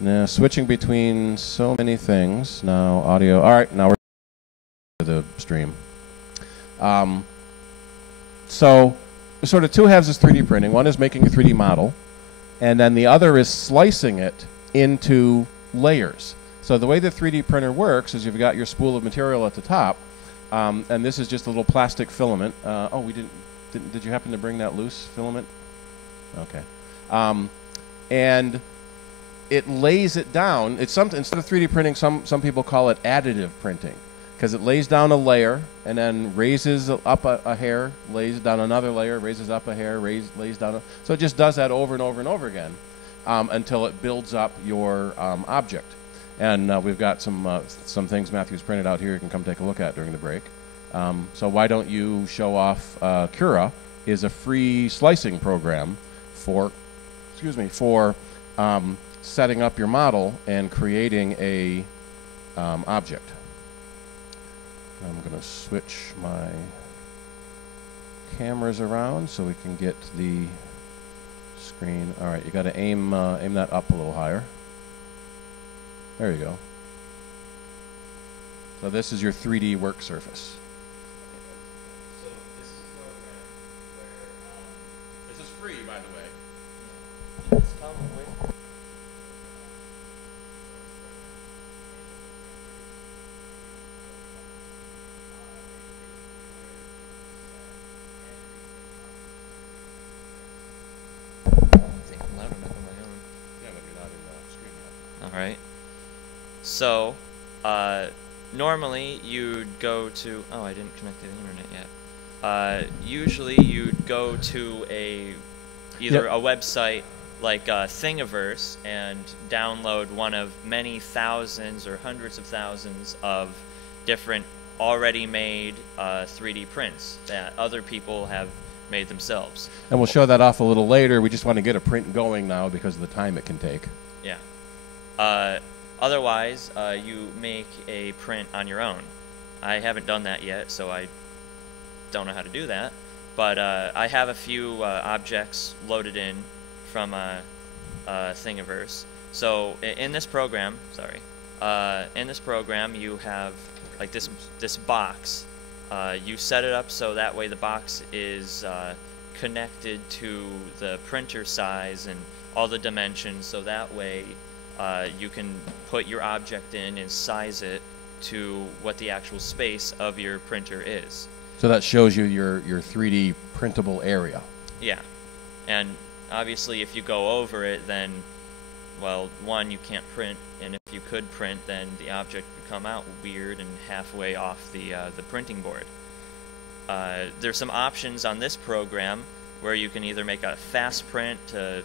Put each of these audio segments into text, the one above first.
Now switching between so many things. Now audio. All right, now we're to the stream. So sort of two halves is 3D printing. One is making a 3D model, and then the other is slicing it into layers. So the way the 3D printer works is you've got your spool of material at the top, and this is just a little plastic filament. Oh, we didn't. Did you happen to bring that loose filament? Okay. And it lays it down. It's something, instead of 3D printing, some people call it additive printing, because it lays down a layer and then raises up a hair, lays down another layer, raises up a hair, lays down so it just does that over and over and over again until it builds up your object. And we've got some things Matthew's printed out here you can come take a look at during the break. So why don't you show off Cura is a free slicing program for setting up your model and creating a object. I'm going to switch my cameras around so we can get the screen. All right, you got to aim that up a little higher. There you go. So this is your 3D work surface. So this is a program where this is free, by the way. it's come with. I'm loud enough on my own. Yeah, but you're not in the screen yet. All right. So, normally you'd go to. Oh, I didn't connect to the internet yet. Usually you'd go to either a website like Thingiverse and download one of many thousands or hundreds of thousands of different already made 3D prints that other people have made themselves. And we'll show that off a little later. We just want to get a print going now because of the time it can take. Yeah. Otherwise, you make a print on your own. I haven't done that yet, so I don't know how to do that. But I have a few objects loaded in from Thingiverse. So in this program, you have like this box. You set it up so that way the box is connected to the printer size and all the dimensions, so that way you can put your object in and size it to what the actual space of your printer is. So that shows you your 3D printable area. Yeah. And obviously if you go over it, then, well, one, you can't print, and if you could print, then the object would come out weird and halfway off the printing board. There's some options on this program where you can either make a fast print to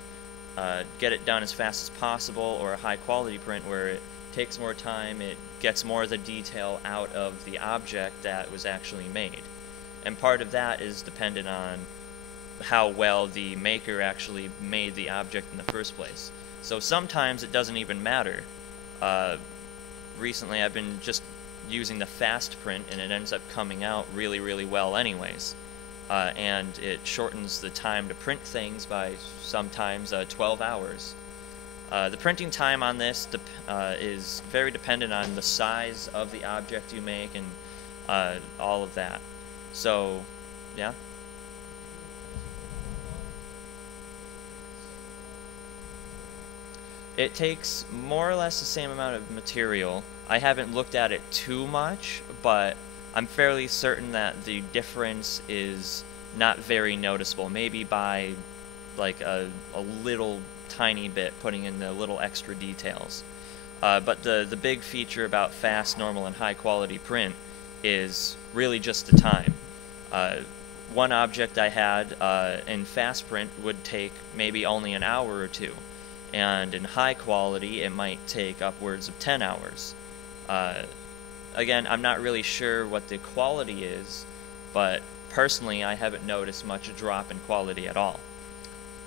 get it done as fast as possible, or a high quality print where it takes more time, it gets more of the detail out of the object that was actually made. And part of that is dependent on how well the maker actually made the object in the first place. So sometimes it doesn't even matter. Recently I've been just using the fast print and it ends up coming out really, really well anyways. And it shortens the time to print things by sometimes 12 hours. The printing time on this is very dependent on the size of the object you make and all of that. So, yeah. It takes more or less the same amount of material. I haven't looked at it too much, but I'm fairly certain that the difference is not very noticeable, maybe by like a little tiny bit, putting in the little extra details. But the big feature about fast, normal, and high quality print is really just the time. One object I had in fast print would take maybe only an hour or two, and in high quality it might take upwards of 10 hours. Again, I'm not really sure what the quality is, but personally I haven't noticed much drop in quality at all.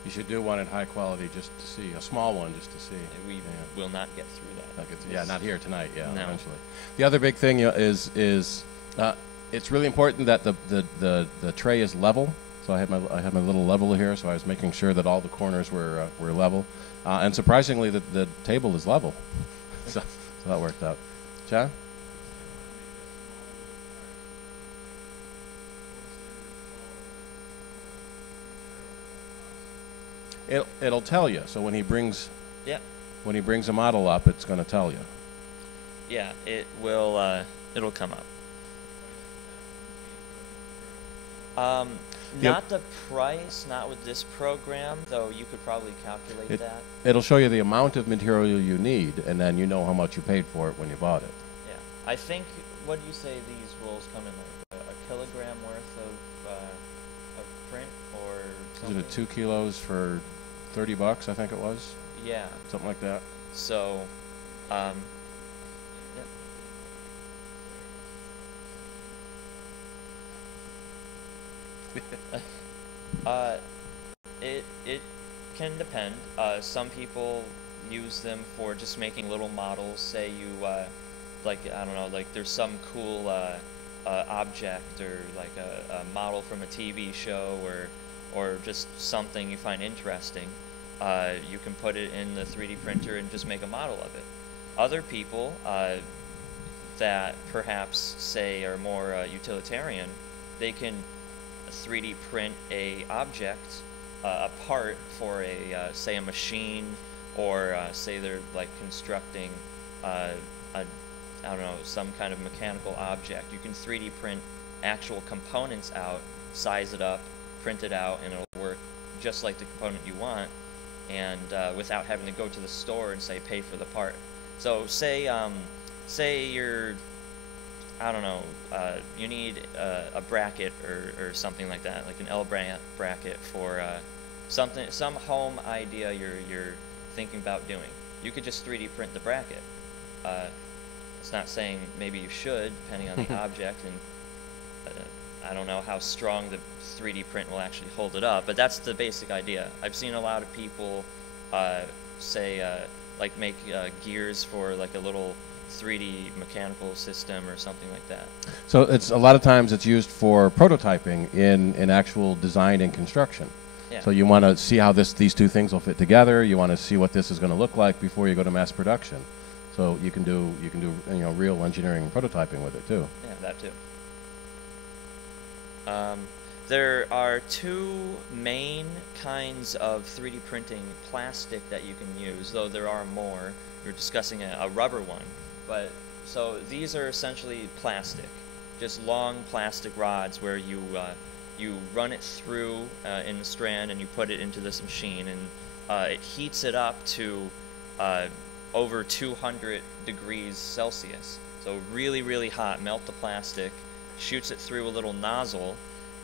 You should do one in high quality just to see, a small one just to see. We will not get through that. Yeah, not here tonight, yeah, no. Eventually. The other big thing is it's really important that the tray is level So I had my little level here, so I was making sure that all the corners were level. And surprisingly, the table is level. So that worked out. John? It'll tell you. So when he brings a model up, it's going to tell you. Yeah, it will. It'll come up. Not the price, not with this program, though you could probably calculate that. It'll show you the amount of material you need, and then you know how much you paid for it when you bought it. Yeah, I think. What do you say these rolls come in like a kilogram worth of print or something? Is it 2 kilos for $30? I think it was. Yeah. Something like that. So, yeah. It can depend. Some people use them for just making little models. Say you like, I don't know, like there's some cool object or like a model from a TV show or just something you find interesting. You can put it in the 3D printer and just make a model of it. Other people that perhaps say are more utilitarian, they can 3D print a object, a part for a say a machine, or say they're like constructing I don't know, some kind of mechanical object. You can 3D print actual components out, size it up, print it out, and it'll work just like the component you want, and without having to go to the store and say pay for the part. So say you're, I don't know, you need a bracket or something like that, like an L bracket for some home idea you're thinking about doing. You could just 3D print the bracket. It's not saying maybe you should, depending on the object, and I don't know how strong the 3D print will actually hold it up, but that's the basic idea. I've seen a lot of people say like make gears for like a little 3D mechanical system or something like that. So it's a lot of times it's used for prototyping in actual design and construction. Yeah. So you want to see how these two things will fit together. You want to see what this is going to look like before you go to mass production. So you can do real engineering and prototyping with it too. Yeah, that too. There are two main kinds of 3D printing plastic that you can use, though there are more. We're discussing a rubber one. But so these are essentially plastic, just long plastic rods where you run it through in the strand and you put it into this machine, and it heats it up to over 200 degrees Celsius. So really, really hot. Melt the plastic, shoots it through a little nozzle,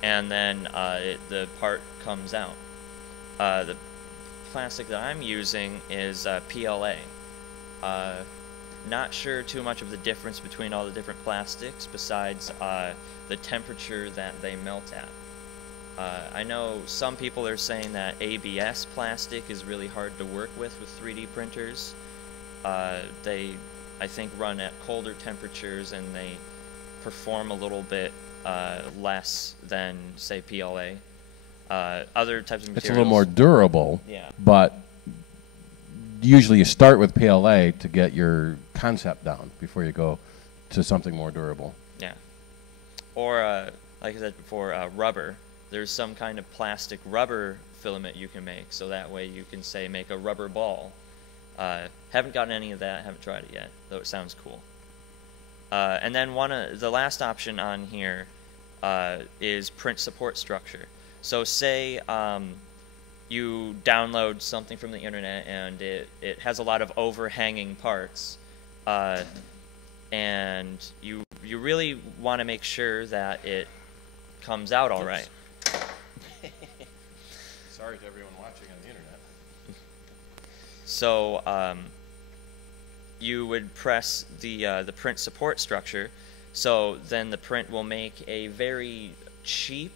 and then the part comes out. The plastic that I'm using is PLA. Not sure too much of the difference between all the different plastics besides the temperature that they melt at. I know some people are saying that ABS plastic is really hard to work with 3D printers. They, I think, run at colder temperatures and they perform a little bit less than, say, PLA. Other types of materials. It's a little more durable, yeah. But usually you start with PLA to get your concept down before you go to something more durable. Yeah. Or, like I said before, rubber. There's some kind of plastic rubber filament you can make, so that way you can, say, make a rubber ball. Haven't gotten any of that, haven't tried it yet, though it sounds cool. And then the last option on here is print support structure. So say you download something from the internet and it has a lot of overhanging parts, and you really want to make sure that it comes out all right. Sorry to everyone watching on the internet. So you would press the print support structure, so then the print will make a very cheap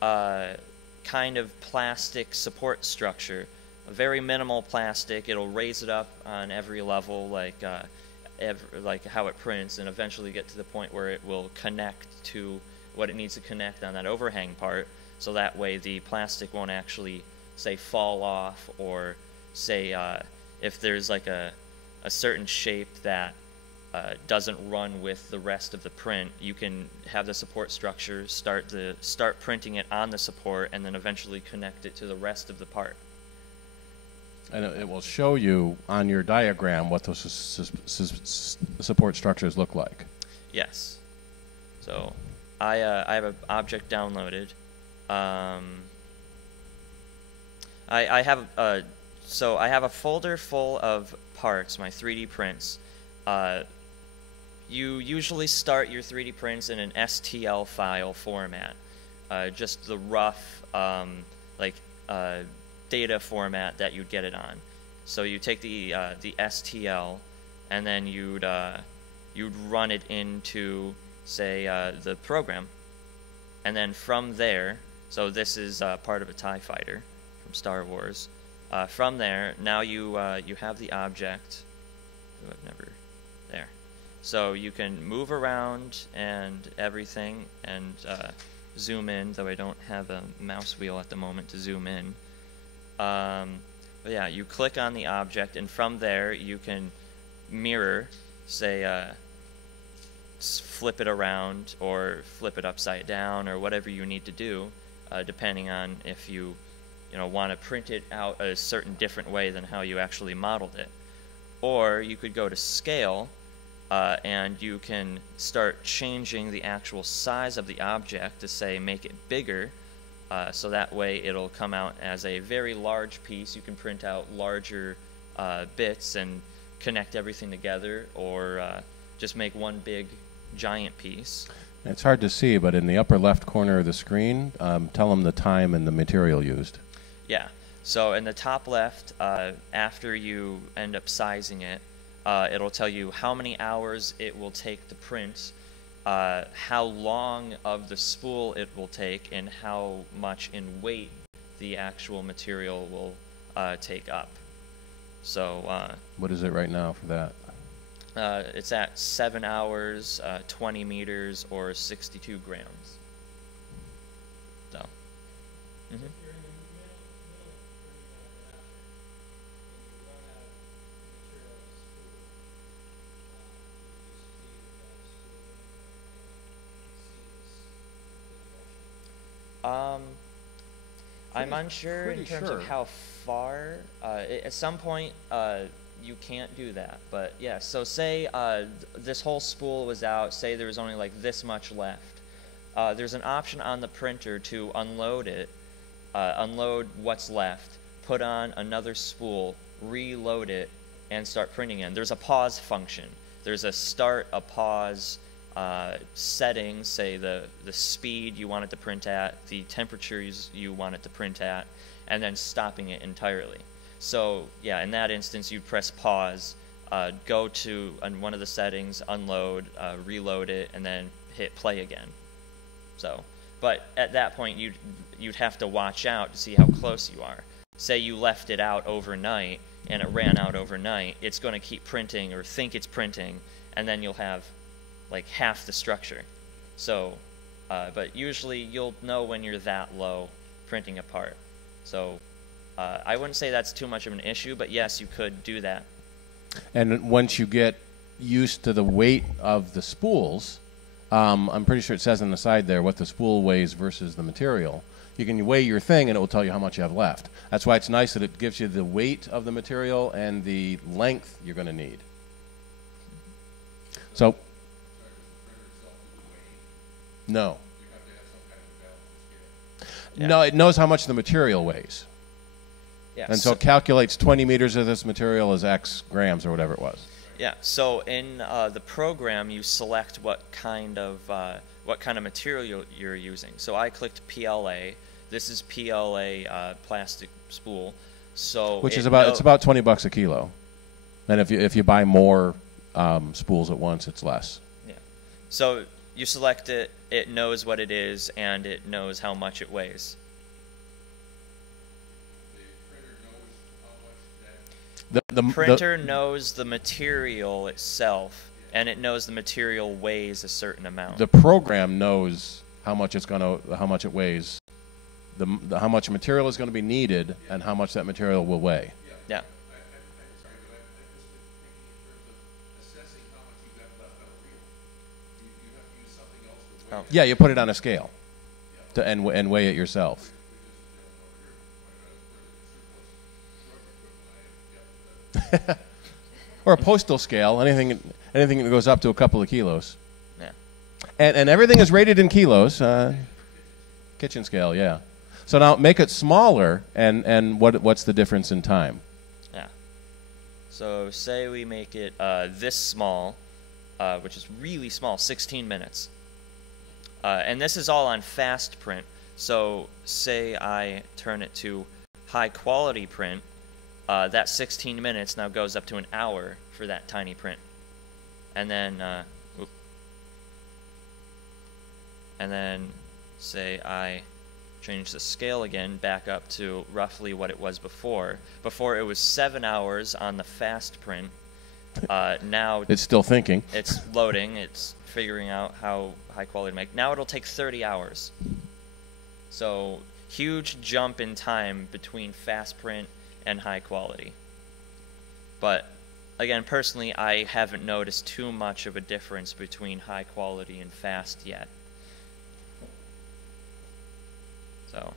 kind of plastic support structure, a very minimal plastic. It'll raise it up on every level, like how it prints, and eventually get to the point where it will connect to what it needs to connect on that overhang part. so that way the plastic won't actually, say, fall off, or say if there's like a certain shape that doesn't run with the rest of the print, you can have the support structure start printing it on the support, and then eventually connect it to the rest of the part. And it will show you on your diagram what those support structures look like. Yes. So I have an object downloaded. I have a folder full of parts, my 3D prints. You usually start your 3D prints in an STL file format, just the rough data format that you'd get it on. So you take the STL, and then you'd run it into, say, the program, and then from there, so this is part of a TIE fighter from Star Wars. From there, now you have the object. Ooh, I've never there. So you can move around and everything, and zoom in, though I don't have a mouse wheel at the moment to zoom in. But yeah, you click on the object, and from there you can mirror, say, flip it around or flip it upside down or whatever you need to do, depending on if you want to print it out a certain different way than how you actually modeled it. Or you could go to scale, and you can start changing the actual size of the object to, say, make it bigger, so that way it'll come out as a very large piece. You can print out larger bits and connect everything together, or just make one big giant piece. It's hard to see, but in the upper left corner of the screen, tell them the time and the material used. Yeah. So in the top left, after you end up sizing it, it'll tell you how many hours it will take to print, how long of the spool it will take, and how much in weight the actual material will take up. So what is it right now for that? It's at 7 hours, 20 meters, or 62 grams. So. Mm-hmm. I'm unsure in terms of how far. At some point, you can't do that. But yeah, so say this whole spool was out. Say there was only like this much left. There's an option on the printer to unload it, unload what's left, put on another spool, reload it, and start printing in. There's a pause function. There's a start, a pause. Settings, say the speed you want it to print at, the temperatures you want it to print at, and then stopping it entirely. So yeah, in that instance, you'd press pause, go to one of the settings, unload, reload it, and then hit play again. So, but at that point, you'd have to watch out to see how close you are. Say you left it out overnight, and it ran out overnight, it's going to keep printing or think it's printing, and then you'll have like half the structure. So, but usually you'll know when you're that low printing a part. So I wouldn't say that's too much of an issue, but yes, you could do that. And once you get used to the weight of the spools, I'm pretty sure it says on the side there what the spool weighs versus the material. You can weigh your thing and it will tell you how much you have left. That's why it's nice that it gives you the weight of the material and the length you're going to need. So, no. Yeah. No, it knows how much the material weighs. Yeah, and so it calculates 20 meters of this material as X grams or whatever it was. Yeah, so in the program, you select what kind of material you're using. So I clicked PLA. This is PLA plastic spool. So which is about, it's about $20 a kilo. And if you buy more spools at once, it's less. Yeah. So you select it, it knows what it is, and it knows how much it weighs. The printer knows the material itself, and it knows the material weighs a certain amount. The program knows how much it weighs. how much material is going to be needed and how much that material will weigh. Yeah. Oh. Yeah, you put it on a scale and weigh it yourself. Or a postal scale, anything that goes up to a couple of kilos. Yeah. And everything is rated in kilos. Kitchen scale, yeah. So now make it smaller, and what's the difference in time? Yeah. So say we make it this small, which is really small, 16 minutes. And this is all on fast print. So say I turn it to high quality print, that 16 minutes now goes up to an hour for that tiny print. And then, say I change the scale again back up to roughly what it was before. Before it was 7 hours on the fast print. Now it's still thinking. It's loading. It's figuring out how high quality to make. Now it'll take 30 hours. So huge jump in time between fast print and high quality. But again, personally, I haven't noticed too much of a difference between high quality and fast yet. So,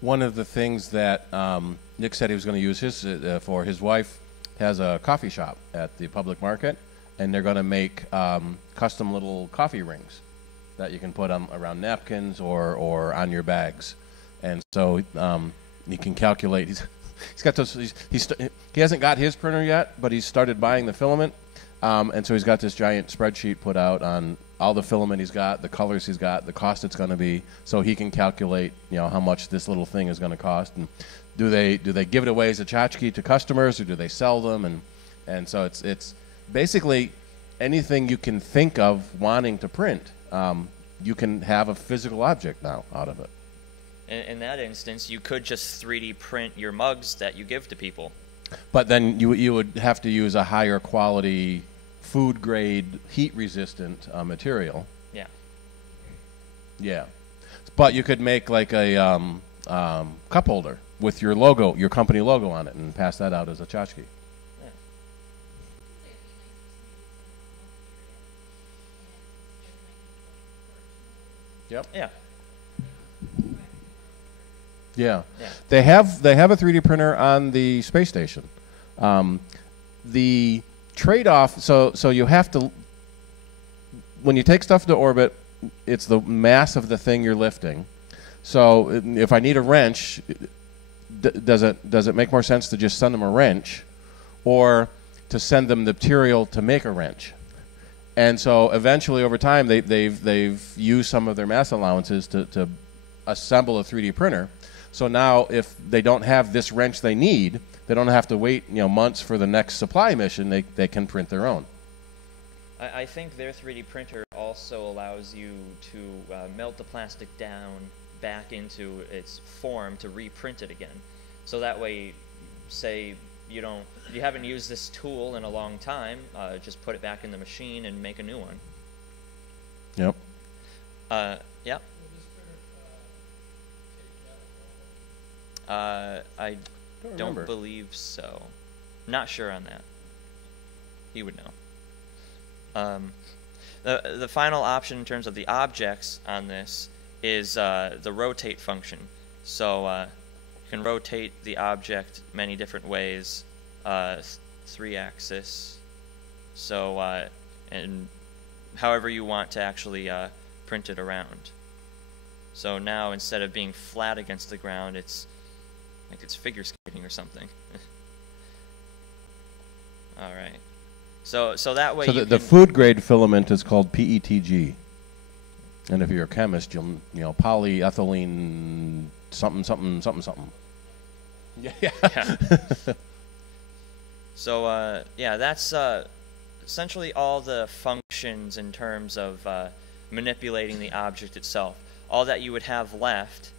one of the things that Nick said he was going to use for his wife has a coffee shop at the public market, and they're going to make custom little coffee rings that you can put around napkins or on your bags. And so he can calculate. He's got those. He hasn't got his printer yet, but he's started buying the filament, and so he's got this giant spreadsheet put out on all the filament he's got, the colors he's got, the cost it's going to be, so he can calculate, how much this little thing is going to cost. And do they give it away as a tchotchke to customers, or do they sell them? And so it's basically anything you can think of wanting to print. You can have a physical object now out of it. In that instance, you could just 3D print your mugs that you give to people. But then you would have to use a higher quality, food grade, heat resistant material. Yeah. Yeah. But you could make like a cup holder with your logo, your company logo on it, and pass that out as a tchotchke. Yep. Yeah. Yeah. Yeah. They have a 3D printer on the space station. The trade-off, so you have to, when you take stuff to orbit, it's the mass of the thing you're lifting. So if I need a wrench, does it make more sense to just send them a wrench, or to send them the material to make a wrench? And so eventually, over time, they've used some of their mass allowances to assemble a 3D printer. So now, if they don't have this wrench they need, they don't have to wait months for the next supply mission. They can print their own. I think their 3D printer also allows you to melt the plastic down back into its form to reprint it again. So that way, say you haven't used this tool in a long time, just put it back in the machine and make a new one. Yep. Yeah. I don't believe so. Not sure on that. He would know. The final option in terms of the objects on this is the rotate function. So you can rotate the object many different ways, 3-axis. So and however you want to actually print it around. So now instead of being flat against the ground, it's like it's figure skating or something. All right. So that way. So the food grade filament is called PETG, and if you're a chemist, you'll polyethylene something something something something. Yeah. So that's essentially all the functions in terms of manipulating the object itself. All that you would have left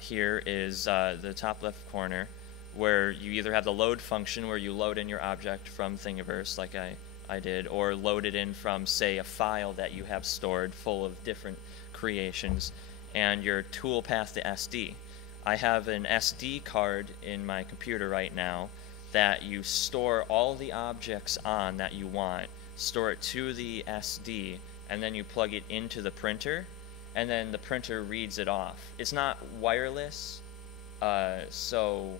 here is the top left corner, where you either have the load function, where you load in your object from Thingiverse, like I did, or load it in from, say, a file that you have stored full of different creations. and your tool path to SD. I have an SD card in my computer right now that you store all the objects on that you want, store it to the SD, and then you plug it into the printer, and then the printer reads it off. It's not wireless, so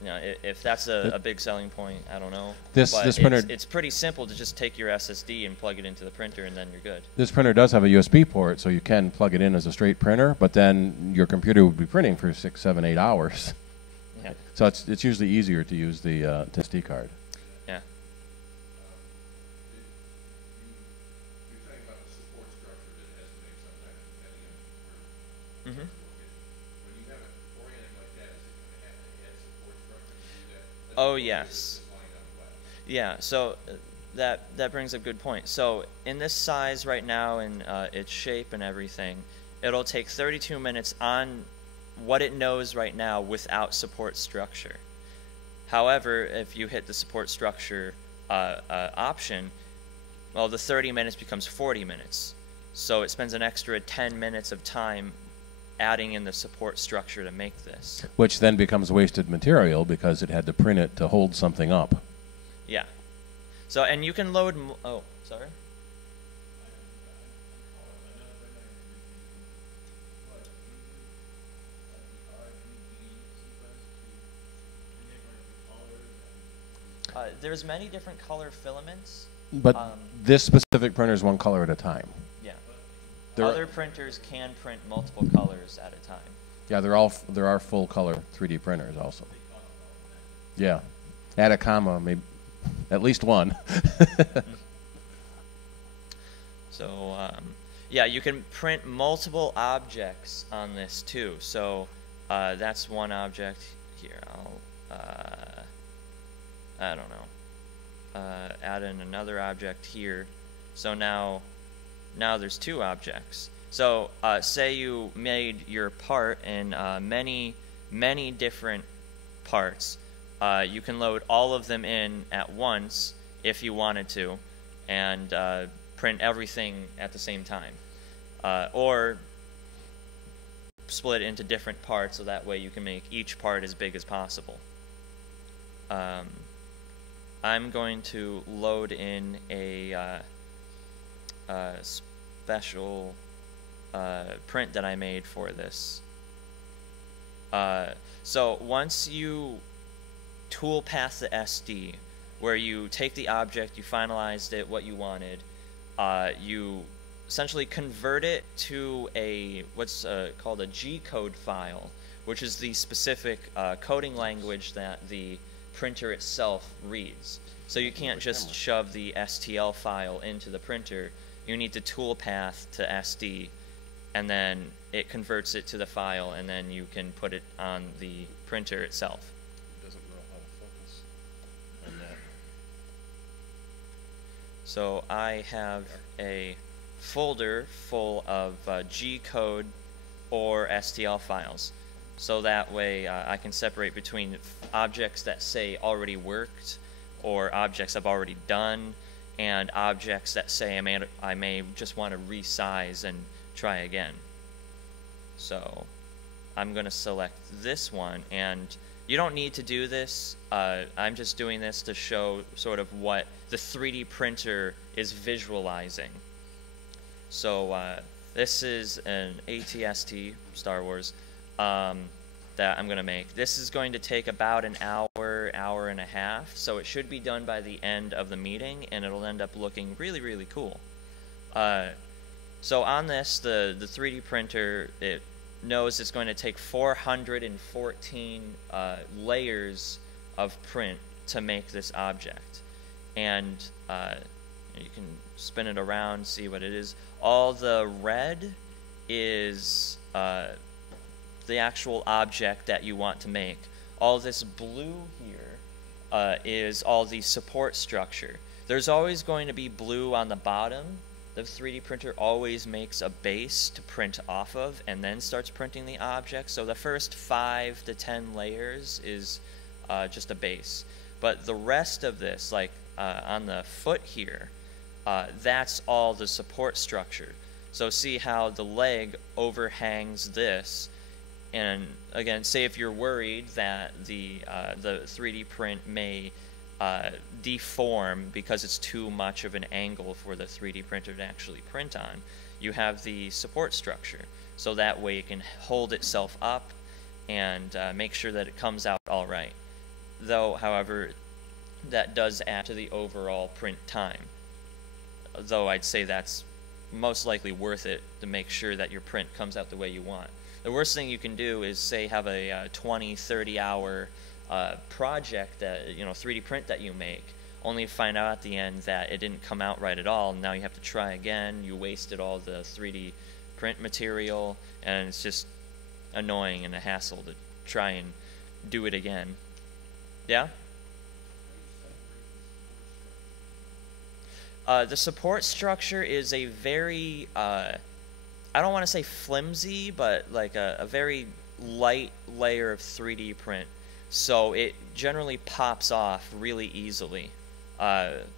you know, if that's a big selling point, I don't know. This printer, it's pretty simple to just take your SSD and plug it into the printer, and then you're good. This printer does have a USB port, so you can plug it in as a straight printer, but then your computer would be printing for 6, 7, 8 hours. Yeah. So it's usually easier to use the SD card. Yeah. You're talking about the support structure that it has to make sometimes depending on where Mm-hmm. when you have it oriented like that, is it going to have to add support structure to do that? Oh, yes. Just lying down flat? Yeah, so that brings up a good point. So in this size right now and its shape and everything, it'll take 32 minutes on what it knows right now without support structure. However, if you hit the support structure option, well, the 30 minutes becomes 40 minutes. So it spends an extra 10 minutes of time adding in the support structure to make this. Which then becomes wasted material because it had to print it to hold something up. Yeah. So, and you can load, oh, sorry. There's many different color filaments. But this specific printer is one color at a time. Yeah. There Other printers can print multiple colors at a time. Yeah, there are full color 3D printers also. Yeah, add a comma, maybe at least one. So yeah, you can print multiple objects on this too. So that's one object here. I don't know. Add in another object here. So now there's 2 objects. So say you made your part in many different parts. You can load all of them in at once if you wanted to, and print everything at the same time, or split it into different parts so that way you can make each part as big as possible. I'm going to load in a special print that I made for this. So once you tool path the SD, where you take the object, you finalized it, what you wanted, you essentially convert it to a what's called a G-code file, which is the specific coding language that the printer itself reads. So you can't just shove the STL file into the printer. You need to tool path to SD, and then it converts it to the file, and then you can put it on the printer itself. It doesn't know how to focus on that. So I have a folder full of G-code or STL files. So that way I can separate between objects that say already worked or objects I've already done, and objects that say I may just want to resize and try again. So I'm going to select this one, and you don't need to do this. I'm just doing this to show sort of what the 3D printer is visualizing. So this is an ATST, Star Wars, that I'm going to make. This is going to take about an hour, hour and a half, so it should be done by the end of the meeting, and it'll end up looking really, really cool. So on this, the 3D printer, it knows it's going to take 414 layers of print to make this object. And you can spin it around, see what it is. All the red is the actual object that you want to make. All this blue here is all the support structure. There's always going to be blue on the bottom. The 3D printer always makes a base to print off of and then starts printing the object. So the first 5 to 10 layers is just a base. But the rest of this, like on the foot here, that's all the support structure. So see how the leg overhangs this. And again, say if you're worried that the 3D print may deform because it's too much of an angle for the 3D printer to actually print on, you have the support structure. So that way it can hold itself up and make sure that it comes out all right. Though, however, that does add to the overall print time. Though I'd say that's most likely worth it to make sure that your print comes out the way you want. The worst thing you can do is, say, have a 20, 30 hour project that, 3D print that you make, only to find out at the end that it didn't come out right at all, and now you have to try again. You wasted all the 3D print material, and it's just annoying and a hassle to try and do it again. Yeah? The support structure is a very, I don't want to say flimsy, but like a very light layer of 3D print. So it generally pops off really easily.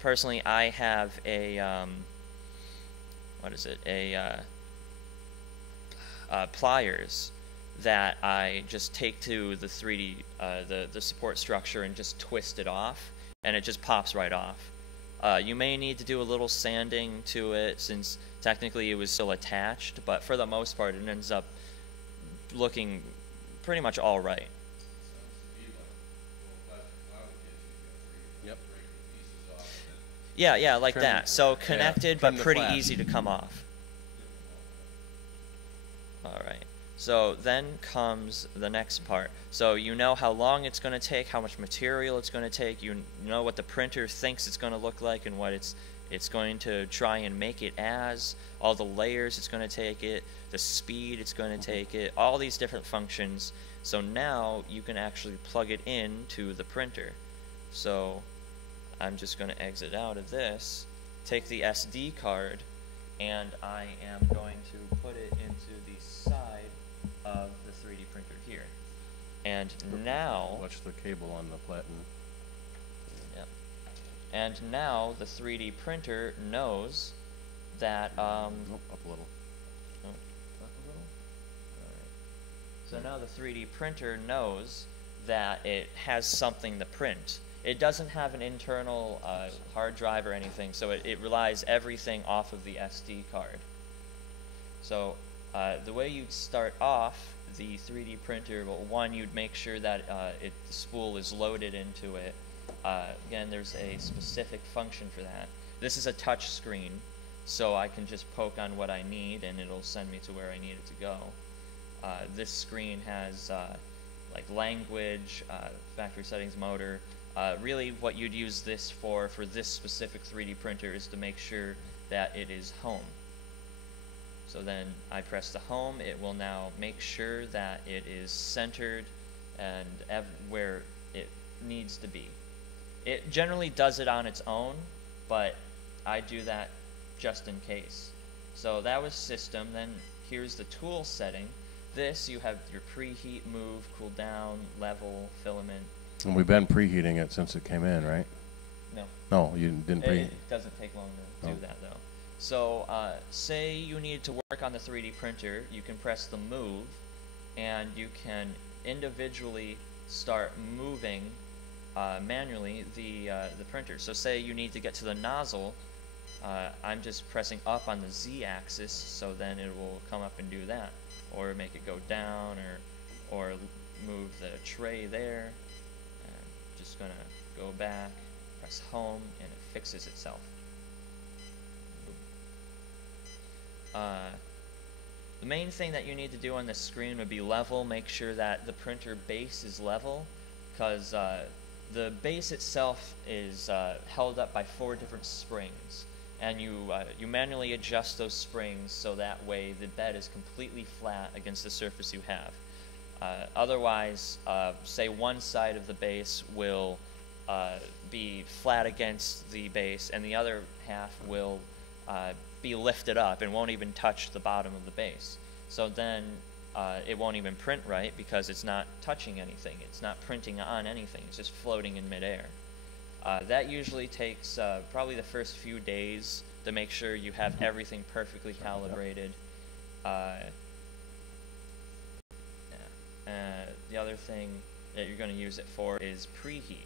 Personally, I have a, pliers that I just take to the 3D, the support structure and just twist it off, and it just pops right off. You may need to do a little sanding to it since technically it was still attached, but for the most part it ends up looking pretty much all right. Yep. Yeah, like that. So connected, trim but the pretty flash. easy to come off. All right. So then comes the next part. So you know how long it's going to take, how much material it's going to take. You know what the printer thinks it's going to look like and what it's going to try and make it as. All the layers it's going to take it, the speed it's going to take it, all these different functions. So now you can actually plug it into the printer. So I'm just going to exit out of this, take the SD card, and I am going to put it into the side of the 3D printer here. And now, Watch the cable on the platen. and now the 3D printer knows that, Nope, up a little. oh, up a little? Alright. So now the 3D printer knows that it has something to print. It doesn't have an internal hard drive or anything, so it relies everything off of the SD card. So the way you'd start off the 3D printer, well, one, you'd make sure that the spool is loaded into it. Again, there's a specific function for that. This is a touch screen, so I can just poke on what I need and it'll send me to where I need it to go. This screen has like language, factory settings, motor. Really what you'd use this for this specific 3D printer is to make sure that it is home. So then I press the home, it will now make sure that it is centered and where it needs to be. It generally does it on its own, but I do that just in case. So that was system, then here's the tool setting. This, you have your preheat, move, cool down, level, filament. And we've been preheating it since it came in, right? No. No, you didn't preheat. It doesn't take long to do Oh. that though. So say you need to work on the 3D printer, you can press the move and you can individually start moving manually the printer. So say you need to get to the nozzle, I'm just pressing up on the Z axis, so then it will come up and do that, or make it go down, or move the tray there. I'm just gonna go back, press home, and it fixes itself. The main thing that you need to do on this screen would be level. Make sure that the printer base is level, because the base itself is held up by 4 different springs, and you manually adjust those springs so that way the bed is completely flat against the surface you have. Otherwise, say one side of the base will be flat against the base and the other half will be lifted up and won't even touch the bottom of the base. So then it won't even print right because it's not touching anything. It's not printing on anything. It's just floating in midair. That usually takes probably the first few days to make sure you have everything perfectly calibrated. The other thing that you're going to use it for is preheat.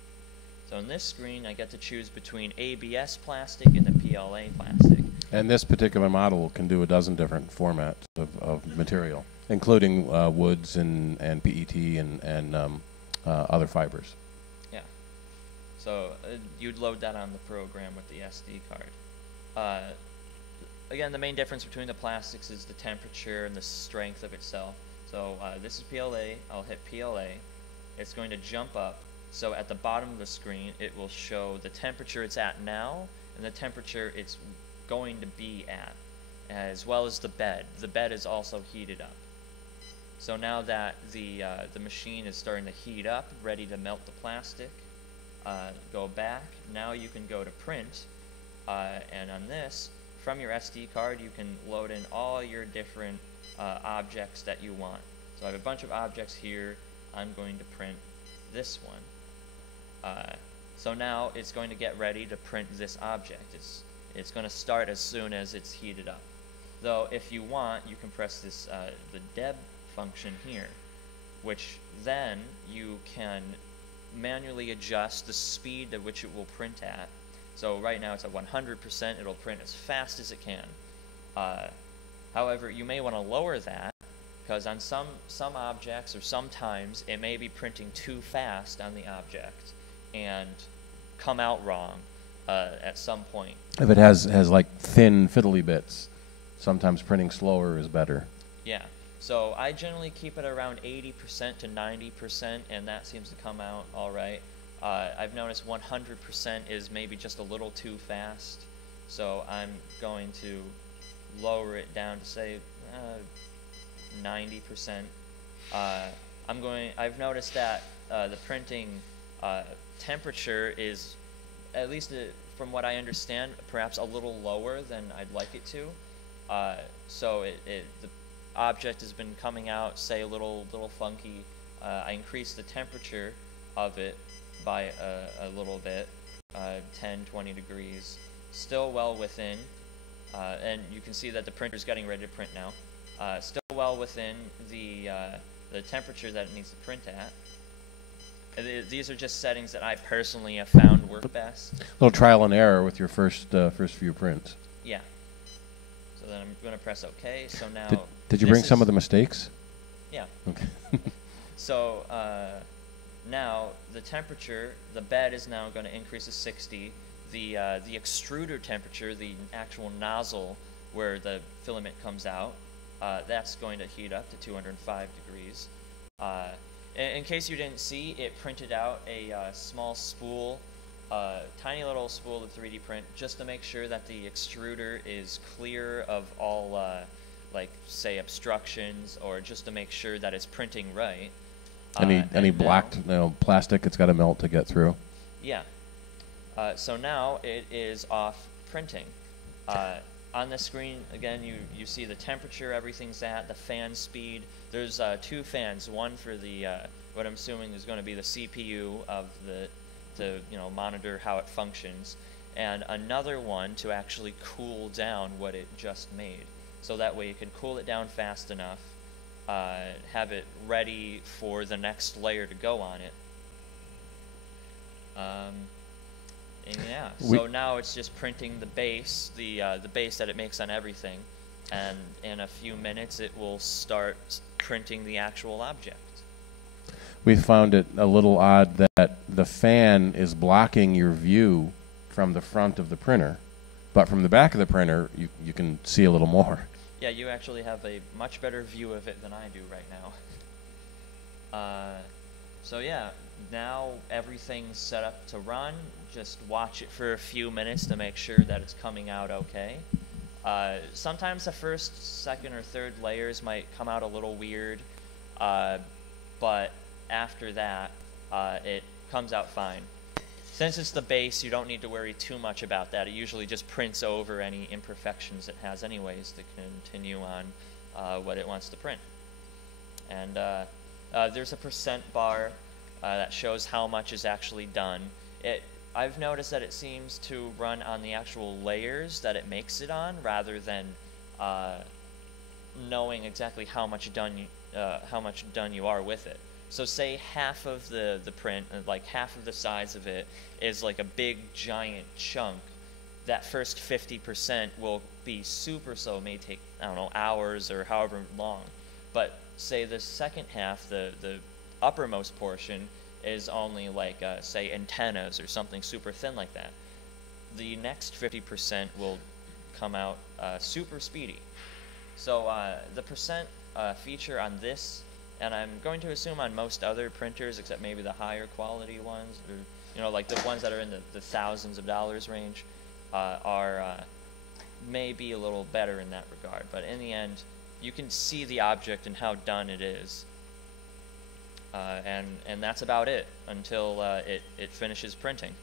So on this screen, I get to choose between ABS plastic and the PLA plastic. And this particular model can do a dozen different formats of material, including woods and PET and other fibers. Yeah. So you'd load that on the program with the SD card. Again, the main difference between the plastics is the temperature and the strength of itself. So this is PLA. I'll hit PLA. It's going to jump up. So at the bottom of the screen, it will show the temperature it's at now and the temperature it's going to be at, as well as the bed. The bed is also heated up. So now that the machine is starting to heat up, ready to melt the plastic, go back. Now you can go to print, and on this, from your SD card, you can load in all your different objects that you want. So I have a bunch of objects here. I'm going to print this one. So now it's going to get ready to print this object. It's going to start as soon as it's heated up. Though if you want, you can press this the deb function here, which then you can manually adjust the speed at which it will print at. So right now it's at 100%. It'll print as fast as it can. However, you may want to lower that, because on some objects or sometimes it may be printing too fast on the object and come out wrong at some point. If it has like thin fiddly bits, sometimes printing slower is better. Yeah. So I generally keep it around 80% to 90%, and that seems to come out all right. I've noticed 100% is maybe just a little too fast, so I'm going to lower it down to say 90%. I've noticed that the printing temperature is, at least from what I understand, perhaps a little lower than I'd like it to. So the object has been coming out, say, a little funky. I increased the temperature of it by a little bit, 10, 20 degrees. Still well within, and you can see that the printer's getting ready to print now. Still well within the temperature that it needs to print at. These are just settings that I personally have found work best. A little trial and error with your first few prints. Yeah. So then I'm going to press OK. So now did you bring some of the mistakes? Yeah. Okay. So now the temperature, the bed is now going to increase to 60. The extruder temperature, the actual nozzle where the filament comes out, that's going to heat up to 205 degrees. In case you didn't see, it printed out a small spool, tiny little spool of 3D print, just to make sure that the extruder is clear of all, like, say, obstructions, or just to make sure that it's printing right. Any black plastic it's got to melt to get through? Yeah. So now it is off printing. On the screen, again, you see the temperature everything's at, the fan speed. There's two fans, one for the what I'm assuming is going to be the CPU of to monitor how it functions, and another one to actually cool down what it just made. So that way you can cool it down fast enough, have it ready for the next layer to go on it. And yeah, so now it's just printing the base, the base that it makes on everything, and in a few minutes it will start printing the actual object. We found it a little odd that the fan is blocking your view from the front of the printer, but from the back of the printer you can see a little more. Yeah, you actually have a much better view of it than I do right now. So yeah, now everything's set up to run. Just watch it for a few minutes to make sure that it's coming out okay. Sometimes the first, second, or third layers might come out a little weird, but after that, it comes out fine. Since it's the base, you don't need to worry too much about that. It usually just prints over any imperfections it has anyways to continue on what it wants to print. And there's a percent bar that shows how much is actually done. I've noticed that it seems to run on the actual layers that it makes it on, rather than knowing exactly how much done you are with it. So say half of the print, like half of the size of it, is like a big giant chunk. That first 50% will be super slow. It may take, I don't know, hours or however long. But say the second half, the uppermost portion, is only like, say, antennas or something super thin like that. The next 50% will come out super speedy. So the percent feature on this, and I'm going to assume on most other printers, except maybe the higher quality ones, or like the ones that are in the thousands of dollars range, are maybe a little better in that regard. But in the end, you can see the object and how done it is. And that's about it until it finishes printing.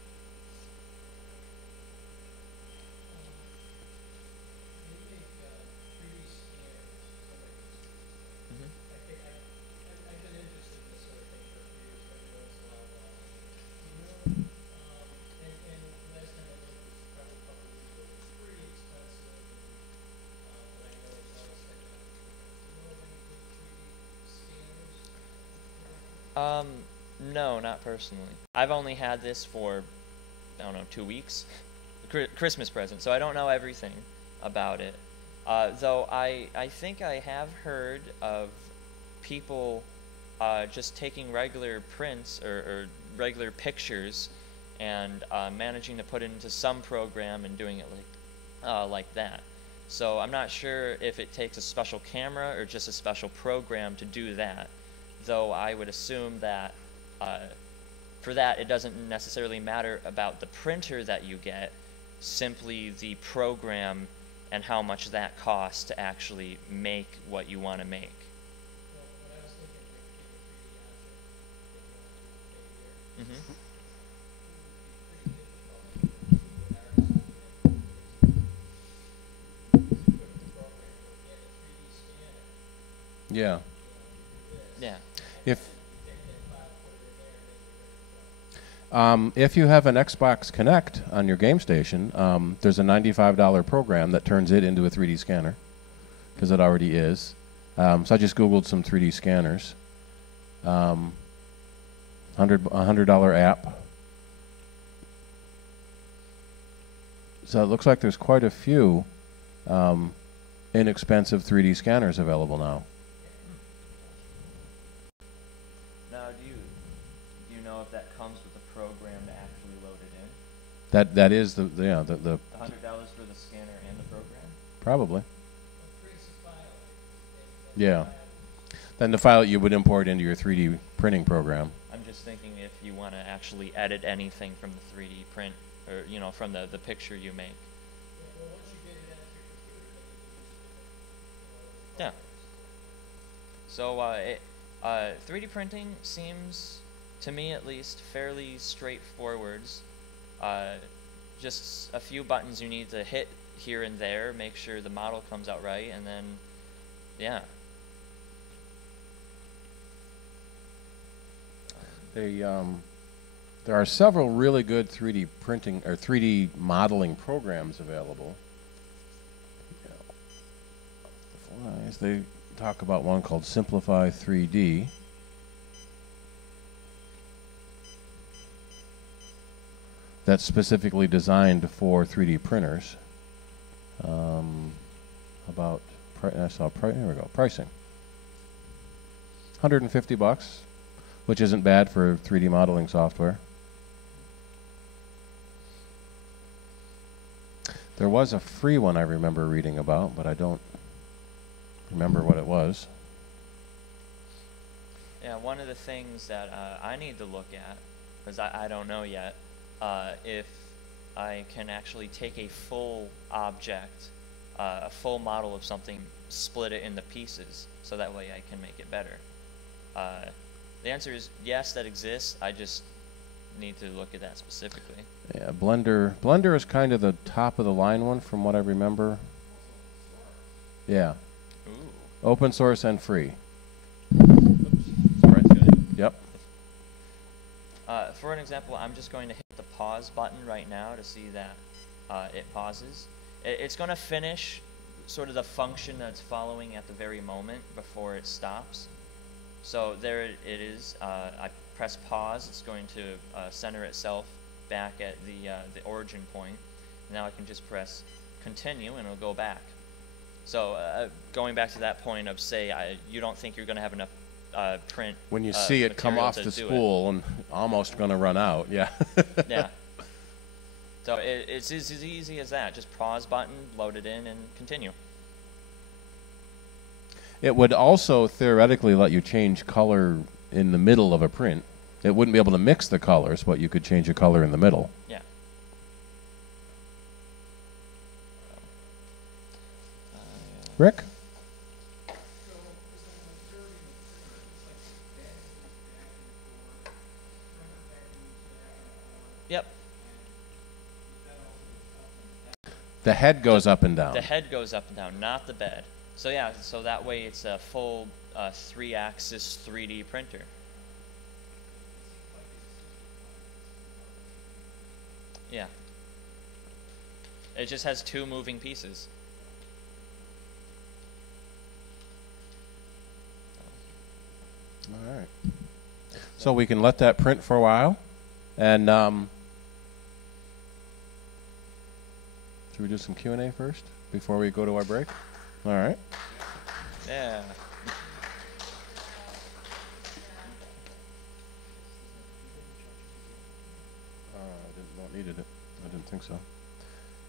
No, not personally. I've only had this for, I don't know, 2 weeks. Christmas present, so I don't know everything about it. Though I think I have heard of people just taking regular prints or regular pictures and managing to put it into some program and doing it like that. So I'm not sure if it takes a special camera or just a special program to do that. Though I would assume that for that it doesn't necessarily matter about the printer that you get, simply the program and how much that costs to actually make what you want to make. Mm-hmm. Yeah. Yeah. If you have an Xbox Connect on your game station, there's a $95 program that turns it into a 3D scanner, because it already is. So I just Googled some 3D scanners. $100 app. So it looks like there's quite a few inexpensive 3D scanners available now. If that comes with a program to actually load it in? That is the $100 for the scanner and the program? Probably. Yeah. Then the file you would import into your 3D printing program. I'm just thinking if you want to actually edit anything from the 3D print, or from the picture you make. Yeah. So 3D printing seems, to me at least, fairly straightforward. Just a few buttons you need to hit here and there, make sure the model comes out right, and then, yeah. There are several really good 3D printing or 3D modeling programs available. They talk about one called Simplify 3D. That's specifically designed for 3D printers. Here we go. Pricing. $150, which isn't bad for 3D modeling software. There was a free one I remember reading about, but I don't remember what it was. Yeah, one of the things that I need to look at, because I don't know yet, if I can actually take a full object, a full model of something, split it into pieces, so that way I can make it better. The answer is yes, that exists. I just need to look at that specifically. Yeah, Blender is kind of the top of the line one from what I remember. Yeah. Ooh. Open source and free. Oops. Sorry, good. Yep. For an example, I'm just going to hit the pause button right now to see that it pauses. It's going to finish sort of the function that's following at the very moment before it stops. So there it is. I press pause. It's going to center itself back at the origin point. Now I can just press continue and it'll go back. So going back to that point of, say, you don't think you're going to have enough print. When you see it come off the spool and almost going to run out, yeah. Yeah. So it's as easy as that. Just pause button, load it in, and continue. It would also theoretically let you change color in the middle of a print. It wouldn't be able to mix the colors, but you could change a color in the middle. Yeah. Rick? Yep. The head goes up and down. The head goes up and down, not the bed. So yeah, so that way it's a full 3-axis 3D printer. Yeah. It just has 2 moving pieces. All right. So we can let that print for a while. And should we do some Q&A first before we go to our break? All right. Yeah. Needed it. I didn't think so.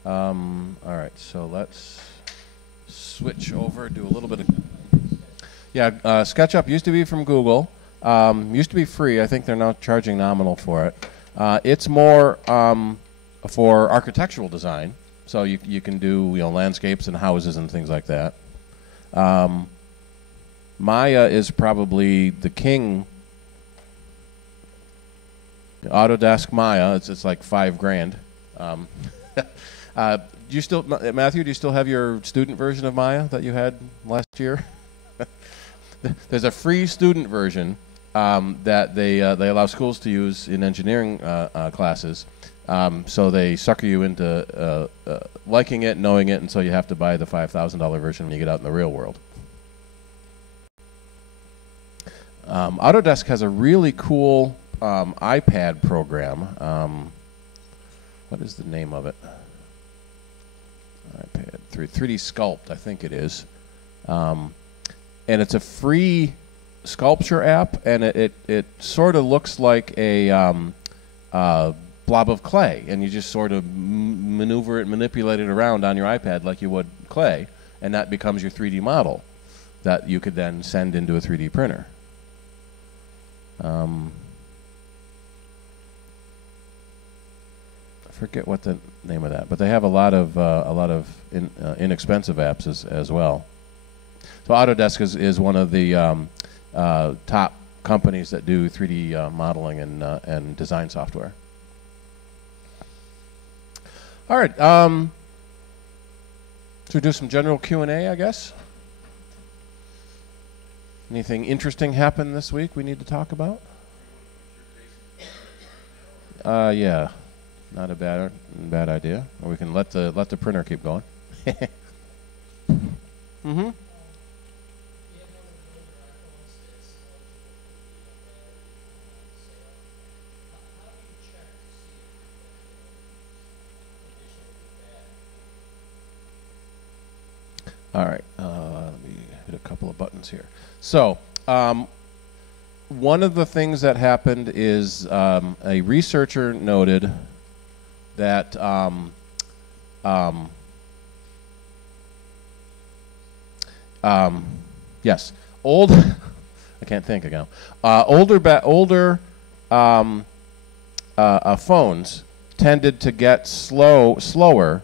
All right, so let's switch over, do a little bit of... Yeah, SketchUp used to be from Google. Used to be free. I think they're now charging nominal for it. It's more for architectural design, so you can do landscapes and houses and things like that. Maya is probably the king. Autodesk Maya, it's like $5,000. Do you still, Matthew? Do you still have your student version of Maya that you had last year? There's a free student version that they allow schools to use in engineering classes. So they sucker you into liking it, knowing it, and so you have to buy the $5,000 version when you get out in the real world. Autodesk has a really cool iPad program. What is the name of it? iPad 3D Sculpt, I think it is. And it's a free sculpture app, and it sort of looks like a blob of clay, and you just sort of maneuver it, manipulate it around on your iPad like you would clay, and that becomes your 3D model that you could then send into a 3D printer. I forget what the name of that, but they have a lot of inexpensive apps as well. So Autodesk is one of the top companies that do 3D modeling and design software. All right, should we do some general Q&A, I guess? Anything interesting happened this week we need to talk about? Yeah. Not a bad idea. Or we can let the printer keep going. Mm-hmm. All right. Let me hit a couple of buttons here. So, one of the things that happened is a researcher noted that yes, old I can't think again. Older phones tended to get slower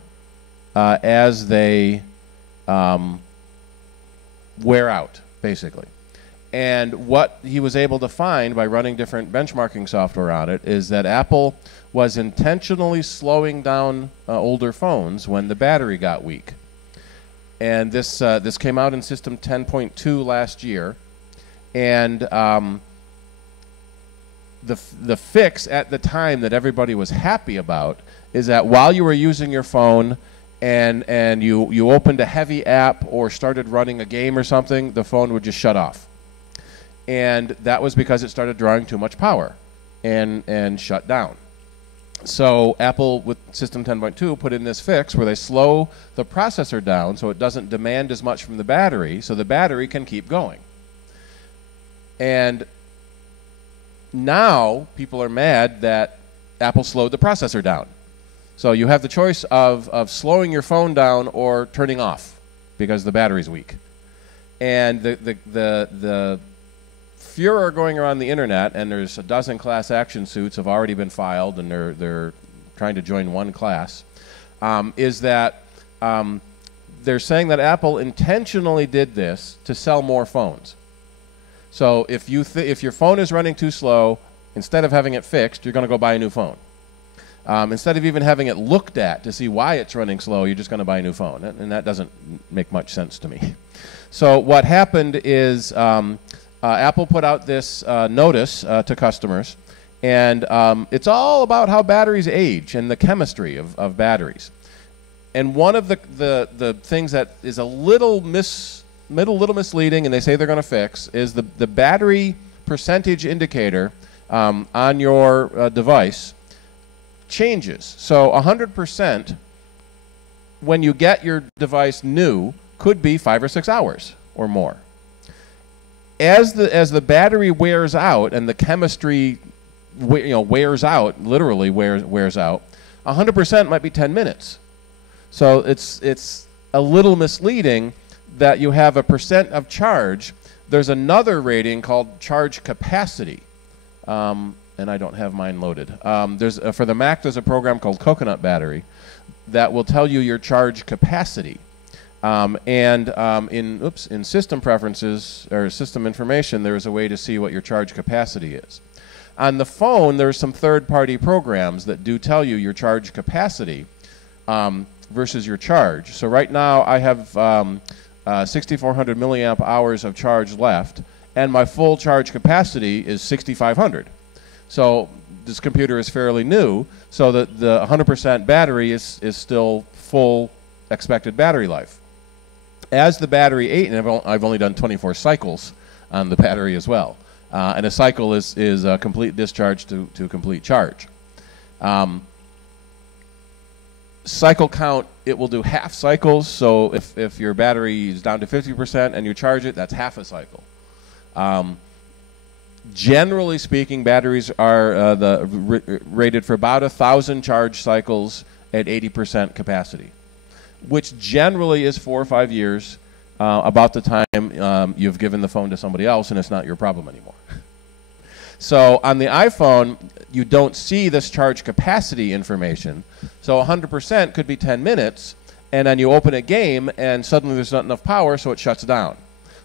as they wear out, basically. And what he was able to find by running different benchmarking software on it is that Apple was intentionally slowing down older phones when the battery got weak. And this came out in System 10.2 last year. And the fix at the time that everybody was happy about is that while you were using your phone and you opened a heavy app or started running a game or something, the phone would just shut off. And that was because it started drawing too much power and shut down. So Apple, with System 10.2, put in this fix where they slow the processor down so it doesn't demand as much from the battery, so the battery can keep going. And now people are mad that Apple slowed the processor down. So you have the choice of slowing your phone down or turning off because the battery's weak. And the furor going around the internet, and there's a dozen class action suits have already been filed, and they're trying to join one class, is that they're saying that Apple intentionally did this to sell more phones. So if your phone is running too slow, instead of having it fixed, you're going to go buy a new phone. Instead of even having it looked at to see why it's running slow, you're just going to buy a new phone, and that doesn't make much sense to me. So what happened is Apple put out this notice to customers, and it's all about how batteries age and the chemistry of batteries. And one of the things that is a little misleading, and they say they're going to fix, is the battery percentage indicator on your device changes. So 100% when you get your device new could be 5 or 6 hours or more. As the battery wears out and the chemistry wears out, literally wears out, 100% might be 10 minutes. So it's a little misleading that you have a percent of charge. There's another rating called charge capacity, and I don't have mine loaded. For the Mac, there's a program called Coconut Battery that will tell you your charge capacity. In system preferences or system information, there's a way to see what your charge capacity is. On the phone, there's some third-party programs that do tell you your charge capacity versus your charge. So right now, I have 6,400 milliamp hours of charge left, and my full charge capacity is 6,500. So this computer is fairly new, so that the 100% battery is still full expected battery life. As the battery age, and I've only done 24 cycles on the battery as well, and a cycle is a complete discharge to complete charge. Cycle count, it will do half cycles, so if your battery is down to 50% and you charge it, that's half a cycle. Generally speaking, batteries are rated for about 1,000 charge cycles at 80% capacity, which generally is 4 or 5 years, about the time you've given the phone to somebody else and it's not your problem anymore. So on the iPhone, you don't see this charge capacity information. So 100% could be 10 minutes, and then you open a game and suddenly there's not enough power, so it shuts down.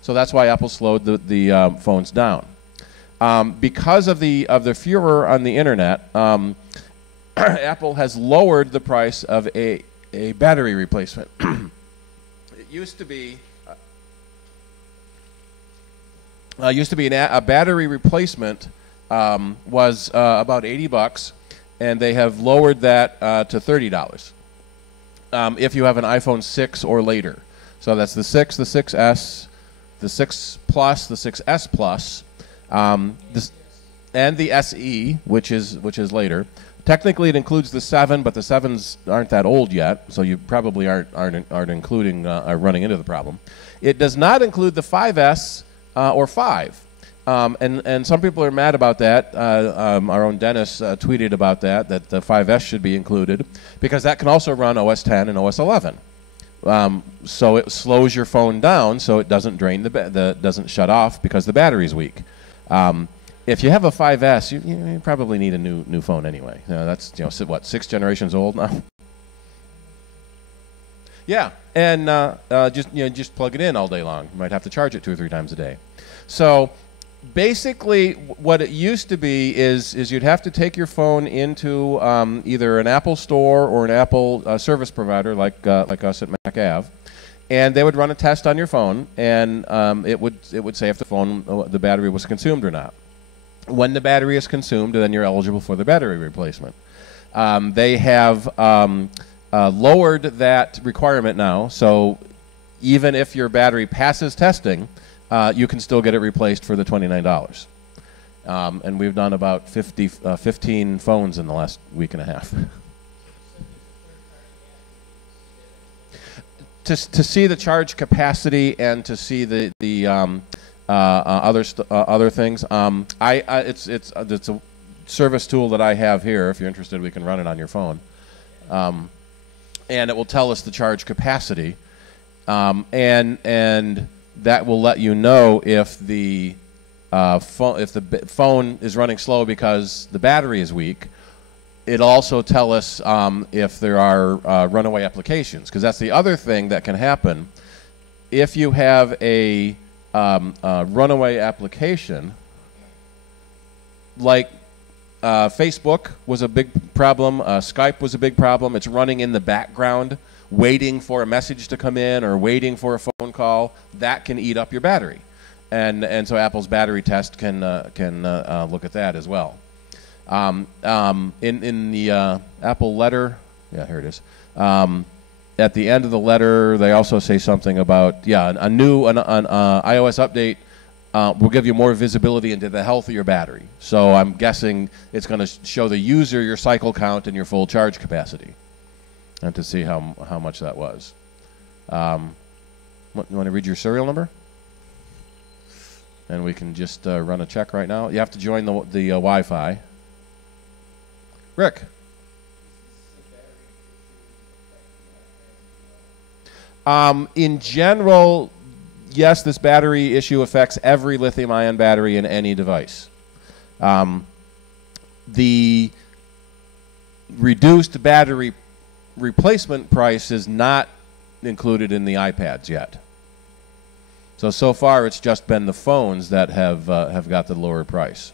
So that's why Apple slowed the phones down. Because of the furor on the internet, Apple has lowered the price of a battery replacement. It used to be a battery replacement was about $80, and they have lowered that to $30 if you have an iPhone 6 or later. So that's the 6, the 6S, the 6 Plus, the 6S Plus, and the SE, which is later. Technically, it includes the 7, but the 7s aren't that old yet, so you probably aren't including running into the problem. It does not include the 5S or 5, and some people are mad about that. Our own Dennis tweeted about that the 5S should be included because that can also run OS 10 and OS 11. So it slows your phone down, so it doesn't drain doesn't shut off because the battery's weak. If you have a 5S, you probably need a new phone anyway. That's what, 6 generations old now. Yeah, and just plug it in all day long. You might have to charge it 2 or 3 times a day. So basically, what it used to be is you'd have to take your phone into either an Apple store or an Apple service provider like us at Mac Ave, and they would run a test on your phone, and it would say if the battery was consumed or not. When the battery is consumed, then you're eligible for the battery replacement. They have lowered that requirement now, so even if your battery passes testing, you can still get it replaced for the $29. And we've done about 15 phones in the last week and a half. To see the charge capacity and to see the other things, it's a service tool that I have here. If you're interested, we can run it on your phone, and it will tell us the charge capacity, and that will let you know if the phone is running slow because the battery is weak. It'll also tell us if there are runaway applications, because that's the other thing that can happen. If you have a runaway application, like Facebook was a big problem, Skype was a big problem. It's running in the background, waiting for a message to come in or waiting for a phone call. That can eat up your battery, and so Apple's battery test can look at that as well. In the Apple letter, yeah, here it is. At the end of the letter, they also say something about, an iOS update will give you more visibility into the health of your battery. So I'm guessing it's going to show the user your cycle count and your full charge capacity, and to see how much that was. You want to read your serial number? And we can just run a check right now. You have to join the Wi-Fi. Rick. In general, yes, this battery issue affects every lithium-ion battery in any device. The reduced battery replacement price is not included in the iPads yet. So far, it's just been the phones that have got the lower price.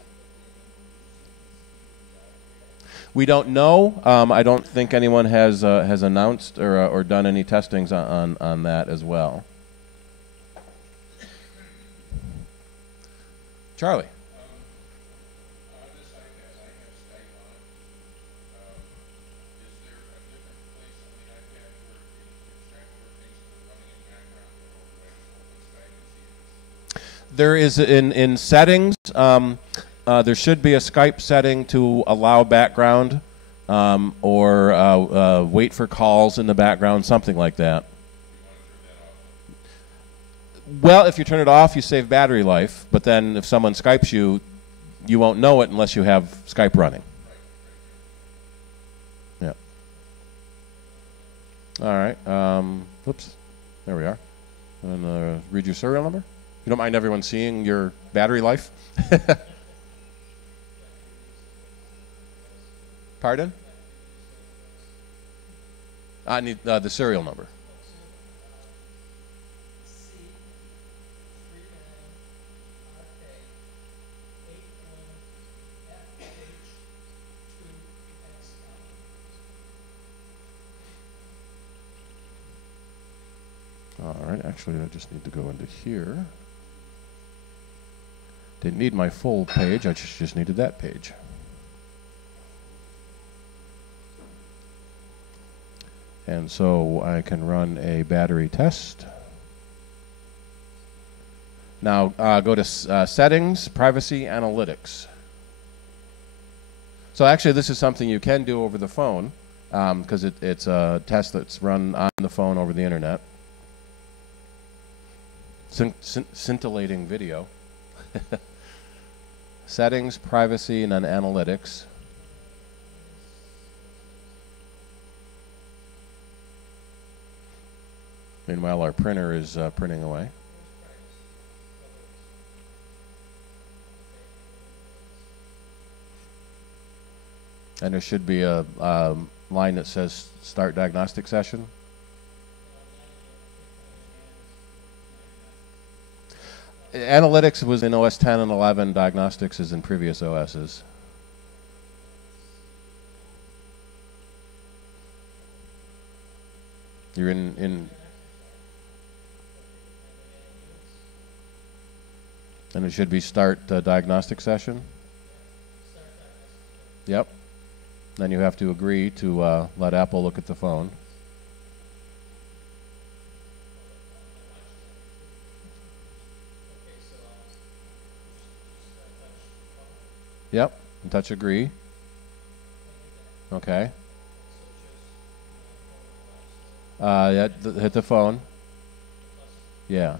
We don't know. I don't think anyone has announced or done any testings on that as well. Charlie. On this iPad, I have Skype on. Is there a different place on the iPad where you can transfer things that are running in background, or do I just open Skype and see it? There is in settings. There should be a Skype setting to allow background or wait for calls in the background, something like that. Well, if you turn it off, you save battery life. But then if someone Skypes you, you won't know it unless you have Skype running. Yeah. All right. Whoops. There we are. And read your serial number. You don't mind everyone seeing your battery life? Pardon? I need the serial number. All right, actually, I just need to go into here. Didn't need my full page, I just needed that page. And so I can run a battery test. Now go to Settings, Privacy, Analytics. So actually this is something you can do over the phone because it's a test that's run on the phone over the internet. Scintillating video. Settings, Privacy, and then Analytics. Meanwhile, our printer is printing away. And there should be a line that says Start Diagnostic Session. Analytics was in OS 10 and 11. Diagnostics is in previous OSs. You're in and it should be Start Diagnostic Session. Yep. Then you have to agree to let Apple look at the phone. Yep. And touch agree. Okay. Yeah, hit the phone. Yeah.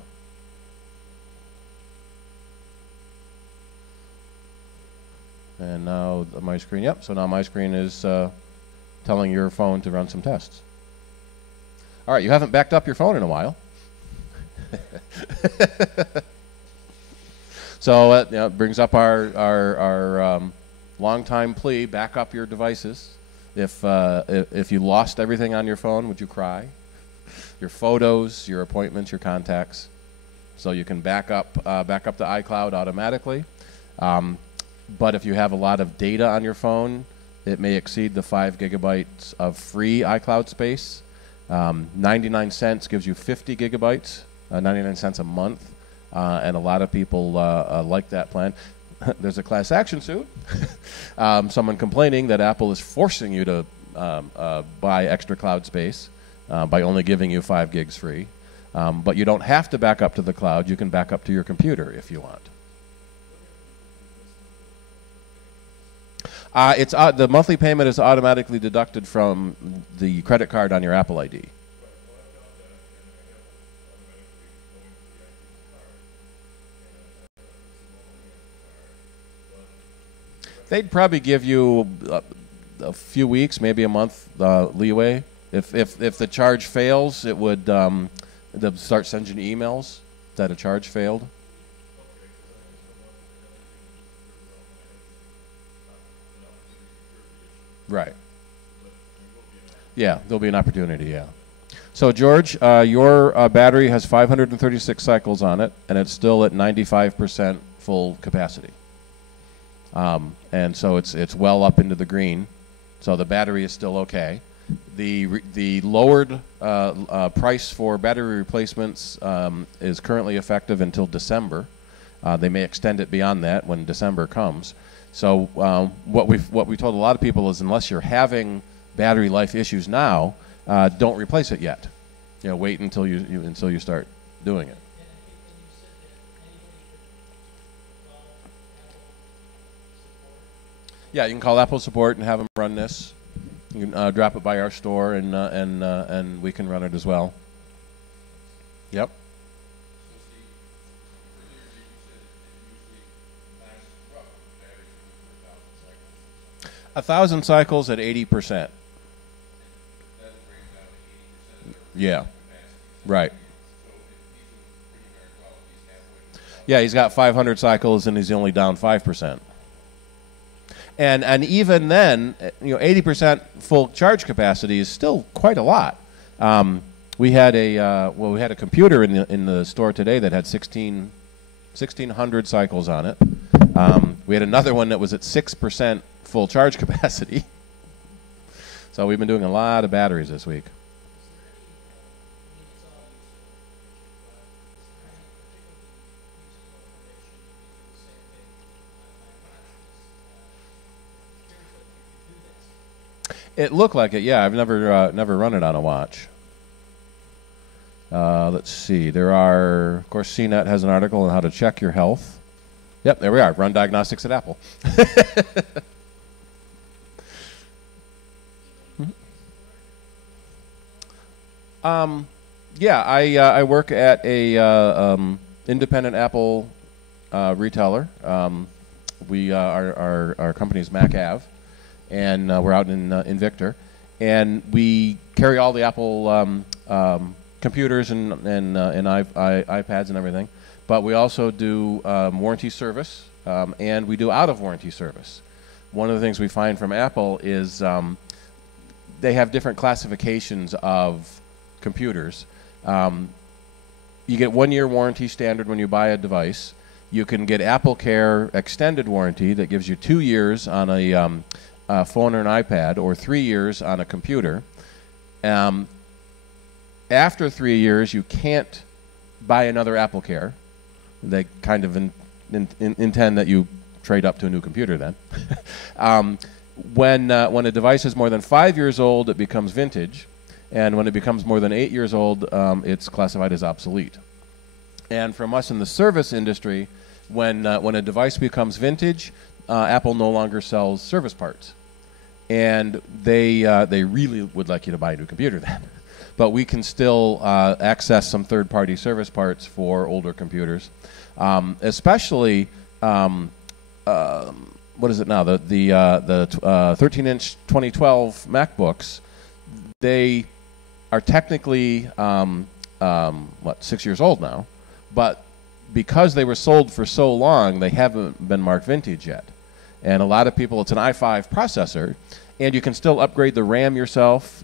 And now my screen, yep, so now my screen is telling your phone to run some tests. All right, you haven't backed up your phone in a while. So it brings up our long-time plea, back up your devices. If you lost everything on your phone, would you cry? Your photos, your appointments, your contacts. So you can back up to iCloud automatically. But if you have a lot of data on your phone, it may exceed the 5 gigabytes of free iCloud space. 99 cents gives you 50 gigabytes, 99 cents a month, and a lot of people like that plan. There's a class action suit. Someone complaining that Apple is forcing you to buy extra cloud space by only giving you 5 gigs free. But you don't have to back up to the cloud. You can back up to your computer if you want. The monthly payment is automatically deducted from the credit card on your Apple ID. They'd probably give you a few weeks, maybe a month leeway. If the charge fails, it would they'll start sending you emails that a charge failed. Right. Yeah, there'll be an opportunity, yeah. So, George, your battery has 536 cycles on it, and it's still at 95% full capacity. And so it's well up into the green. So the battery is still okay. The lowered price for battery replacements is currently effective until December. They may extend it beyond that when December comes. So what we told a lot of people is, unless you're having battery life issues now, don't replace it yet. You know, wait until you start doing it. Yeah, you can call Apple support and have them run this. You can drop it by our store, and we can run it as well. Yep. A 1,000 cycles at 80%. Yeah. Right. Yeah, he's got 500 cycles, and he's only down 5%. And even then, 80% full charge capacity is still quite a lot. We had a computer in the store today that had 1,600 cycles on it. We had another one that was at 6% full charge capacity. So we've been doing a lot of batteries this week. It looked like it, yeah. I've never run it on a watch. Let's see. There are, of course, CNET has an article on how to check your health. Yep, there we are. Run diagnostics at Apple. Yeah, I work at a independent Apple retailer. Our company's Mac Ave. And we're out in Victor, and we carry all the Apple computers and iPads and everything. But we also do warranty service, and we do out-of-warranty service. One of the things we find from Apple is they have different classifications of computers. You get 1-year warranty standard when you buy a device. You can get Apple Care extended warranty that gives you 2 years on a phone or an iPad, or 3 years on a computer. After 3 years, you can't buy another Apple Care. They kind of intend that you trade up to a new computer then. when a device is more than 5 years old, it becomes vintage, and when it becomes more than 8 years old, it's classified as obsolete. And from us in the service industry, when a device becomes vintage, Apple no longer sells service parts, and they really would like you to buy a new computer then. But we can still access some third-party service parts for older computers, especially what is it now? The 13-inch 2012 MacBooks. They are technically 6 years old now, but because they were sold for so long, they haven't been marked vintage yet. And a lot of people, it's an i5 processor, and you can still upgrade the RAM yourself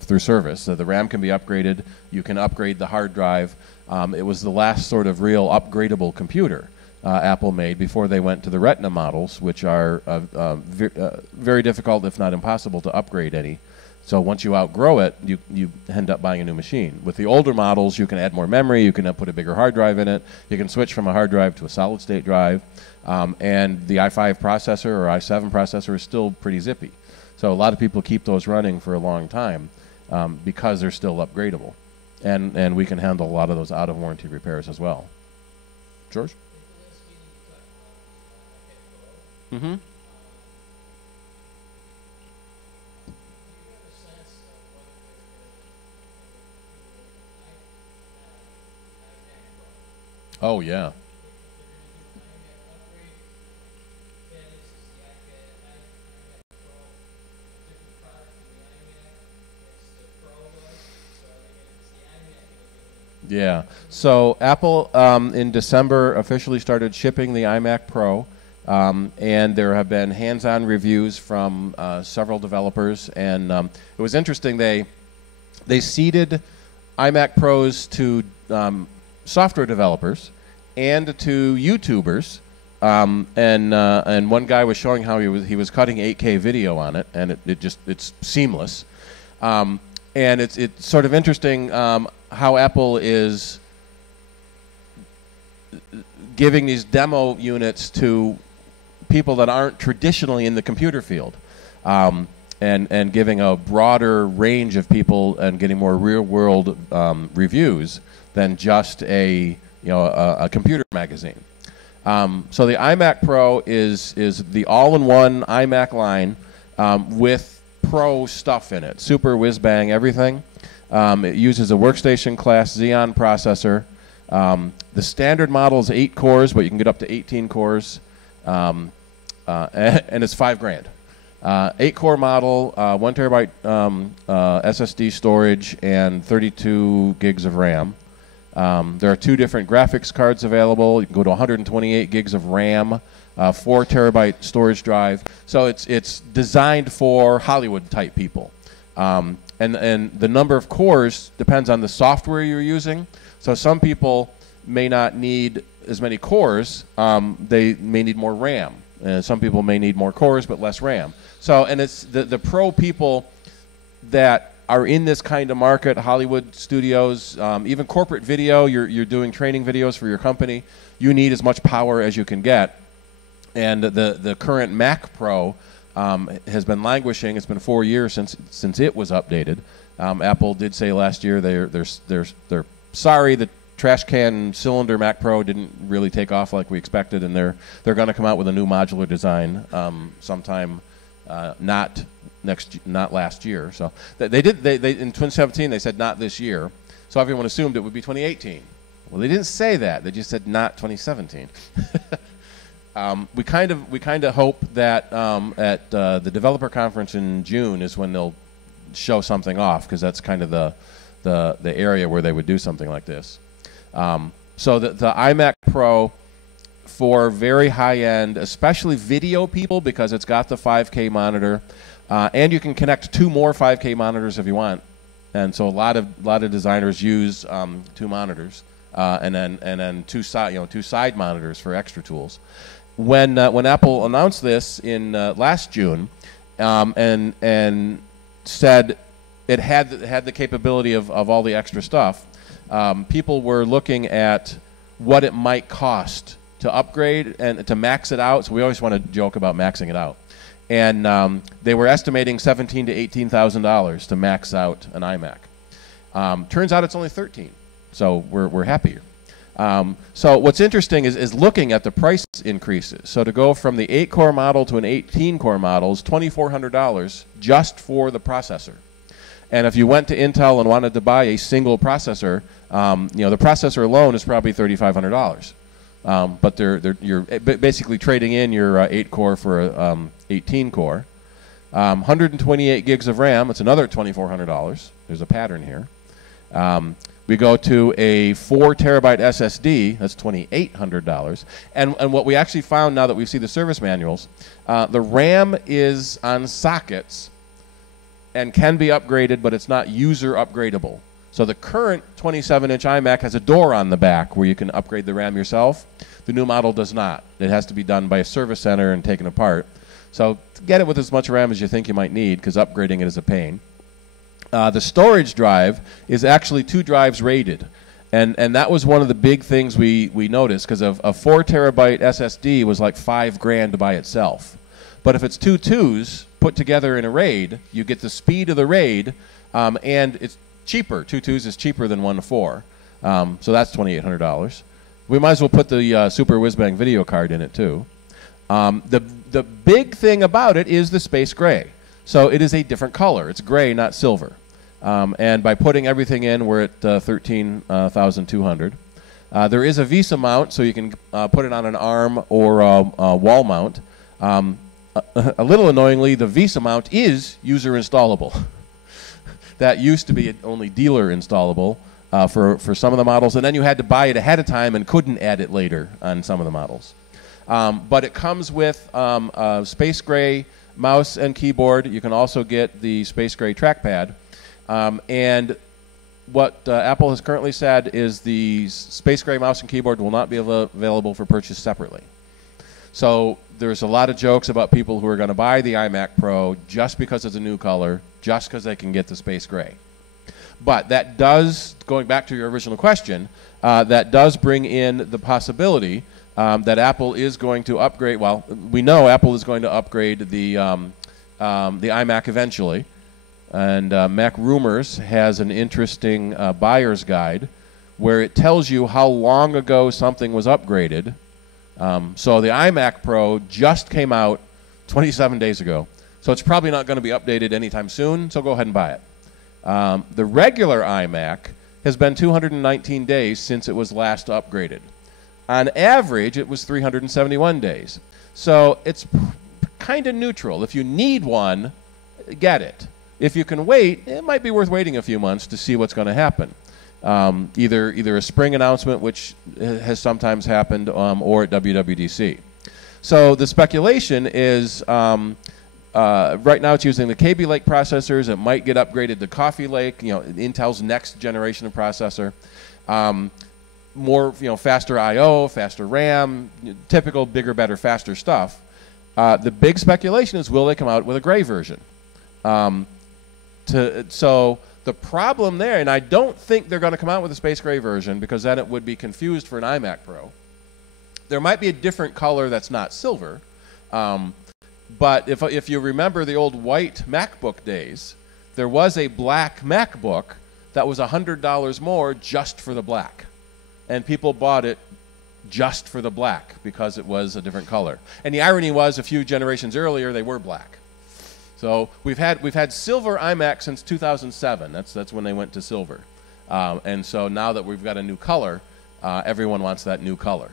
through service. So the RAM can be upgraded. You can upgrade the hard drive. It was the last sort of real upgradable computer Apple made before they went to the Retina models, which are very difficult, if not impossible, to upgrade any. So once you outgrow it, you end up buying a new machine. With the older models, you can add more memory, you can put a bigger hard drive in it, you can switch from a hard drive to a solid-state drive, and the i5 processor or i7 processor is still pretty zippy. So a lot of people keep those running for a long time because they're still upgradable. And we can handle a lot of those out-of-warranty repairs as well. George? Mm-hmm. Oh, yeah. Yeah. So Apple in December officially started shipping the iMac Pro, and there have been hands-on reviews from several developers. And it was interesting. They seeded iMac Pros to software developers and to YouTubers, and one guy was showing how he was cutting 8K video on it, and it's seamless, and it's sort of interesting how Apple is giving these demo units to people that aren't traditionally in the computer field, and giving a broader range of people and getting more real world reviews than just a computer magazine. So the iMac Pro is the all-in-one iMac line with Pro stuff in it, super whiz-bang everything. It uses a workstation class Xeon processor. The standard model is 8 cores, but you can get up to 18 cores, and it's $5,000. 8-core model, 1 terabyte SSD storage, and 32 gigs of RAM. There are 2 different graphics cards available. You can go to 128 gigs of RAM, 4 terabyte storage drive. So it's designed for Hollywood type people. And the number of cores depends on the software you're using. So some people may not need as many cores. They may need more RAM. Some people may need more cores but less RAM. So, and it's the pro people that are in this kind of market, Hollywood studios, even corporate video, you're doing training videos for your company, you need as much power as you can get. And the current Mac Pro has been languishing. It's been 4 years since it was updated. Apple did say last year they're sorry the trash can cylinder Mac Pro didn't really take off like we expected, and they're going to come out with a new modular design sometime not last year. So they in 2017 they said not this year. So everyone assumed it would be 2018. Well, they didn't say that. They just said not 2017. We kind of hope that at the developer conference in June is when they'll show something off, because that's kind of the area where they would do something like this. So the iMac Pro for very high-end, especially video people, because it's got the 5K monitor, and you can connect 2 more 5K monitors if you want. And so a lot of designers use 2 monitors, and then two side monitors for extra tools. When Apple announced this in last June, and said it had the capability of all the extra stuff, people were looking at what it might cost to upgrade and to max it out. So we always want to joke about maxing it out. And they were estimating $17,000 to $18,000 to max out an iMac. Turns out it's only 13, so we're happier. So what's interesting is looking at the price increases. So to go from the 8-core model to an 18-core model is $2,400 just for the processor. And if you went to Intel and wanted to buy a single processor, the processor alone is probably $3,500. But you're basically trading in your 8-core for a 18-core. 128 gigs of RAM, it's another $2,400. There's a pattern here. We go to a 4 terabyte SSD, that's $2,800. And what we actually found now that we see the service manuals, the RAM is on sockets and can be upgraded, but it's not user upgradable. So the current 27-inch iMac has a door on the back where you can upgrade the RAM yourself. The new model does not. It has to be done by a service center and taken apart. So get it with as much RAM as you think you might need, because upgrading it is a pain. The storage drive is actually 2 drives rated. And that was one of the big things we noticed, because a 4 terabyte SSD was like $5,000 by itself. But if it's 2 2s put together in a RAID, you get the speed of the RAID, and it's cheaper. 2 2s is cheaper than 1 4. So that's $2,800. We might as well put the Super Whiz-Bang video card in it too. The big thing about it is the space gray. So it is a different color. It's gray, not silver. And by putting everything in, we're at $13,200. There is a VESA mount, so you can put it on an arm or a wall mount. A little annoyingly, the VESA mount is user installable. That used to be only dealer installable for some of the models, and then you had to buy it ahead of time and couldn't add it later on some of the models. But it comes with a space gray mouse and keyboard. You can also get the space gray trackpad. And what Apple has currently said is the space gray mouse and keyboard will not be available for purchase separately. So there's a lot of jokes about people who are going to buy the iMac Pro just because it's a new color, just because they can get the space gray. But that does, going back to your original question, that does bring in the possibility that Apple is going to upgrade. Well, we know Apple is going to upgrade the iMac eventually. And Mac Rumors has an interesting buyer's guide where it tells you how long ago something was upgraded. So the iMac Pro just came out 27 days ago. So it's probably not going to be updated anytime soon, so go ahead and buy it. The regular iMac has been 219 days since it was last upgraded. On average, it was 371 days. So it's kind of neutral. If you need one, get it. If you can wait, it might be worth waiting a few months to see what's going to happen. Either a spring announcement, which has sometimes happened, or at WWDC. So the speculation is right now it's using the Kaby Lake processors. It might get upgraded to Coffee Lake, Intel's next generation of processor. More, faster I/O, faster RAM, typical bigger, better, faster stuff. The big speculation is, will they come out with a gray version? So the problem there, and I don't think they're going to come out with a space gray version, because then it would be confused for an iMac Pro. There might be a different color that's not silver. But if you remember the old white MacBook days, there was a black MacBook that was $100 more just for the black. And people bought it just for the black because it was a different color. And the irony was, a few generations earlier, they were black. So we've had silver iMac since 2007. That's when they went to silver. And so now that we've got a new color, everyone wants that new color.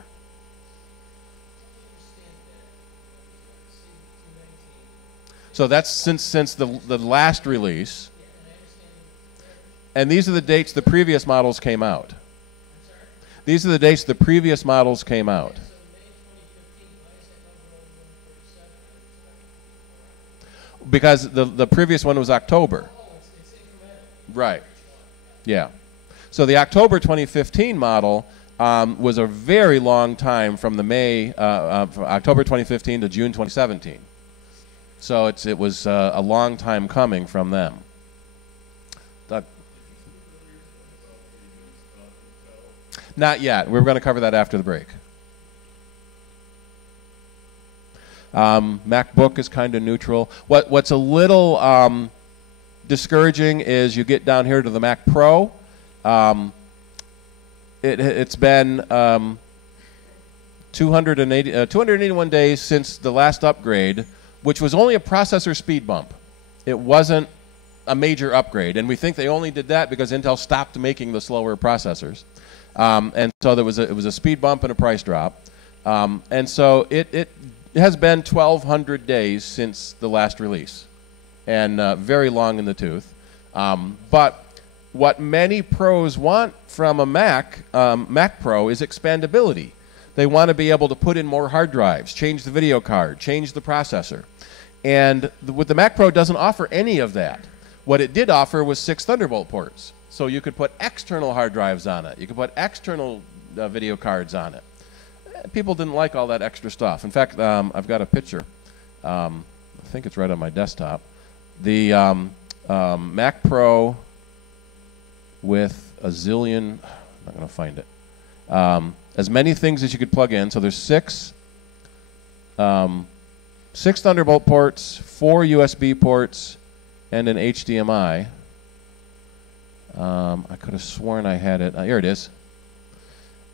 So that's since the last release. And these are the dates the previous models came out. These are the dates the previous models came out. Because the previous one was October. Right. Yeah. So the October 2015 model was a very long time from the from October 2015 to June 2017. So it was a long time coming from them. Not yet. We're going to cover that after the break. MacBook is kind of neutral. What's a little discouraging is you get down here to the Mac Pro. It's been 281 days since the last upgrade, which was only a processor speed bump. It wasn't a major upgrade, and we think they only did that because Intel stopped making the slower processors. And so it was a speed bump and a price drop. And so it has been 1,200 days since the last release, and very long in the tooth. But what many pros want from a Mac Pro is expandability. They want to be able to put in more hard drives, change the video card, change the processor. And with the Mac Pro doesn't offer any of that. What it did offer was 6 Thunderbolt ports. So you could put external hard drives on it. You could put external video cards on it. People didn't like all that extra stuff. In fact, I've got a picture. I think it's right on my desktop. The Mac Pro with a zillion, I'm not going to find it. As many things as you could plug in. So there's 6 Thunderbolt ports, 4 USB ports, and an HDMI. I could have sworn I had it. Here it is.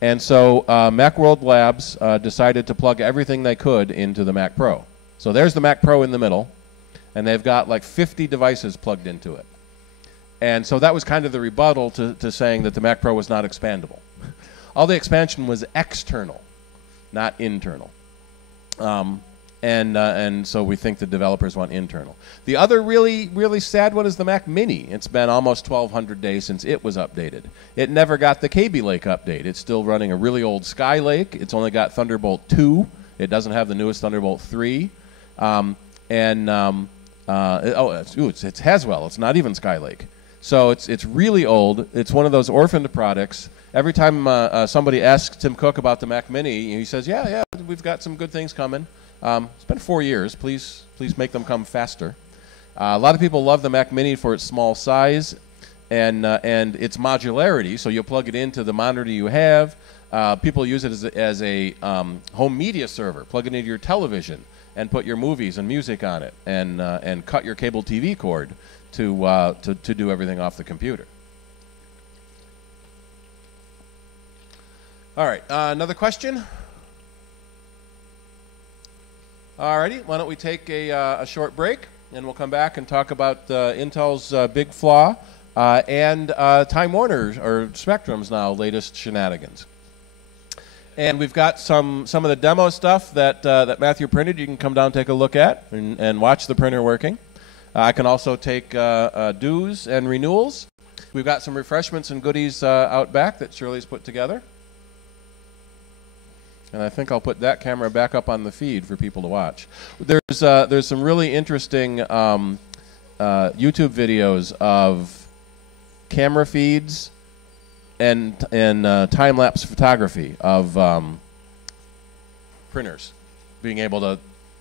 And so Macworld Labs decided to plug everything they could into the Mac Pro. So there's the Mac Pro in the middle, and they've got like 50 devices plugged into it. And so that was kind of the rebuttal to saying that the Mac Pro was not expandable. All the expansion was external, not internal. And so we think the developers want internal. The other really, really sad one is the Mac Mini. It's been almost 1,200 days since it was updated. It never got the Kaby Lake update. It's still running a really old Skylake. It's only got Thunderbolt 2. It doesn't have the newest Thunderbolt 3. It's Haswell. It's not even Skylake. So it's really old. It's one of those orphaned products. Every time somebody asks Tim Cook about the Mac Mini, he says, yeah, we've got some good things coming. It's been 4 years. Please make them come faster. A lot of people love the Mac Mini for its small size and its modularity. So you plug it into the monitor you have. People use it as a home media server. Plug it into your television and put your movies and music on it, and cut your cable TV cord to do everything off the computer. All right, another question? Alrighty, why don't we take a short break, and we'll come back and talk about Intel's big flaw and Time Warner or Spectrum's now latest shenanigans. And we've got some of the demo stuff that Matthew printed. You can come down and take a look at and watch the printer working. I can also take dues and renewals. We've got some refreshments and goodies out back that Shirley's put together. And I think I'll put that camera back up on the feed for people to watch. There's some really interesting YouTube videos of camera feeds and time-lapse photography of printers being able to.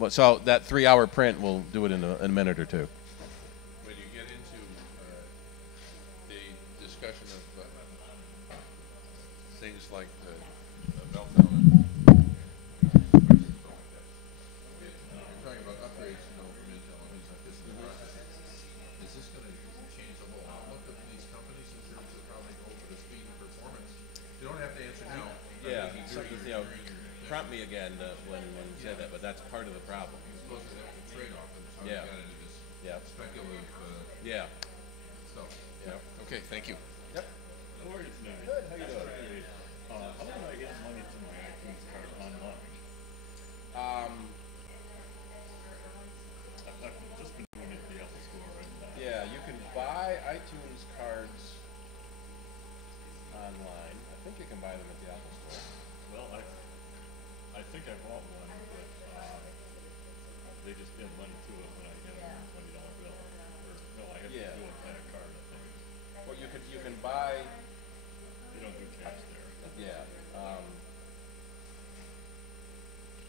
So that 3-hour print, we'll do it in a minute or two. When you get into the discussion of things like the meltdown. You're talking about upgrades, from Intel and things like this in the processing. Is this going to change the whole outlook of these companies in terms of how they go for the speed and performance? You don't have to answer now. Yeah, prompt me again when you say that, but that's part of the problem. You're supposed to have a trade-off, and so Yeah. you got into this Yeah. speculative stuff. Yeah. Okay, thank you. Yep. How are you tonight? Good. How you doing? How do I get money to my iTunes card online? I've just been doing it at the Apple Store, and Yeah, you can buy iTunes cards online. I think you can buy them at the Apple Store. well, I think I bought one, but they just give money to it when I get a $20 bill. Or no, I have Yeah. to do it by a card, I think. Well, you can buy. They don't do cash there. Yeah.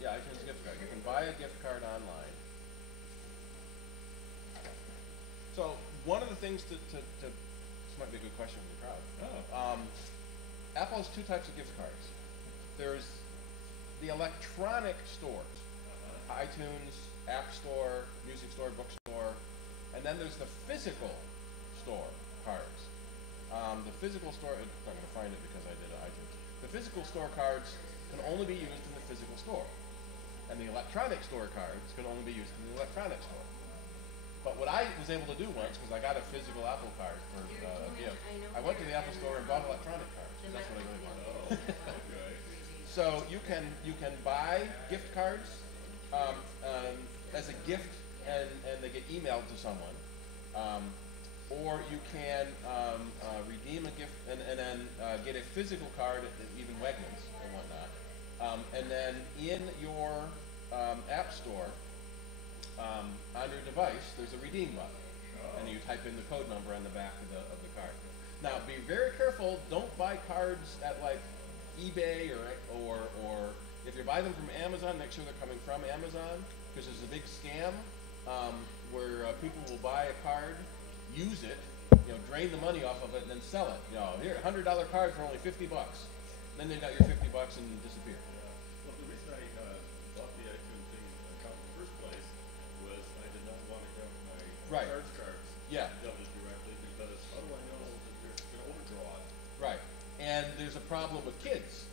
iTunes gift card. You can buy a gift card online. So one of the things this might be a good question for the crowd. Oh. Apple has 2 types of gift cards. There's the electronic stores, iTunes, App Store, Music Store, Bookstore, and then there's the physical store cards. The physical store, I'm not going to find it because I did iTunes. The physical store cards can only be used in the physical store. And the electronic store cards can only be used in the electronic store. But what I was able to do once, because I got a physical Apple card for a gift, I went to the Apple store and bought electronic cards. That's what I really wanted. So you can buy gift cards as a gift, and they get emailed to someone. Or you can redeem a gift and then get a physical card at even Wegmans and whatnot. And then in your App Store, on your device, there's a redeem button, and you type in the code number on the back of the card. Now, be very careful. Don't buy cards at like eBay or if you buy them from Amazon, make sure they're coming from Amazon, because there's a big scam where people will buy a card, use it, drain the money off of it, and then sell it. Here, $100 card for only $50. Then they got your $50 and disappear. Well, the reason I bought the iTunes thing account in the first place was I did not want to have my charge cards debited directly, because how do I know that there's an overdraw? Right. And there's a problem with kids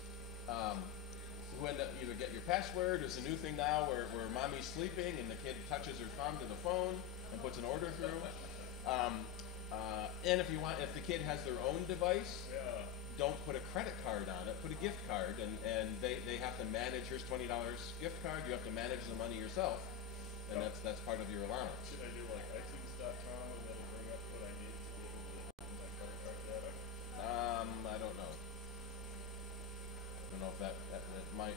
who end up either get your password. There's a new thing now where mommy's sleeping and the kid touches her thumb to the phone and puts an order through. And if the kid has their own device, don't put a credit card on it, put a gift card, and they have to manage. Here's $20 gift card. You have to manage the money yourself, and that's part of your allowance. Should I do like iTunes.com and that'll bring up what I need to get into my credit card data? I don't know. I don't know if that might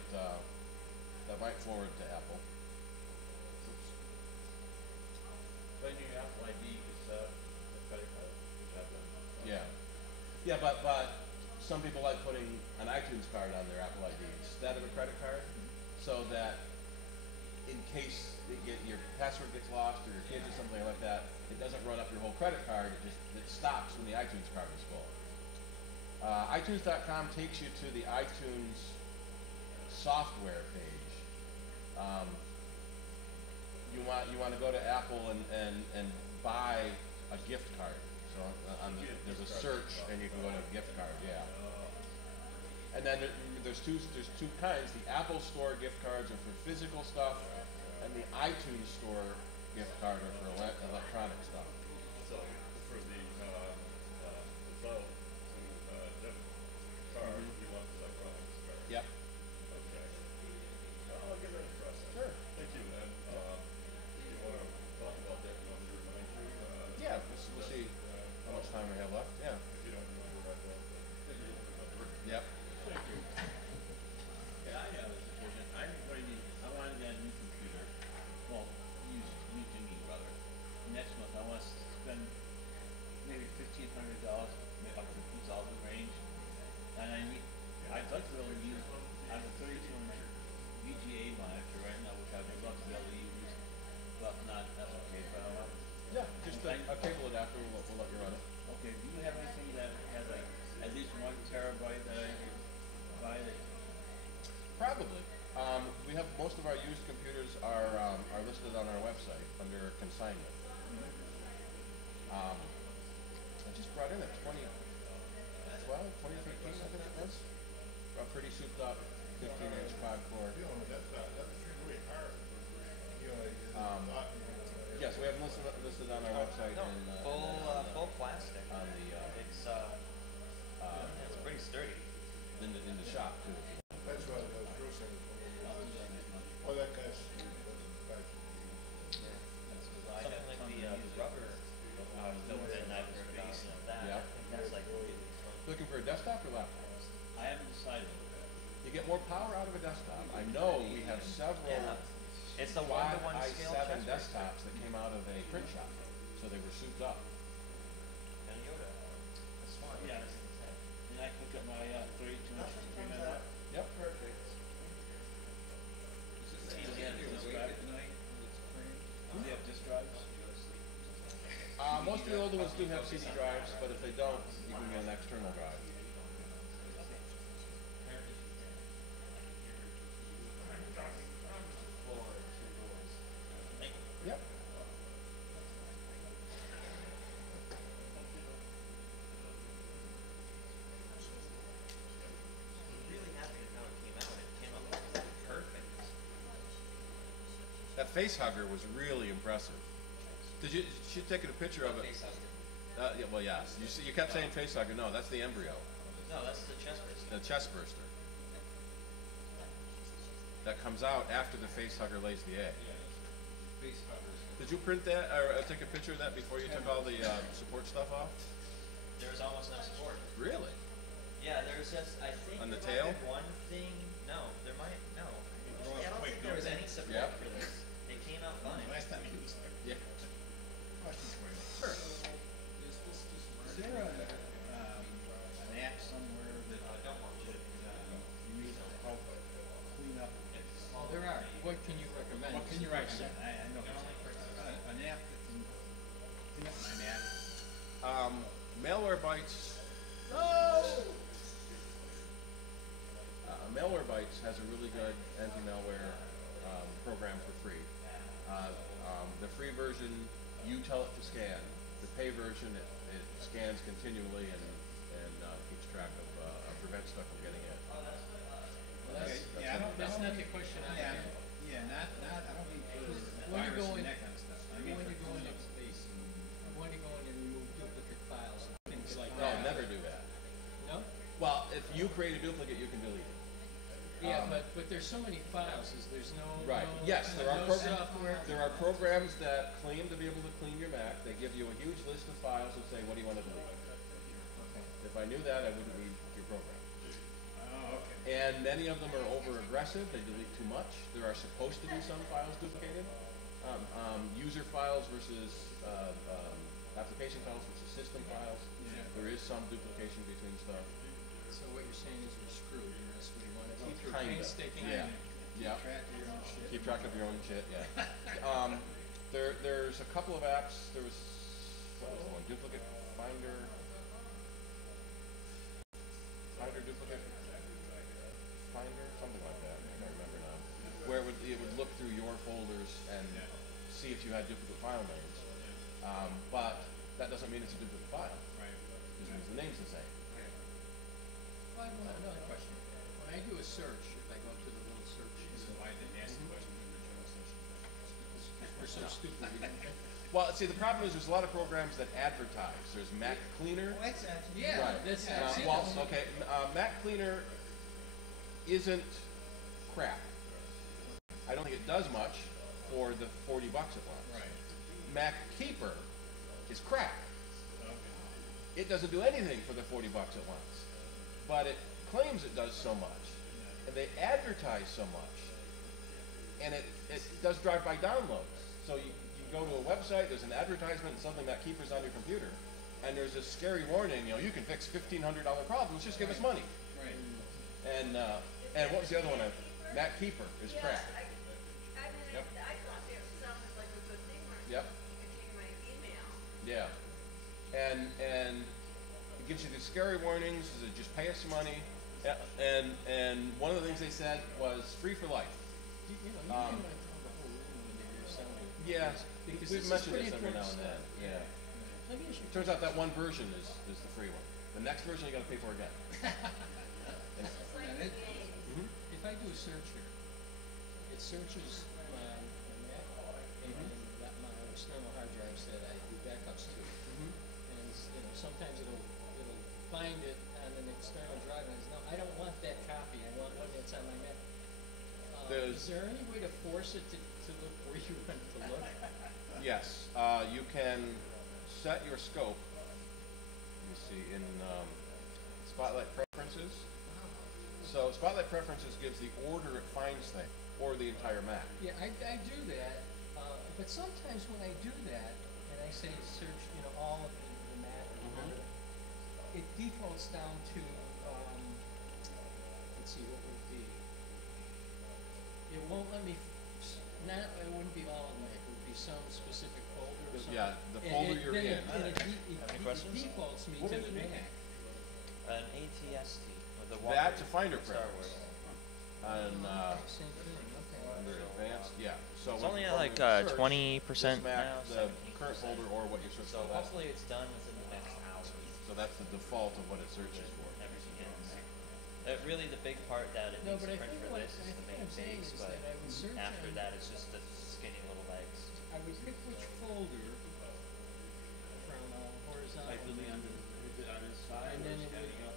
forward to Apple. But your Apple ID is a credit card. Yeah, but some people like putting an iTunes card on their Apple ID instead of a credit card, so that in case your password gets lost or your kids or something like that, it doesn't run up your whole credit card. It stops when the iTunes card is full. iTunes.com takes you to the iTunes software page. You want to go to Apple and buy a gift card. So there's a search, and you can go to a gift card. Yeah. And then there's two kinds. The Apple Store gift cards are for physical stuff, and the iTunes Store gift card are for electronic stuff. So for the cloud to debit card, you want the electronics card. Yep. Okay. I'll give it a try. Sure. Thank you. And if you want to talk about that, you want me to remind you? Yeah. We'll see how much time we have left. Yeah. If you don't remember, I will. Yep. Thank you. Okay, I have a suggestion. I want to get a new computer. Well, new to me, rather. Next month, I want to spend maybe $1,500, maybe up to $2,000 range. And I'd like to be able to use, I have a 32-inch VGA monitor right now, which I would love to be able to use, but not okay. But I want. Yeah. Just a cable adapter. We'll let you run it. Okay. Do you have anything that has like at least 1 terabyte that I could buy? Probably. We have most of our used computers are listed on our website under consignment. I just brought in a 2013, I think it was. A pretty souped up 15-inch quad core. Yes, we have them listed on our website. No, and, full plastic. on the It's pretty sturdy. in the shop too. That's what I was saying. Oh, that guy's. Something like the rubber built-in piece of that. Yeah. I think that's like Looking for a desktop or laptop? I haven't decided. You get more power out of a desktop. I know we have several it's the quad 1-to-1 scale i7 chest. desktops that came out of a print shop, so they were souped up. And Yoda. That's smart. Yeah. And I hook up my 32-inch screen on that. Yep. Perfect. Do you have disk drive tonight? Do they have disk drives? Most of the older ones do have CD drives, but if they don't, you can get an external drive. Yep. Really happy with how it came out. It came out perfect. That face hugger was really impressive. Did you? She taken a picture of it. Face hugger. Yeah, well, yes. You kept saying face hugger. No, that's the embryo. No, that's the chest burster. The chest burster. That comes out after the face hugger lays the egg. Face huggers. Did you print that or take a picture of that before you took all the support stuff off? There was almost no support. Really? Yeah, there was just, I think On the there might tail? have been one thing. No, there might, no. Actually, I don't think there was any support Yep. for this. It came out fine. Last time he was there. Yeah. Questions for you. Sure. Is there an app somewhere that you need to help clean up? Oh, there are. What can you recommend? What can you recommend? I know. An app that can clean up my map. Malware Bytes. Malware Bytes has a really good anti-malware program for free. The free version, you tell it to scan. The pay version, it scans continually and keeps track of prevent stuff from getting in. That's not the question I had. Not. I don't mean for When you virus go and in- that kind of stuff. I mean when for you go cleaning in- up space and. When you go in and remove duplicate files and things like No, that. never do that. No? Well, if you create a duplicate, you can delete it. Yeah, but there's so many files. There's no Right. no- Yes, there are no programs. software. There are programs that claim to be able to clean your Mac. They give you a huge list of files and say, "What do you want to delete?" Okay. If I knew that, I wouldn't need your program. Oh, okay. And many of them are over aggressive. They delete too much. There are supposed to be some files duplicated. User files versus application files versus system files. Yeah. There is some duplication between stuff. So what you're saying is we're screwed. That's what you want to go through Kinda. painstaking. Yeah. Yeah. Track of your own shit. Keep track of your own shit. Yeah. There's a couple of apps. There was what was the one? Duplicate Finder. Duplicate Finder, something like that. I can't remember now. Where it would look through your folders and see if you had duplicate file names. But that doesn't mean it's a duplicate file. Right. It just means the name's the same. Well, I have another question. When I do a search, if I go to the little search, This is why I didn't ask the question in the original session. we're so stupid. We didn't. Well, see, the problem is there's a lot of programs that advertise. There's Mac Cleaner. Yeah, Right. that's it. Well, okay. Mac Cleaner isn't crap. I don't think it does much for the $40 at once. Right. Mac Keeper is crap. Okay. It doesn't do anything for the $40 at once, but it claims it does so much, and they advertise so much, and it does drive-by downloads. So you go to a website, there's an advertisement and something that keepers on your computer, and there's a scary warning, you can fix $1,500 problems, just give us money. Right. And what was the other one? Mac Keeper is crap. I mean, Yep. I thought it sounded like a good thing where Yep. you can take my email. Yeah. And it gives you these scary warnings, says just pay us money. And one of the things they said was free for life. You might tell the whole room when you're selling. Yeah, Because we've this is mentioned pretty this every now and important then. stuff. Yeah. Let me ask you. Turns out that one version is the free one. The next version you got to pay for again. It's like And a it- game. If I do a search here, it searches my Mac and my external hard drives that I do backups to. And sometimes it'll find it on an external drive and says, no, I don't want that copy. I want one that's on my Mac. Is there any way to force it to look where you want it to look? Yes, you can set your scope. Let me see in Spotlight Preferences. So Spotlight Preferences gives the order it finds things, or the entire Mac. Yeah, I do that, but sometimes when I do that, and I say search, all of the Mac or whatever, it defaults down to, let's see, what would it be? It won't let me, it wouldn't be all of the Mac, it would be some specific folder or something. Yeah, the And folder it- you're then in. it- then it Have any questions? defaults me What to are the you Mac. An ATST with the That's a Walker Finder Star preference. Wars. And Same thing, okay. Under advanced, yeah. So It's when only you at go like to search, 20% just map now, the 17%. current folder or what you searched So for. That's, hopefully it's done within the next hour. so that's the default of what it searches for. Everything else. Really, the big part that it No, needs but to I print think for what this is the I'm main saying base, is but that I would search after on- that it's just the skinny little legs. I would pick which folder from horizontal. Ideally under, is it on his side And or then it standing up?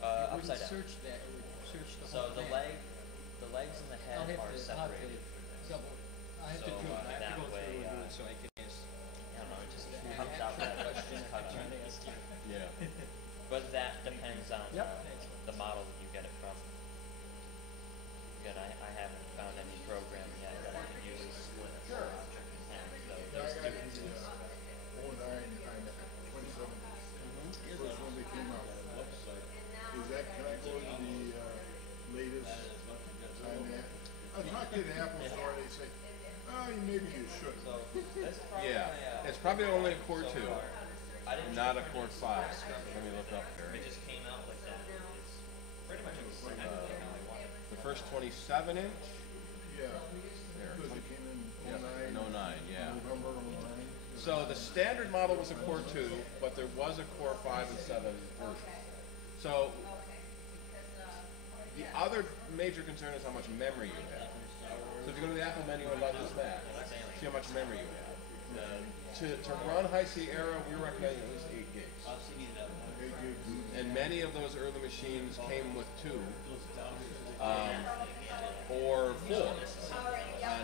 It Upside wouldn't down. search that, it would search the So whole the thing. legs and the head I'll have are to separated. double, I have to So, do it, I have that to go way, through and do it so I can ask. I don't know, it just comes out that Question just I'm cut trying on. to ask you. Yeah. But that depends on Yep. the model that you get it from. Again, I haven't found any program yet that I can use with a full object in hand, so those two instances. 09 27, first one that came out. Is that, can I go to the latest time that? I talked to the Apple store, they say, oh, maybe you should. So that's probably Yeah. It's probably only a Core 2, I didn't not a Core 5. Let me look up here. It just came out like that. It's pretty much everything how I want it. The first 27-inch? Yeah, There. because it came in Yeah, 09. in 09, yeah. November 09. So the standard model was a Core 2, but there was a Core 5 and 7 version. So the other major concern is how much memory you have. So if you go to the Apple menu and run this Mac, see how much memory you have. To run High Sierra, we're recommending at least 8 gigs. And many of those early machines came with 2 or 4.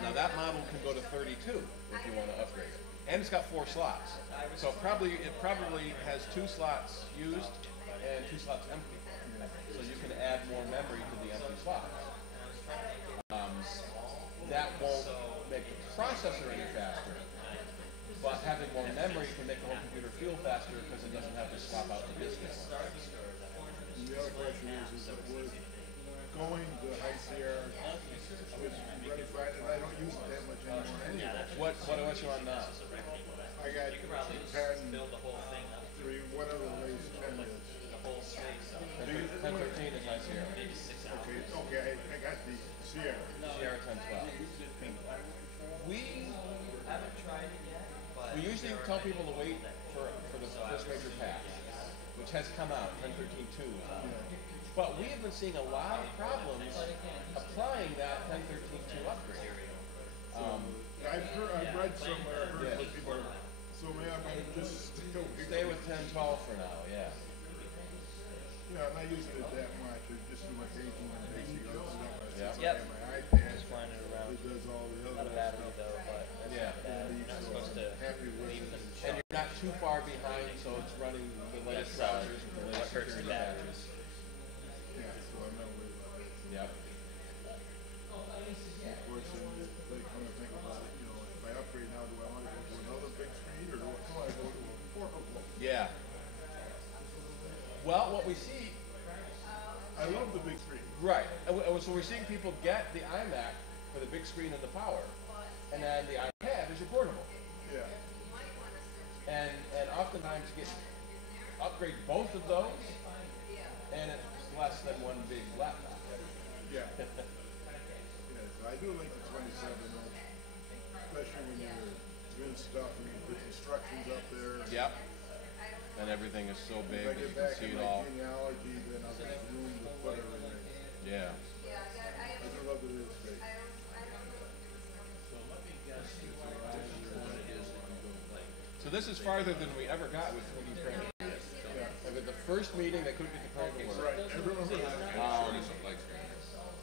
Now that model can go to 32 if you want to upgrade it. And it's got 4 slots. So it probably has 2 slots used and 2 slots empty. So you can add more memory to the empty slots. That won't make the processor any faster, but having more memory can make the whole computer feel faster because it doesn't have to swap out the disk anymore. And the other question is that with going to High Sierra, which Ready Friday, I don't use it that much anymore anyway. What OS you on now? I got 10, 3, whatever the latest 10 is. 1013 is High Sierra. Okay, I got the Sierra. Sierra 1012. We Haven't tried it yet, but We usually tell people to wait for the first major patch, which has come out, 10.13.2 is out. But we have been seeing a lot of problems applying that 10.13.2 upgrade. I've read somewhere, heard what people, so maybe I'm going to just Stay with 10.12 for now, yeah. Yeah, I'm not using it that much, I just do my paging and basic other stuff. Yeah. Since I Yep. have my iPad, just flying it around. it does all the Not other a battery stuff. though, but that's Yeah. not bad. You're not supposed to Happy with leave it. them And shut. you're not too far behind, so it's running the latest That's browsers with the what latest hurts the security batteries. patches. Yeah, so I'm not worried about it. Yep. Of course, then they come to think about it, you know, if I upgrade now, do I want to go to another big screen or do I go to a portable? Yeah. Well, what we see, I love the big screen. right, so we're seeing people get the iMac for the big screen and the power, and then the iPad is your portable. Yeah. And oftentimes you get upgrade both of those, and it's less than one big laptop. Yeah. Yeah, so I do like the 27 inch, especially when you're doing stuff and you put instructions up there. Yep. And everything is so big If I that you get can back see in it my all. genealogy, then I'll have room to put everything. Yeah. I do love the real estate. So let me guess, what it is that you don't like. So this is farther than we ever got with 3D printing. And with the first meeting, they couldn't get the printer to work. Right, I remember that.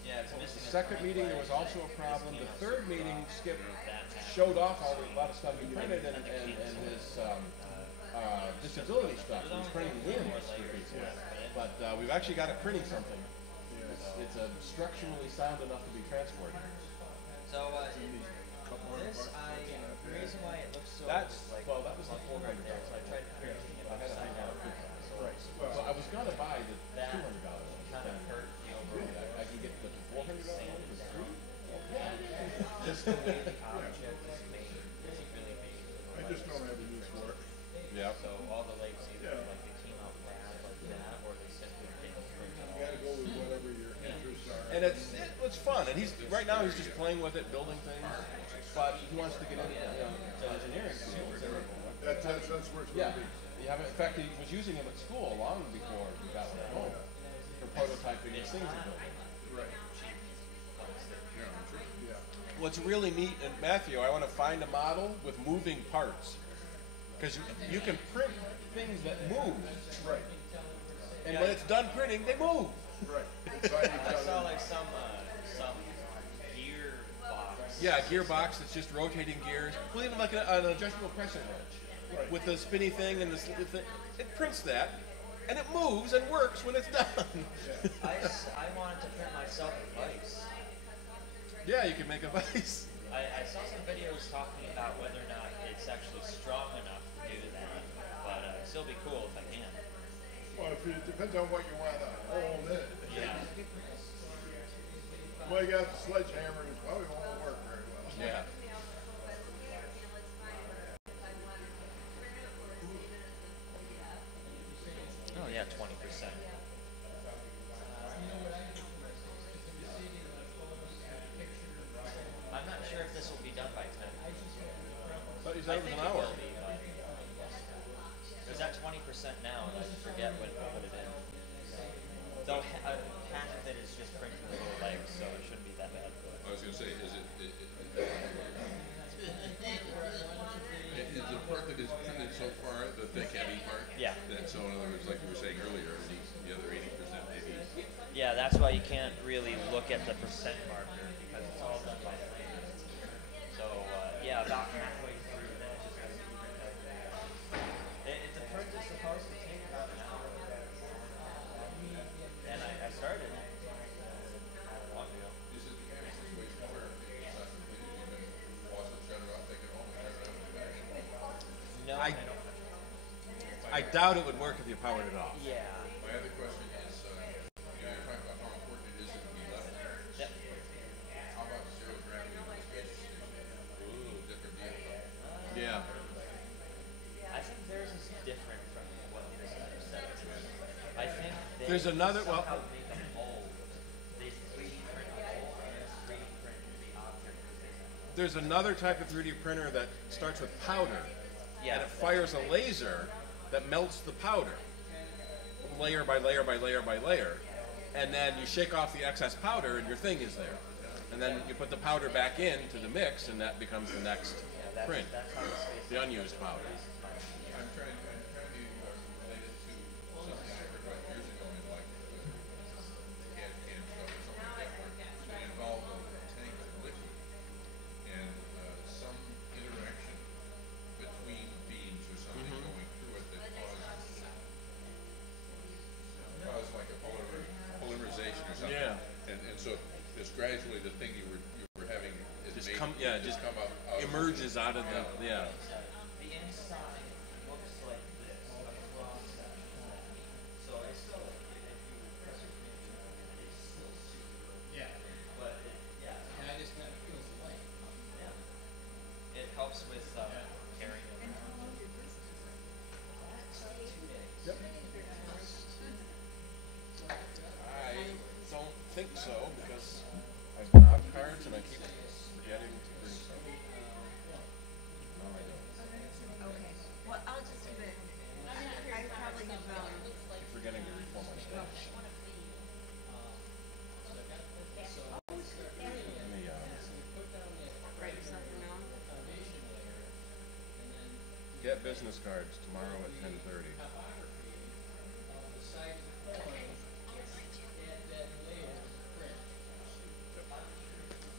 Yeah, it's The missing second meeting, there was also a problem. The third meeting, Skip showed off a lot of stuff he printed and his disability stuff. He was printing limbs for people. But we've actually got it printing something. It's structurally sound enough to be transported. So this the reason why it looks so That's, like well, that was the right 400 there. So I tried to figure it I had to upside hang down. out. So So I was going to buy the $200 that one. kind of hurt the overall. I can get the $400 one for free. Just the way the object is made is really made. I just don't have a use for it. Yeah. So all the legs either Yeah. like they came out bad like that, or they simply didn't print at You all. gotta go with whatever your interests are. And it's it's fun, and right now he's just playing with it, building things, but he wants to get into to engineering fields. That's where it's Yeah, gonna be. you have. In fact, he was using them at school long before we got one at home for prototyping these things he's building. Right. Yeah. What's really neat, and Matthew, I want to find a model with moving parts, because you can print things that move, Right. and when it's done printing, they move. Right. I saw like some gear box. Yeah, a gearbox that's just rotating gears. Well, even like an adjustable crescent wrench Right. with the spinny thing and the thing. It prints that, and it moves and works when it's done. I wanted to print myself a vice. Yeah, you can make a vise. I saw some videos talking about whether or not it's actually strong enough to do that, but it'd still be cool if I can. Well, it depends on what you want to hold in it. Yeah. Well, you got the sledgehammer, it probably won't work very well. Yeah. Oh yeah, 20%. I'm not sure if this will be done by 10. But you I said it was think an it hour. will be, but it's at 20% now, and I forget when to put it in. Though half of it is just printing the little legs, so it shouldn't be that bad. I was gonna say, is the part that is printed so far, the thick, heavy part? Yeah. That, so in other words, like you were saying earlier, the other 80% maybe. Yeah, that's why you can't really look at the percent marker, because it's all done by hand. So, yeah, about halfway through that. The print is supposed to take about an hour. And I started not long ago. Is it the kind of situation where it's not completed, you can wash it, shut it off, take it home, and turn it on and back? No, I- I don't. I doubt it would work if you powered it off. Yeah. My other question is, you're talking about how important it is to be level. Yep. How about zero gravity on the space station? Ooh, different deal. Yeah. I think theirs is different from what this other setup is. I think they There's another- well- somehow make a mold. They 3D print a mold and then 3D print the object. There's another type of 3D printer that starts with powder, Yeah. and it fires a laser that melts the powder, layer by layer by layer by layer, and then you shake off the excess powder, and your thing is there. And then you put the powder back into the mix, and that becomes the next print, That's how the space the unused powder. I'm trying to relate it to something I heard about years ago in like CAD CAM stuff or something like that, where it involved a tank of liquid and some interaction between beams or something going through it that caused like a polymerization or something. Yeah. And so it's gradually the thing you were having is Just made, come- yeah, just come up out of Emerges out of the, yeah. The inside looks like this, a cross section. So it's still, if you press your finger, it's still super. Yeah. But yeah, And I just kind of feels the light. yeah. It helps with carrying it around. 2 days. Yep. I don't think so, because I've been out of cards and I keep forgetting to bring some. Okay, well, I'll just do it. I probably have, Keep forgetting to refill my stash. Let me, write something down. get business cards tomorrow at 10:30.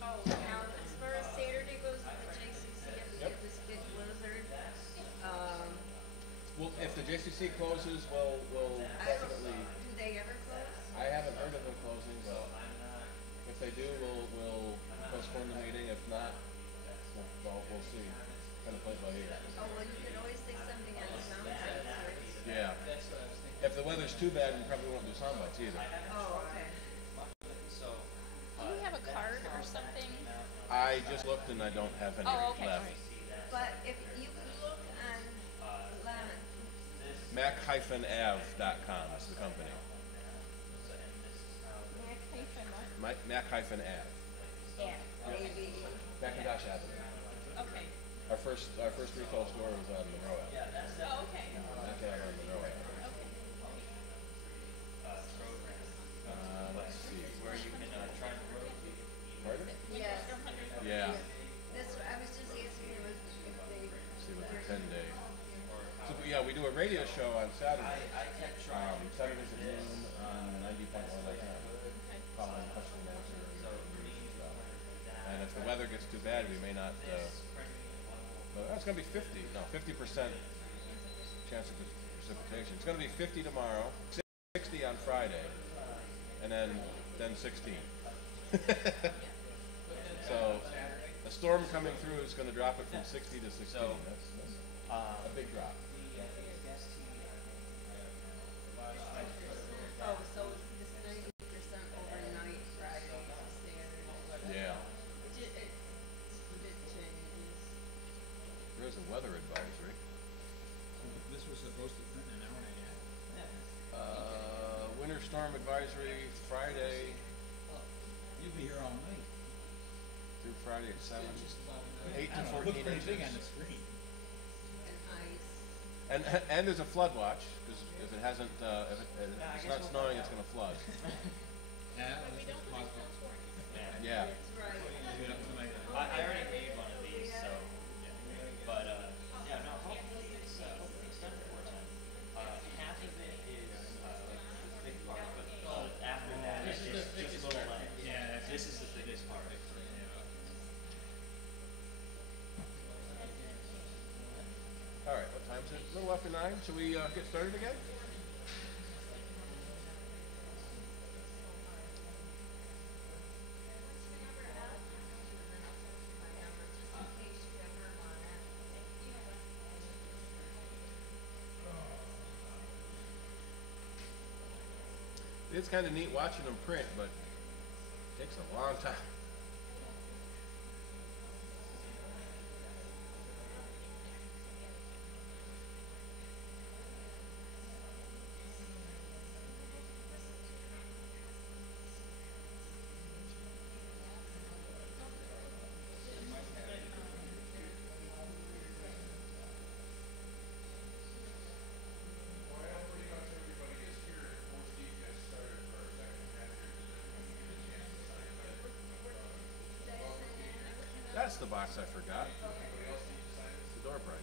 Oh, now, as far as Saturday goes with the JCC, if we get this big blizzard, Well, if the JCC closes, we'll definitely. do they ever close? I haven't heard of them closing, but if they do, we'll postpone the meeting. If not, we'll see. Kind of play by ear. Oh, well, you could always say something on the sound sensors. Yeah. If the weather's too bad, we probably won't do sound bites either. Oh, okay. Do you have a card or something? I just looked and I don't have any Oh, okay. left. But if you look on Mac-Av.com is the company. Mac-what? Mac-Ave. Yeah, maybe. Macintosh Avenue. Okay. Our first retail store was on Monroe Avenue. Oh, okay. Mac Ave on Monroe Avenue. Okay. Let's see. Where you can try and rotate. Pardon? Yes. Yeah. That's what I was just asking was if they. See what the 10-day. So, yeah, we do a radio show on Saturday. Saturdays at noon on 90.1 FM. Following question and answer. And if the weather gets too bad, we may not. It's going to be 50% chance of precipitation. It's going to be 50 tomorrow, 60 on Friday, and then 16. So a storm coming through is going to drop it from 60 to 16. That's a big drop. Oh, so it's 90% overnight Friday to Saturday. Yeah. It did changes. There's a weather advisory. This was supposed to print an hour and a half. Winter storm advisory Friday You'll be here all night. through Friday at 7. 8 to I don't know, 14 it looks pretty big on inches. the screen. And ice. And there's a flood watch because if it hasn't, if it's not snowing, it's going to flood. Yeah, this is possible. Yeah. That's right. I already made one of these, so. But yeah, no. Hopefully it's done before 10. Half of it is like the big part, but after that it's just little legs. Yeah, This is the biggest part. All right, what time is it? A little after 9. Should we get started again? It's kind of neat watching them print, but it takes a long time. That's the box I forgot. The door prizes.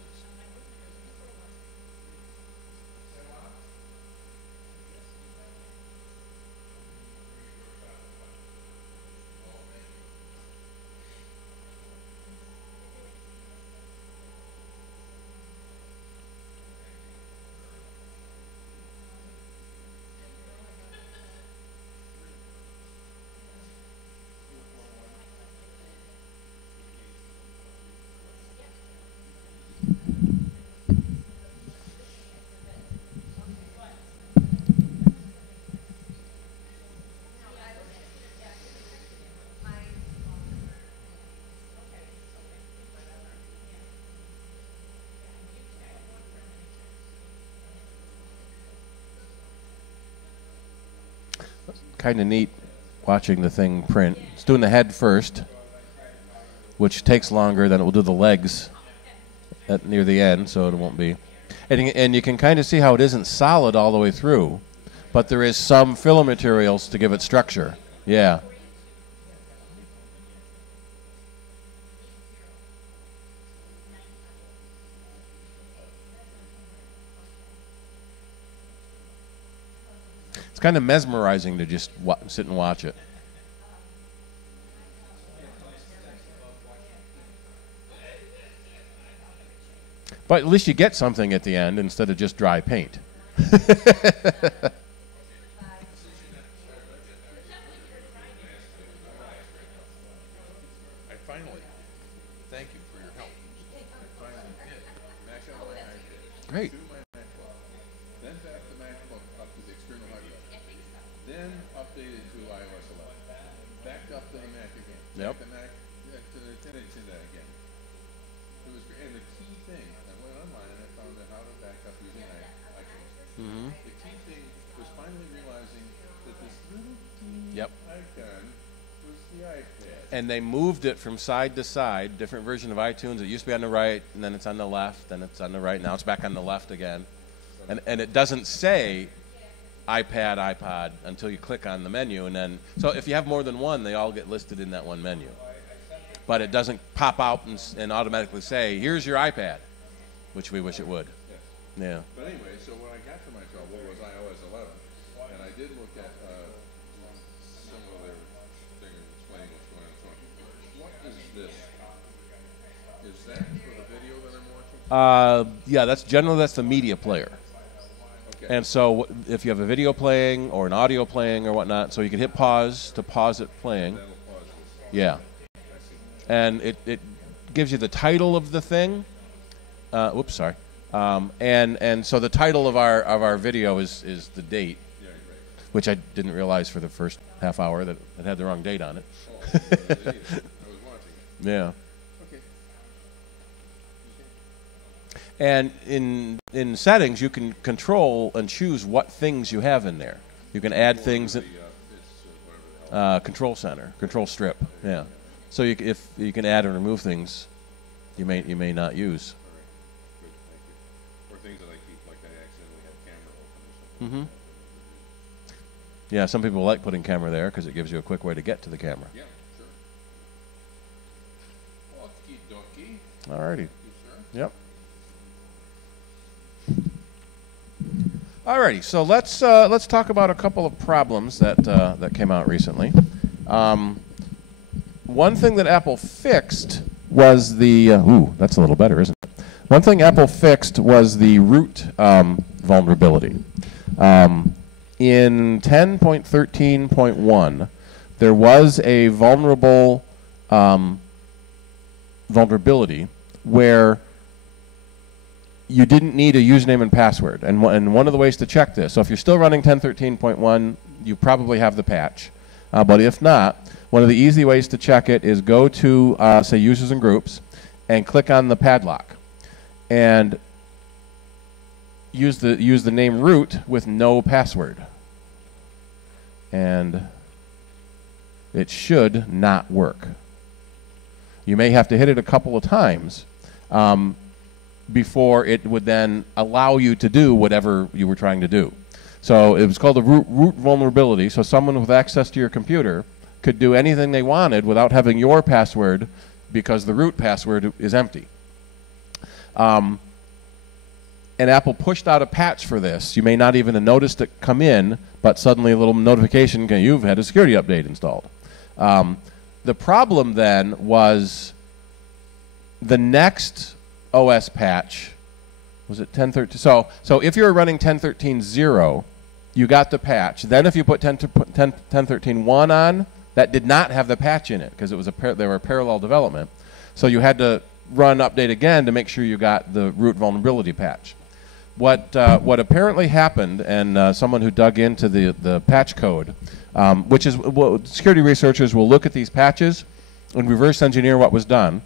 Kind of neat watching the thing print. It's doing the head first, which takes longer than it will do the legs near the end, so it won't be. And you can kind of see how it isn't solid all the way through, but there is some filler materials to give it structure. Yeah. It's kind of mesmerizing to just sit and watch it. But at least you get something at the end instead of just dry paint. I finally, thank you for your help. I finally did. Back up my iPad. Great. To my MacBook. Then back the MacBook up to the external hard drive. Then updated to iOS 11. Backed up to the Mac again. Yep. The Mac to that again. It was great. And the key thing, I went online and I found out how to back up using iCloud. Mm-hmm. The key thing was finally realizing that this little teeny Yep. icon and they moved it from side to side, different version of iTunes. It used to be on the right, and then it's on the left, then it's on the right, now it's back on the left again. And it doesn't say iPad, iPod until you click on the menu, and then, so if you have more than one, they all get listed in that one menu. But it doesn't pop out and automatically say, here's your iPad, which we wish it would. Yes. Yeah. But anyway, so when I got to my trouble was iOS 11, and I did look at some of their thing explaining what's going on. So what is this? Is that for the video that I'm watching? Yeah, that's the media player. Okay. And so if you have a video playing or an audio playing or whatnot, so you can hit pause to pause it playing. That'll pause this. Yeah. And it gives you the title of the thing. Oops, sorry. And so the title of our video is the date, Yeah, you're right. which I didn't realize for the first half hour that it had the wrong date on it. Oh, I was watching it. Yeah. Okay. And in settings, you can control and choose what things you have in there. You can add things. It's whatever the hell. Control center, control strip. Yeah. So if you can add and remove things, you may not use. All right. Good, thank you. Or things that I keep, like I accidentally have camera open or something. Mm-hmm. Yeah, some people like putting camera there because it gives you a quick way to get to the camera. Yeah, sure. Okie dokie. Alrighty. You, sir? Yep. Alrighty. So let's talk about a couple of problems that came out recently. One thing that Apple fixed was the that's a little better, isn't it? One thing Apple fixed was the root vulnerability. In 10.13.1, there was a vulnerability where you didn't need a username and password. And one of the ways to check this, so if you're still running 10.13.1, you probably have the patch. But if not, one of the easy ways to check it is go to, say, users and groups, and click on the padlock. And use the name root with no password. And it should not work. You may have to hit it a couple of times before it would then allow you to do whatever you were trying to do. So it was called a root vulnerability. So someone with access to your computer could do anything they wanted without having your password because the root password is empty. And Apple pushed out a patch for this. You may not even have noticed it come in, but suddenly a little notification, you've had a security update installed. The problem then was the next OS patch, was it 10.13? So if you were running 10.13.0, you got the patch. Then if you put 10.13.1 on, that did not have the patch in it because it was they were parallel development. So you had to run update again to make sure you got the root vulnerability patch. What apparently happened, and someone who dug into the patch code, which is security researchers will look at these patches and reverse engineer what was done.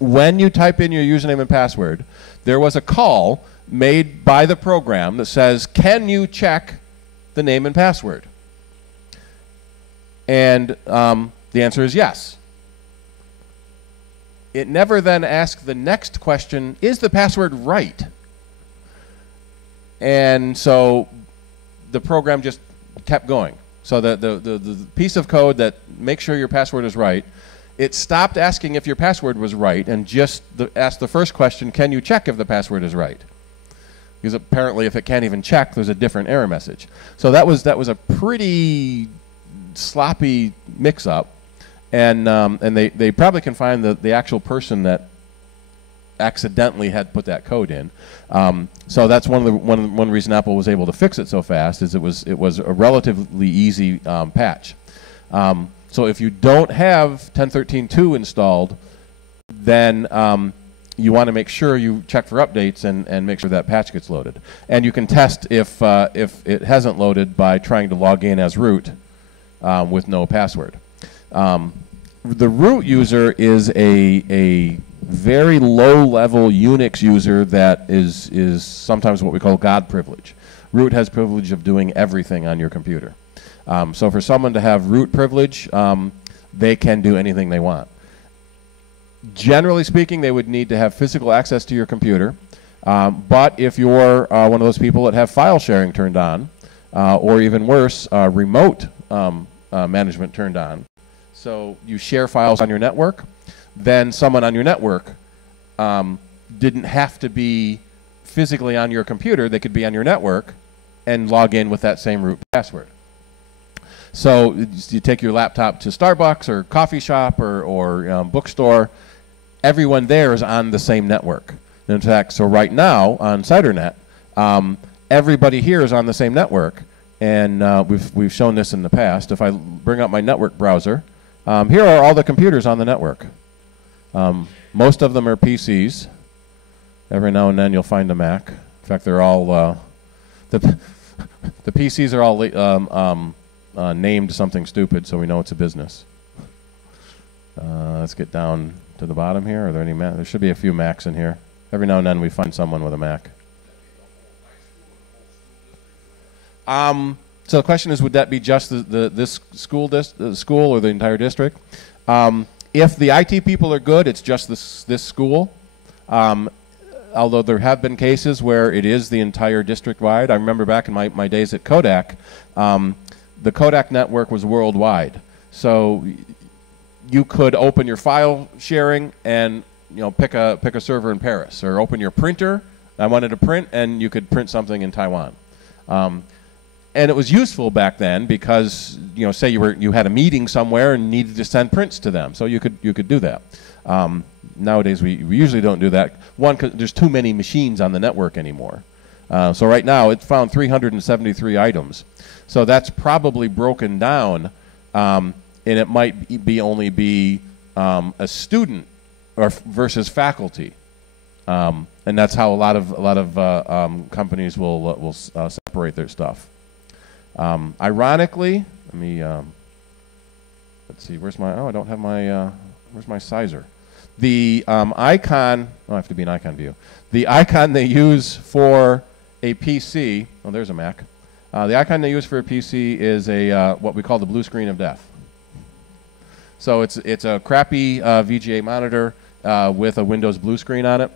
When you type in your username and password, there was a call made by the program that says, can you check the name and password? And the answer is yes. It never then asked the next question, is the password right? And so the program just kept going. So the piece of code that makes sure your password is right, it stopped asking if your password was right and just asked the first question, can you check if the password is right? Because apparently if it can't even check, there's a different error message. So that was a pretty sloppy mix-up, and they probably can find the actual person that accidentally had put that code in. So that's one reason Apple was able to fix it so fast is it was a relatively easy patch. So if you don't have 10.13.2 installed, then you want to make sure you check for updates and make sure that patch gets loaded. And you can test if it hasn't loaded by trying to log in as root with no password. The root user is a very low-level Unix user that is sometimes what we call God privilege. Root has privilege of doing everything on your computer. So for someone to have root privilege, they can do anything they want. Generally speaking, they would need to have physical access to your computer. But if you're one of those people that have file sharing turned on, or even worse, remote management turned on, so you share files on your network, then someone on your network didn't have to be physically on your computer. They could be on your network and log in with that same root password. So you take your laptop to Starbucks or coffee shop or bookstore. Everyone there is on the same network. In fact, so right now on CIDERnet, everybody here is on the same network, and we've shown this in the past. If I bring up my network browser, here are all the computers on the network. Most of them are PCs. Every now and then you'll find a Mac. In fact, they're all the PCs are all named something stupid, so we know it's a business. Let's get down to the bottom here. Are there any Mac? There should be a few Macs in here. Every now and then we find someone with a Mac. So the question is, would that be just this school or the entire district? If the IT people are good, it's just this school. Although there have been cases where it is the entire district-wide. I remember back in my days at Kodak, the Kodak network was worldwide. So you could open your file sharing and pick a server in Paris, or open your printer. I wanted to print, and you could print something in Taiwan. And it was useful back then because say you had a meeting somewhere and needed to send prints to them, so you could do that. Nowadays we usually don't do that. One, 'cause there's too many machines on the network anymore. So right now it found 373 items. So that's probably broken down, and it might only be a student or versus faculty, and that's how a lot of companies will separate their stuff. Ironically, let me let's see. Where's my? Oh, I don't have my. Where's my sizer? The icon. Oh, I have to be an icon view. The icon they use for a PC. Oh, there's a Mac. The icon they use for a PC is a what we call the blue screen of death. So it's a crappy VGA monitor with a Windows blue screen on it,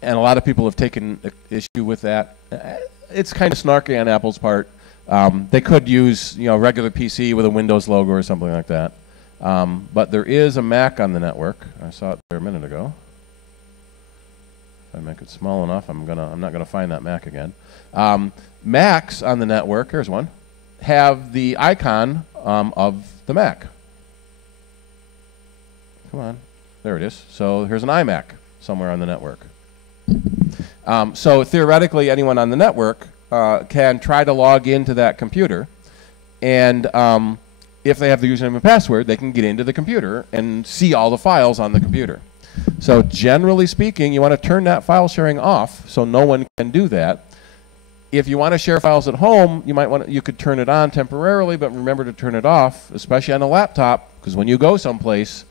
and a lot of people have taken issue with that. It's kind of snarky on Apple's part. They could use regular PC with a Windows logo or something like that. But there is a Mac on the network. I saw it there a minute ago. If I make it small enough, I'm not gonna find that Mac again. Macs on the network, here's one, have the icon of the Mac. Come on, there it is. So here's an iMac somewhere on the network. So theoretically, anyone on the network can try to log into that computer, and if they have the username and password, they can get into the computer and see all the files on the computer. So generally speaking, you want to turn that file sharing off so no one can do that. If you want to share files at home, you could turn it on temporarily, but remember to turn it off, especially on a laptop, because when you go someplace,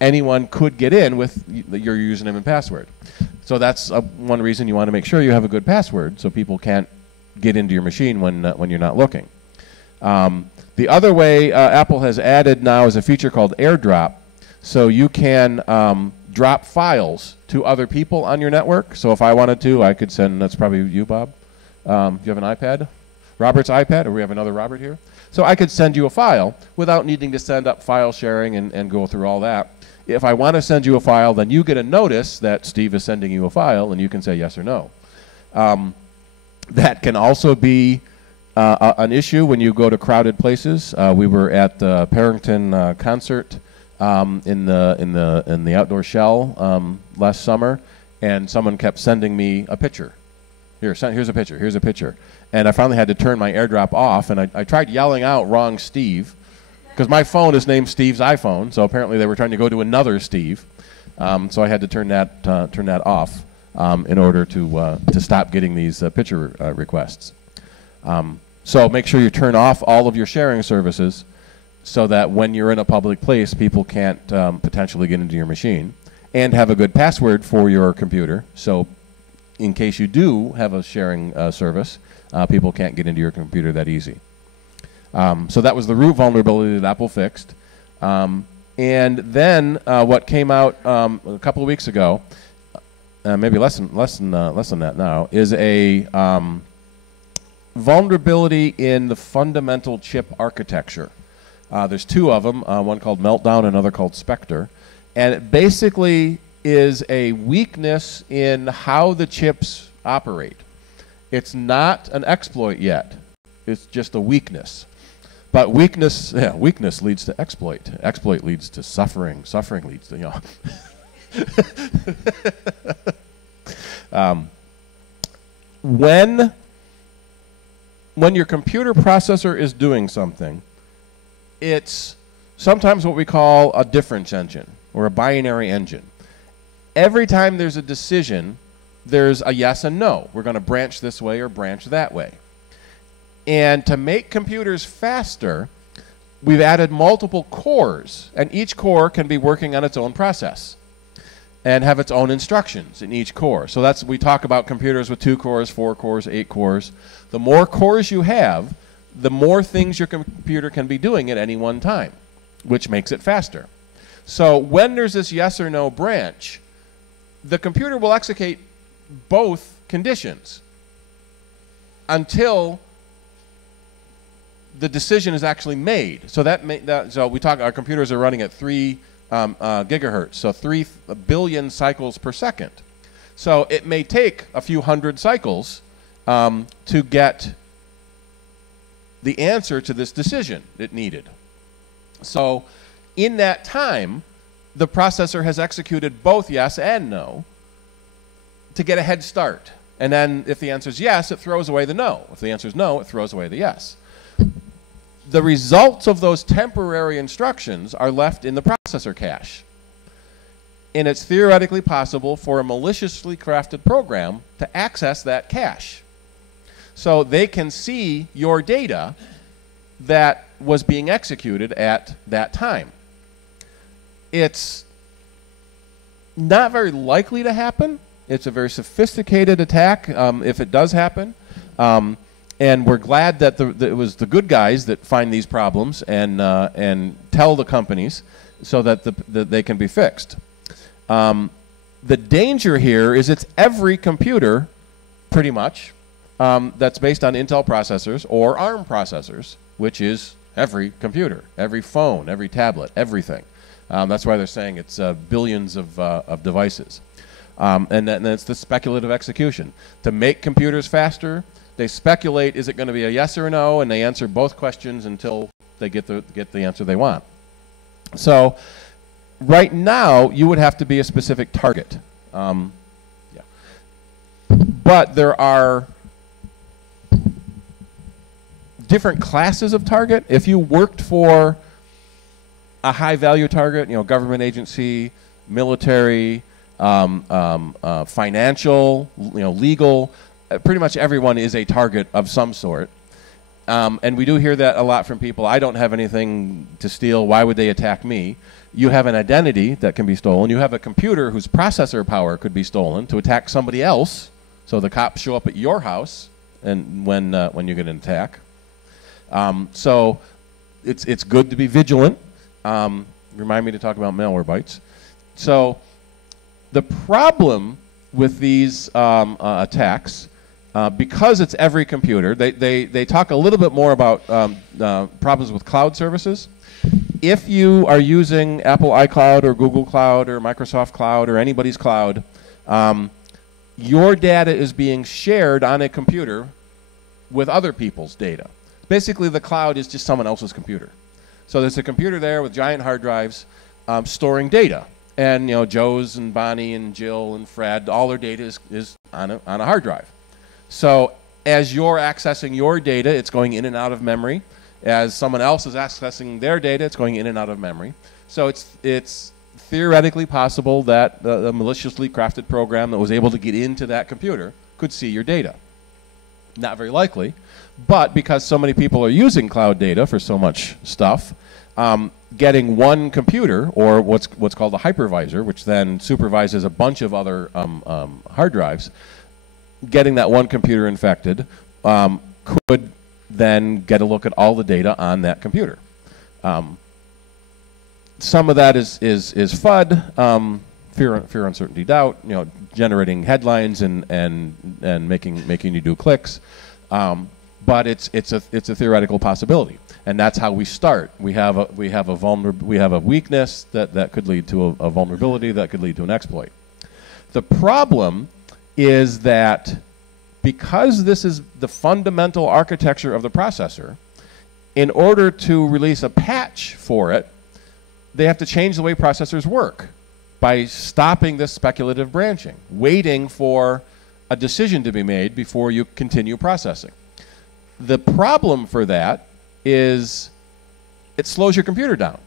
anyone could get in with your username and password. So that's one reason you want to make sure you have a good password so people can't get into your machine when you're not looking. The other way Apple has added now is a feature called AirDrop. So you can drop files to other people on your network. So if I wanted to, I could send, that's probably you, Bob. Do you have an iPad? Robert's iPad, or we have another Robert here? So I could send you a file without needing to send up file sharing and go through all that. If I want to send you a file, then you get a notice that Steve is sending you a file, and you can say yes or no. That can also be an issue when you go to crowded places. We were at the Parrington concert in the outdoor shell last summer, and someone kept sending me a picture. Here's a picture. Here's a picture. And I finally had to turn my AirDrop off, and I tried yelling out "Wrong, Steve," because my phone is named Steve's iPhone. So apparently they were trying to go to another Steve. So I had to turn that off in order to stop getting these picture requests. So make sure you turn off all of your sharing services so that when you're in a public place, people can't potentially get into your machine, and have a good password for your computer. So in case you do have a sharing service, people can't get into your computer that easy. So that was the root vulnerability that Apple fixed. And then what came out a couple of weeks ago, maybe less than that now, is a vulnerability in the fundamental chip architecture. There's two of them, one called Meltdown, another called Spectre. And it basically is a weakness in how the chips operate. It's not an exploit yet. It's just a weakness. But weakness leads to exploit. Exploit leads to suffering. Suffering leads to, when your computer processor is doing something, it's sometimes what we call a difference engine or a binary engine. Every time there's a decision, there's a yes and no. We're going to branch this way or branch that way. And to make computers faster, we've added multiple cores, and each core can be working on its own process and have its own instructions in each core. So that's, we talk about computers with 2 cores, 4 cores, 8 cores. The more cores you have, the more things your computer can be doing at any one time, which makes it faster. So when there's this yes or no branch, the computer will execute both conditions until the decision is actually made. So so we talk, our computers are running at 3 gigahertz, so 3 billion cycles per second. So it may take a few hundred cycles to get the answer to this decision it needed. So in that time, the processor has executed both yes and no to get a head start. And then if the answer is yes, it throws away the no. If the answer is no, it throws away the yes. The results of those temporary instructions are left in the processor cache. And it's theoretically possible for a maliciously crafted program to access that cache. So they can see your data that was being executed at that time. It's not very likely to happen. It's a very sophisticated attack if it does happen. And we're glad that it was the good guys that find these problems and tell the companies so that they can be fixed. The danger here is it's every computer, pretty much, that's based on Intel processors or ARM processors, which is every computer, every phone, every tablet, everything. That's why they're saying it's billions of devices. And then it's the speculative execution. To make computers faster, they speculate, is it going to be a yes or a no, and they answer both questions until they get the answer they want. So right now, you would have to be a specific target. But there are different classes of target. If you worked for a high-value target, government agency, military, financial, legal, pretty much everyone is a target of some sort. And we do hear that a lot from people. I don't have anything to steal. Why would they attack me? You have an identity that can be stolen. You have a computer whose processor power could be stolen to attack somebody else. So the cops show up at your house and when you get an attack. So it's good to be vigilant. Remind me to talk about Malwarebytes. So the problem with these attacks, because it's every computer, they talk a little bit more about problems with cloud services. If you are using Apple iCloud or Google Cloud or Microsoft Cloud or anybody's cloud, your data is being shared on a computer with other people's data. Basically, the cloud is just someone else's computer. So there's a computer there with giant hard drives storing data. And Joe's and Bonnie and Jill and Fred, all their data is on a hard drive. So as you're accessing your data, it's going in and out of memory. As someone else is accessing their data, it's going in and out of memory. So it's theoretically possible that a maliciously crafted program that was able to get into that computer could see your data. Not very likely, but because so many people are using cloud data for so much stuff, getting one computer, or what's called a hypervisor, which then supervises a bunch of other hard drives, getting that one computer infected could then get a look at all the data on that computer. some of that is FUD, fear, uncertainty, doubt. You know, generating headlines and making you do clicks. But it's a theoretical possibility, and that's how we start. We have a weakness that could lead to a vulnerability that could lead to an exploit. The problem is that because this is the fundamental architecture of the processor, in order to release a patch for it, they have to change the way processors work by stopping this speculative branching, waiting for a decision to be made before you continue processing. The problem for that is it slows your computer down,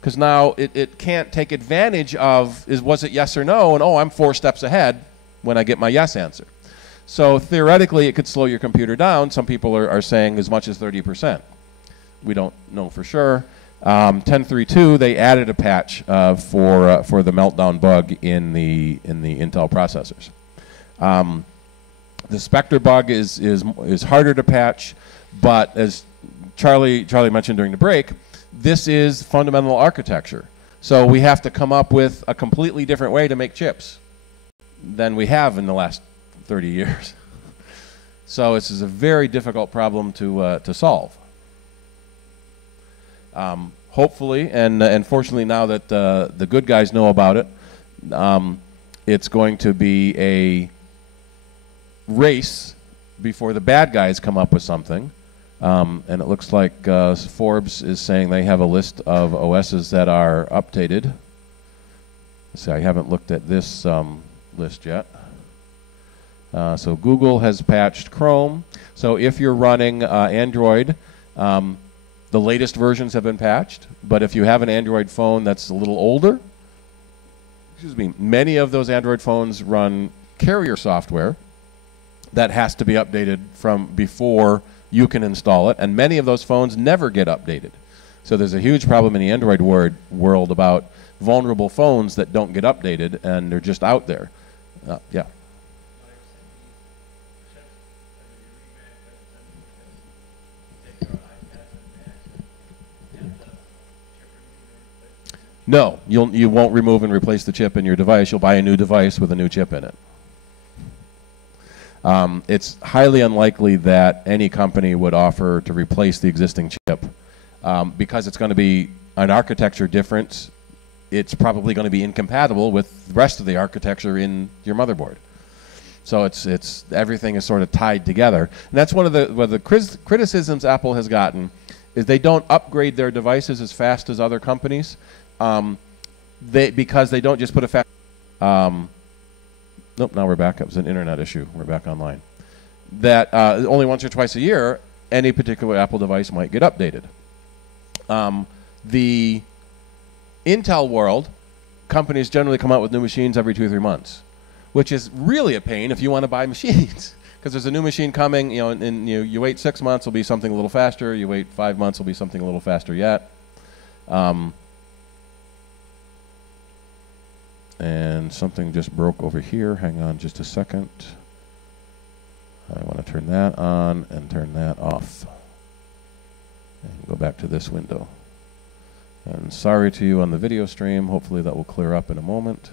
because now it can't take advantage of, was it yes or no, and I'm 4 steps ahead when I get my yes answer. So theoretically, it could slow your computer down. Some people are saying as much as 30%. We don't know for sure. 10.3.2, they added a patch for the meltdown bug in the Intel processors. The Spectre bug is harder to patch, but as Charlie mentioned during the break, this is fundamental architecture. So we have to come up with a completely different way to make chips than we have in the last 30 years. So this is a very difficult problem to solve. Hopefully, and fortunately now that the good guys know about it, it's going to be a race before the bad guys come up with something. And it looks like Forbes is saying they have a list of OSs that are updated. Let's see, I haven't looked at this list yet. So Google has patched Chrome. So if you're running Android, the latest versions have been patched. But if you have an Android phone that's a little older, many of those Android phones run carrier software that has to be updated from before you can install it, and many of those phones never get updated. So there's a huge problem in the Android world about vulnerable phones that don't get updated, and they're just out there. Yeah. No, you won't remove and replace the chip in your device. You'll buy a new device with a new chip in it. It's highly unlikely that any company would offer to replace the existing chip because it's going to be an architecture difference. It's probably going to be incompatible with the rest of the architecture in your motherboard. So it's everything is sort of tied together. And that's one of the criticisms Apple has gotten is they don't upgrade their devices as fast as other companies because they don't just put a fast. Nope, now we're back. It was an internet issue. We're back online. That only once or twice a year, any particular Apple device might get updated. The Intel world, companies generally come out with new machines every 2 or 3 months, which is really a pain if you want to buy machines. Because there's a new machine coming, and you wait 6 months, it'll be something a little faster. You wait 5 months, it'll be something a little faster yet. And something just broke over here. Hang on just a second. I want to turn that on and turn that off. And go back to this window. And sorry to you on the video stream. Hopefully that will clear up in a moment.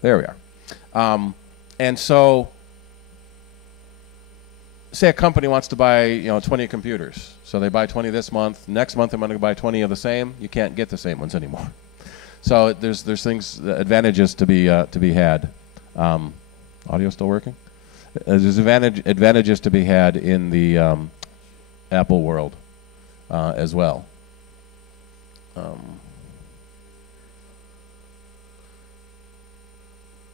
There we are. And so, say a company wants to buy 20 computers. So they buy 20 this month. Next month they're going to buy 20 of the same. You can't get the same ones anymore. So there's things, advantages to be had. Audio still working? There's advantages to be had in the Apple world as well.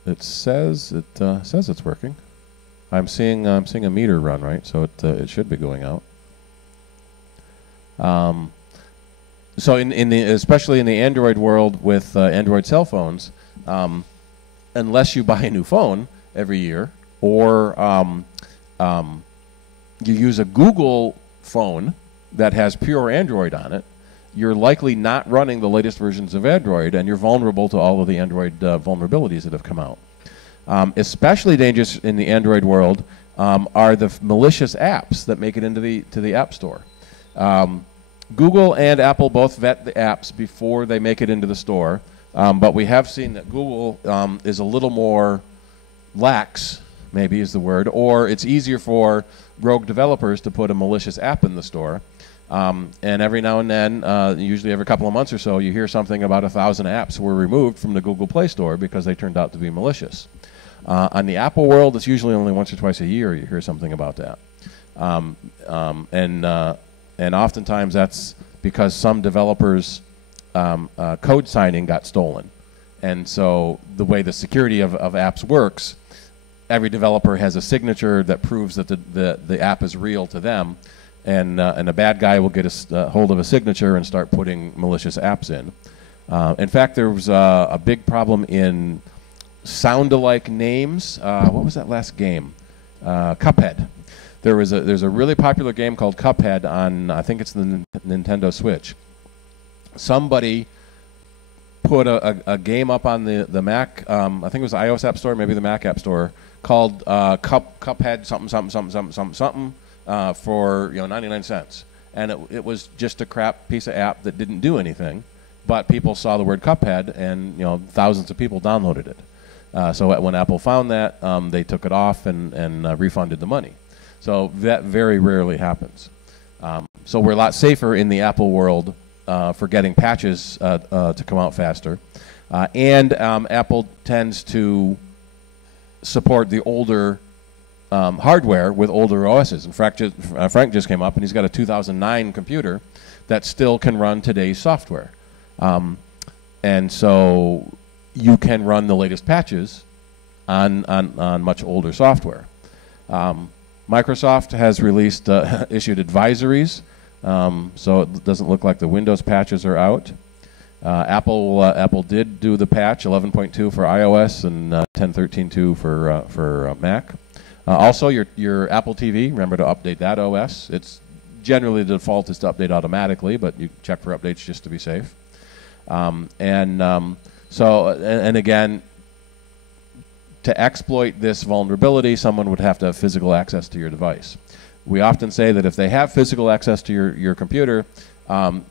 It says it's working. I'm seeing a meter run, right? So it should be going out. So especially in the Android world with Android cell phones, unless you buy a new phone every year or you use a Google phone that has pure Android on it, you're likely not running the latest versions of Android, and you're vulnerable to all of the Android vulnerabilities that have come out. Especially dangerous in the Android world are the malicious apps that make it into the App Store. Google and Apple both vet the apps before they make it into the store, but we have seen that Google is a little more lax, maybe is the word, or it's easier for rogue developers to put a malicious app in the store. And every now and then, usually every couple of months or so, you hear something about 1,000 apps were removed from the Google Play Store because they turned out to be malicious. On the Apple world, it's usually only once or twice a year you hear something about that. And oftentimes that's because some developers' code signing got stolen. And so the way the security of apps works, every developer has a signature that proves that the app is real to them, and a bad guy will get a hold of a signature and start putting malicious apps in. In fact, there was a big problem in sound-alike names. What was that last game? Cuphead. There's a really popular game called Cuphead on, I think it's the Nintendo Switch. Somebody put a game up on the Mac, I think it was the iOS App Store, maybe the Mac App Store, called Cuphead something for 99 cents. And it was just a crap piece of app that didn't do anything, but people saw the word Cuphead and thousands of people downloaded it. So when Apple found that, they took it off and refunded the money. So that very rarely happens. So we're a lot safer in the Apple world for getting patches to come out faster. And Apple tends to support the older hardware with older OSs. In fact, Frank just came up and he's got a 2009 computer that still can run today's software. And so you can run the latest patches on much older software. Microsoft has released, issued advisories, so it doesn't look like the Windows patches are out. Apple did do the patch 11.2 for iOS and 10.13.2 for Mac. Also, your Apple TV, remember to update that OS. It's generally the default is to update automatically, but you check for updates just to be safe. And again, to exploit this vulnerability, someone would have to have physical access to your device. We often say that if they have physical access to your computer,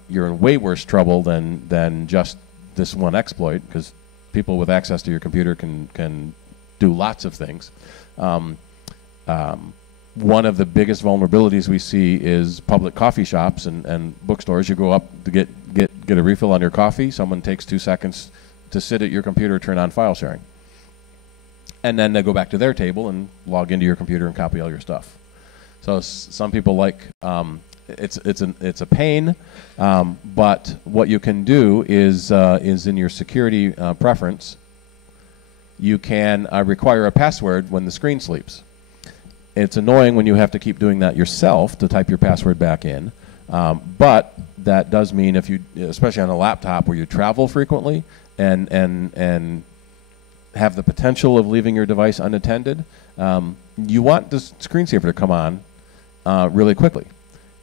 you're in way worse trouble than just this one exploit, because people with access to your computer can do lots of things. One of the biggest vulnerabilities we see is public coffee shops and bookstores. You go up to get a refill on your coffee, someone takes 2 seconds to sit at your computer, turn on file sharing. And then they go back to their table and log into your computer and copy all your stuff. So some people like it's a pain, but what you can do is in your security preference, you can require a password when the screen sleeps. It's annoying when you have to keep doing that yourself to type your password back in, but that does mean if you, especially on a laptop where you travel frequently and have the potential of leaving your device unattended, you want the screensaver to come on really quickly.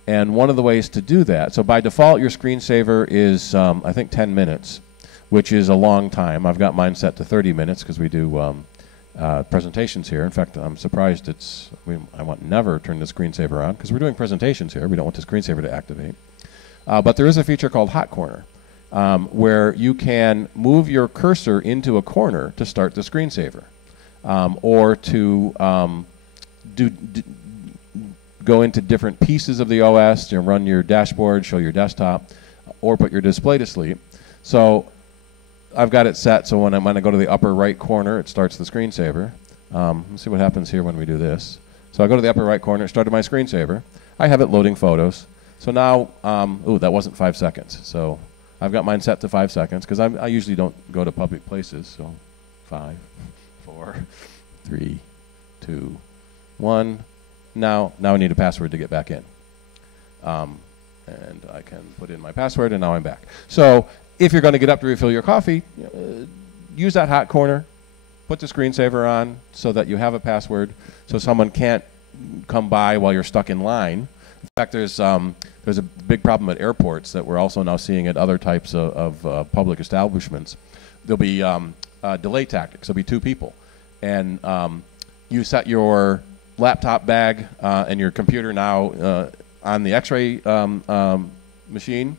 And one of the ways to do that, so by default your screensaver is I think 10 minutes, which is a long time. I've got mine set to 30 minutes because we do presentations here. In fact, I'm surprised I want never turn the screensaver on because we're doing presentations here. We don't want the screensaver to activate. But there is a feature called Hot Corner, where you can move your cursor into a corner to start the screensaver, or to go into different pieces of the OS, run your dashboard, show your desktop, or put your display to sleep. So I've got it set so when I go to the upper right corner, it starts the screensaver. Let's see what happens here when we do this. So I go to the upper right corner, it started my screensaver. I have it loading photos. So now, ooh, that wasn't 5 seconds. So I've got mine set to 5 seconds because I usually don't go to public places. So 5, 4, 3, 2, 1. Now I need a password to get back in. And I can put in my password, and now I'm back. So if you're going to get up to refill your coffee, use that hot corner, put the screensaver on so that you have a password so someone can't come by while you're stuck in line. In fact, there's a big problem at airports that we're also now seeing at other types of public establishments. There'll be delay tactics. There'll be two people. And you set your laptop bag and your computer now on the X-ray machine,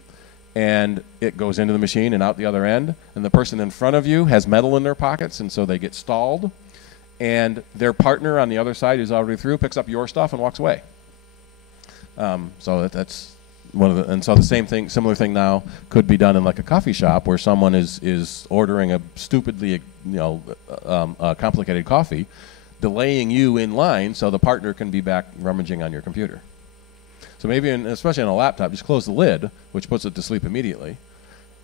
and it goes into the machine and out the other end, and the person in front of you has metal in their pockets, and so they get stalled, and their partner on the other side who's already through picks up your stuff and walks away. So that's one of the, and so the same thing, similar thing now could be done in like a coffee shop where someone is ordering a stupidly, complicated coffee, delaying you in line so the partner can be back rummaging on your computer. So maybe, especially on a laptop, just close the lid, which puts it to sleep immediately.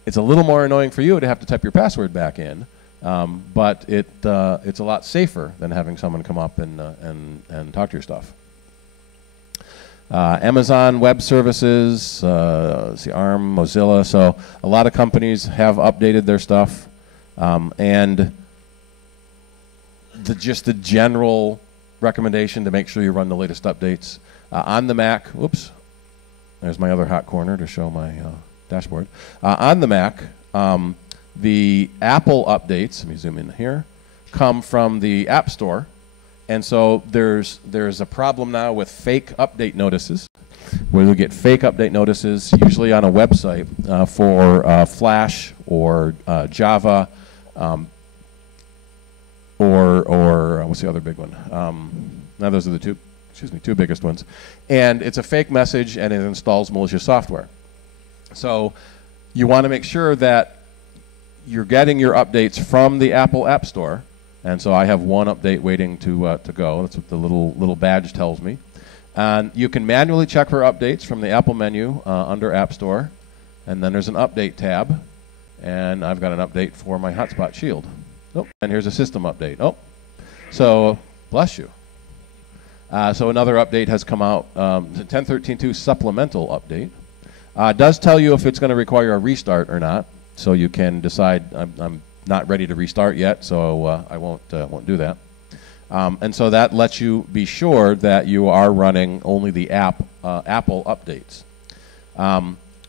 It's a little more annoying for you to have to type your password back in, but it's a lot safer than having someone come up and talk to your stuff. Amazon Web Services, see ARM, Mozilla. So a lot of companies have updated their stuff, and just the general recommendation to make sure you run the latest updates. On the Mac, whoops, there's my other hot corner to show my dashboard. On the Mac, the Apple updates, let me zoom in here, come from the App Store. And so there's a problem now with fake update notices, where you'll get fake update notices, usually on a website, for Flash or Java, or what's the other big one? Now those are the two biggest ones. And it's a fake message, and it installs malicious software. So you want to make sure that you're getting your updates from the Apple App Store. And so I have one update waiting to go. That's what the little badge tells me. And you can manually check for updates from the Apple menu under App Store. And then there's an update tab. And I've got an update for my Hotspot Shield. Oh, and here's a system update. Oh, so bless you. So another update has come out, the 10.13.2 supplemental update. Does tell you if it's going to require a restart or not. So you can decide, I'm not ready to restart yet, so I won't do that. And so that lets you be sure that you are running only the Apple updates.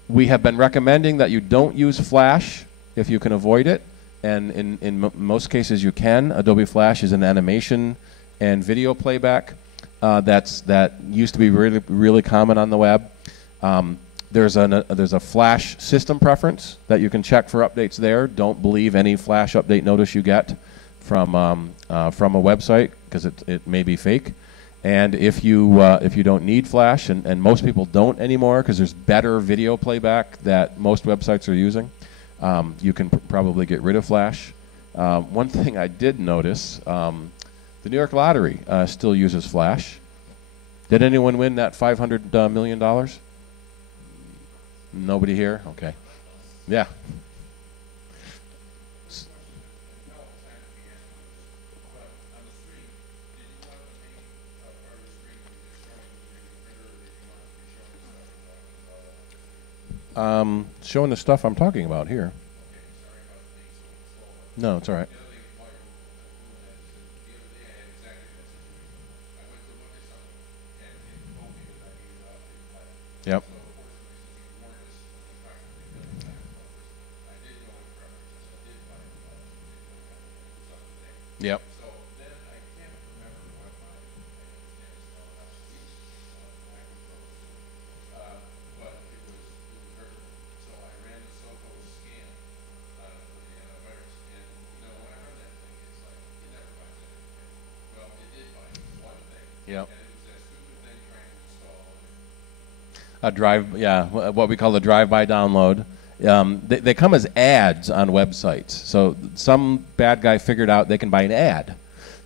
We have been recommending that you don't use Flash if you can avoid it, and in most cases you can. Adobe Flash is an animation and video playback that used to be really common on the web. There's a Flash system preference that you can check for updates there. Don't believe any Flash update notice you get from a website, because it may be fake. And if you don't need Flash, and most people don't anymore because there's better video playback that most websites are using, you can probably get rid of Flash. One thing I did notice, the New York Lottery still uses Flash. Did anyone win that $500 million? Nobody here? Okay. Yeah. Showing the stuff I'm talking about here. No, it's all right. Yep. Yep. Yep. What we call the drive-by download. They come as ads on websites. So some bad guy figured out they can buy an ad.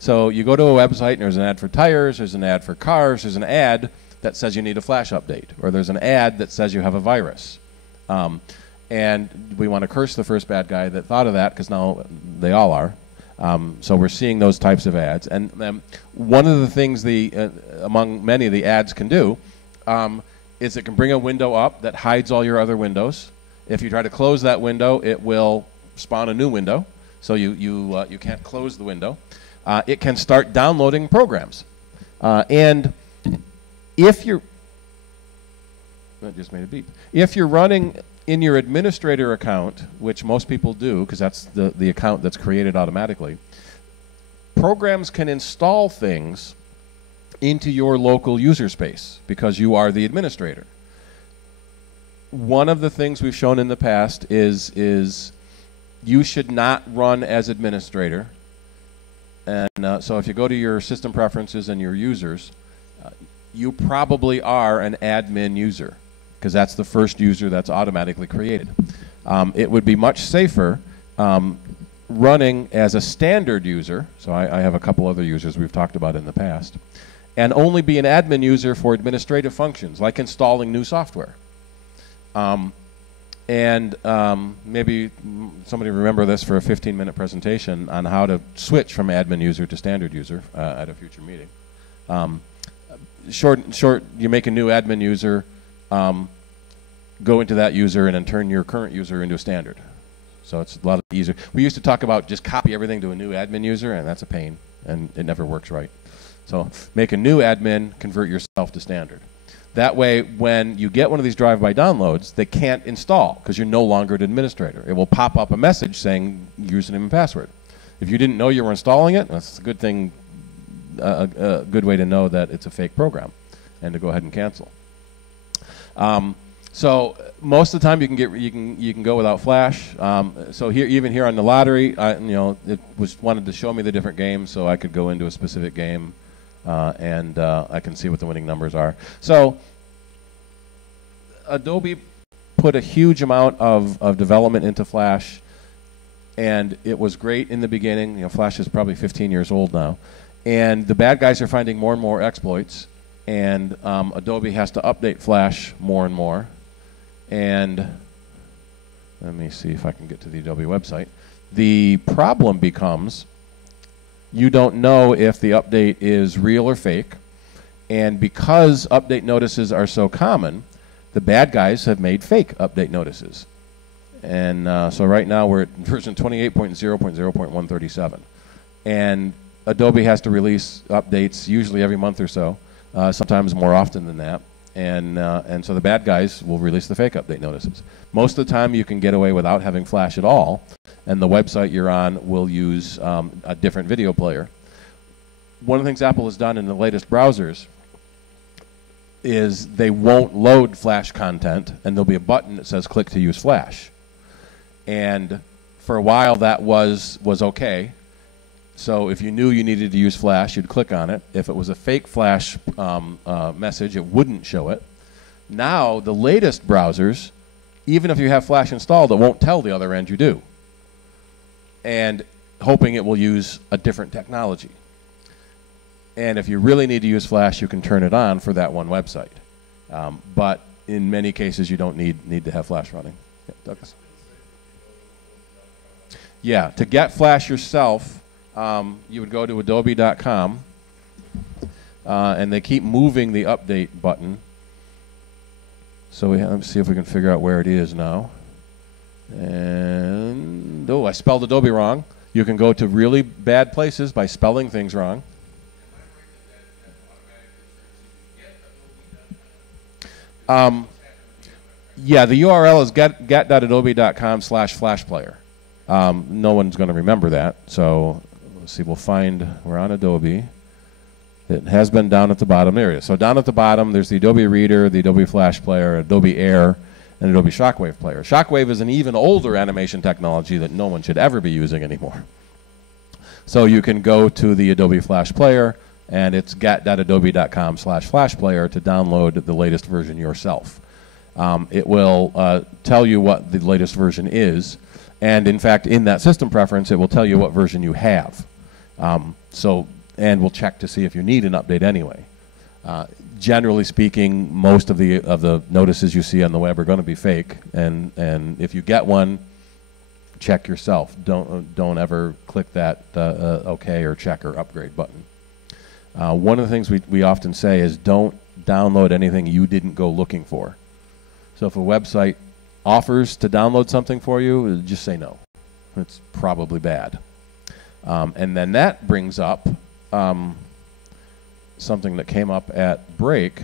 So you go to a website and there's an ad for tires, there's an ad for cars, there's an ad that says you need a Flash update, or there's an ad that says you have a virus. And we want to curse the first bad guy that thought of that, because now they all are. So we're seeing those types of ads. And one of the things among many of the ads can do is it can bring a window up that hides all your other windows. If you try to close that window, it will spawn a new window, so you can't close the window. It can start downloading programs. And if you're... That just made a beep. If you're running in your administrator account, which most people do, because that's the account that's created automatically, programs can install things into your local user space because you are the administrator. one of the things we've shown in the past is you should not run as administrator. And so if you go to your system preferences and your users, you probably are an admin user, because that's the first user that's automatically created. It would be much safer running as a standard user, so I have a couple other users we've talked about in the past, and only be an admin user for administrative functions, like installing new software. Maybe somebody remember this for a 15-minute presentation on how to switch from admin user to standard user at a future meeting. Short, you make a new admin user, go into that user, and then turn your current user into a standard. So it's a lot easier. We used to talk about just copy everything to a new admin user, and that's a pain, and it never works right. So make a new admin, convert yourself to standard. That way, when you get one of these drive-by downloads, they can't install because you're no longer an administrator. It will pop up a message saying username and password. If you didn't know you were installing it, that's a good thing, a good way to know that it's a fake program, and to go ahead and cancel. So most of the time you can go without Flash. So even here on the lottery, it wanted to show me the different games, so I could go into a specific game. And I can see what the winning numbers are. So Adobe put a huge amount of development into Flash, and it was great in the beginning. Flash is probably 15 years old now, and the bad guys are finding more and more exploits, and Adobe has to update Flash more and more. And let me see if I can get to the Adobe website. The problem becomes you don't know if the update is real or fake, and because update notices are so common, the bad guys have made fake update notices. And so right now we're at version 28.0.0.137, and Adobe has to release updates usually every month or so, sometimes more often than that, and so the bad guys will release the fake update notices. Most of the time you can get away without having Flash at all, and the website you're on will use a different video player. One of the things Apple has done in the latest browsers is they won't load Flash content, and there'll be a button that says click to use Flash. And for a while that was okay. So if you knew you needed to use Flash, you'd click on it. If it was a fake Flash message, it wouldn't show it. Now, the latest browsers, even if you have Flash installed, it won't tell the other end you do, and hoping it will use a different technology. And if you really need to use Flash, you can turn it on for that one website. But in many cases, you don't need to have Flash running. Yeah, Douglas? Yeah, to get Flash yourself, you would go to adobe.com, and they keep moving the update button. So let's see if we can figure out where it is now. And, oh, I spelled Adobe wrong. You can go to really bad places by spelling things wrong. Yeah, the URL is get.adobe.com/flashplayer. No one's going to remember that, so let's see. We're on Adobe. It has been down at the bottom. There it is. So down at the bottom, there's the Adobe Reader, the Adobe Flash Player, Adobe Air, and Adobe Shockwave Player. Shockwave is an even older animation technology that no one should ever be using anymore. So you can go to the Adobe Flash Player, and it's get.adobe.com/flashplayer to download the latest version yourself. It will tell you what the latest version is, and in fact, in that system preference, it will tell you what version you have. And we'll check to see if you need an update anyway. Generally speaking, most of the notices you see on the web are going to be fake, and if you get one, check yourself. Don't ever click that OK or check or upgrade button. One of the things we often say is don't download anything you didn't go looking for. So if a website offers to download something for you, just say no. It's probably bad. And then that brings up something that came up at break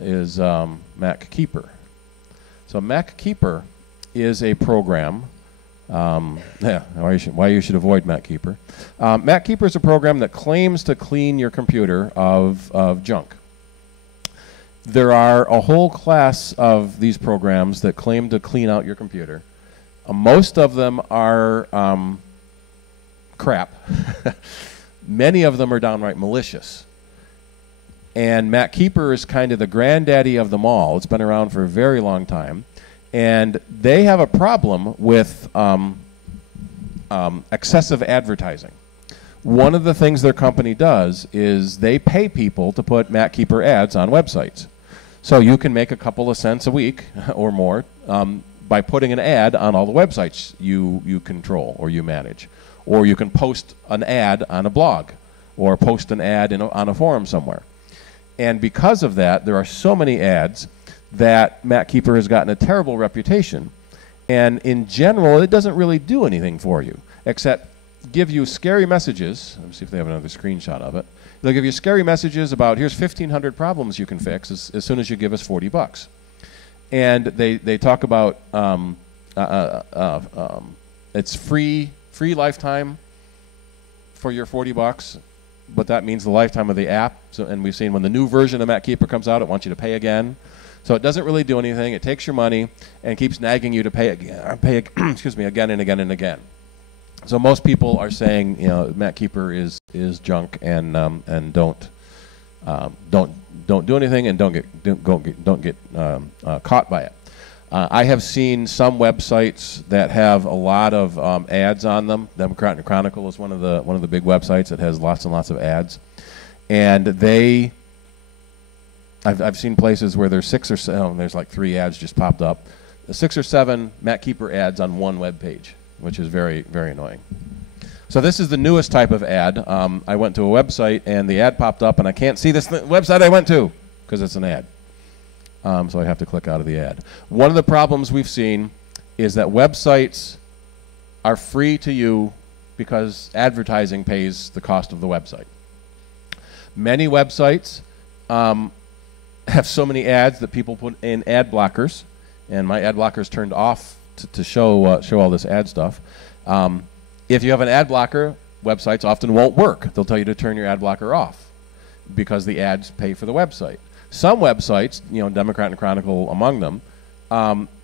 is MacKeeper. So MacKeeper is a program. Why you should avoid MacKeeper. MacKeeper is a program that claims to clean your computer of junk. there are a whole class of these programs that claim to clean out your computer. Most of them are crap. Many of them are downright malicious. And MacKeeper is kind of the granddaddy of them all. It's been around for a very long time. And they have a problem with excessive advertising. One of the things their company does is they pay people to put MacKeeper ads on websites. So you can make a couple of cents a week or more by putting an ad on all the websites you control or you manage. Or you can post an ad on a blog or post an ad on a forum somewhere. And because of that, there are so many ads that MacKeeper has gotten a terrible reputation. And in general, it doesn't really do anything for you, except give you scary messages. Let me see if they have another screenshot of it. They'll give you scary messages about, here's 1,500 problems you can fix as soon as you give us $40. And they talk about it's free lifetime for your $40. But that means the lifetime of the app. So, and we've seen when the new version of MacKeeper comes out, it wants you to pay again. So it doesn't really do anything. It takes your money and keeps nagging you to pay again, excuse me, again and again and again. So most people are saying, you know, MacKeeper is junk and don't do anything and don't get caught by it. I have seen some websites that have a lot of ads on them. Democrat and Chronicle is one of the big websites that has lots and lots of ads, and I've seen places where there's 6 or 7. There's like 3 ads just popped up, 6 or 7 MacKeeper ads on one web page, which is very, very annoying. So this is the newest type of ad. I went to a website and the ad popped up, and I can't see this website I went to because it's an ad. So I have to click out of the ad. One of the problems we've seen is that websites are free to you because advertising pays the cost of the website. Many websites have so many ads that people put in ad blockers, and my ad blocker is turned off to show all this ad stuff. If you have an ad blocker, websites often won't work. They'll tell you to turn your ad blocker off because the ads pay for the website. Some websites, you know, Democrat and Chronicle among them,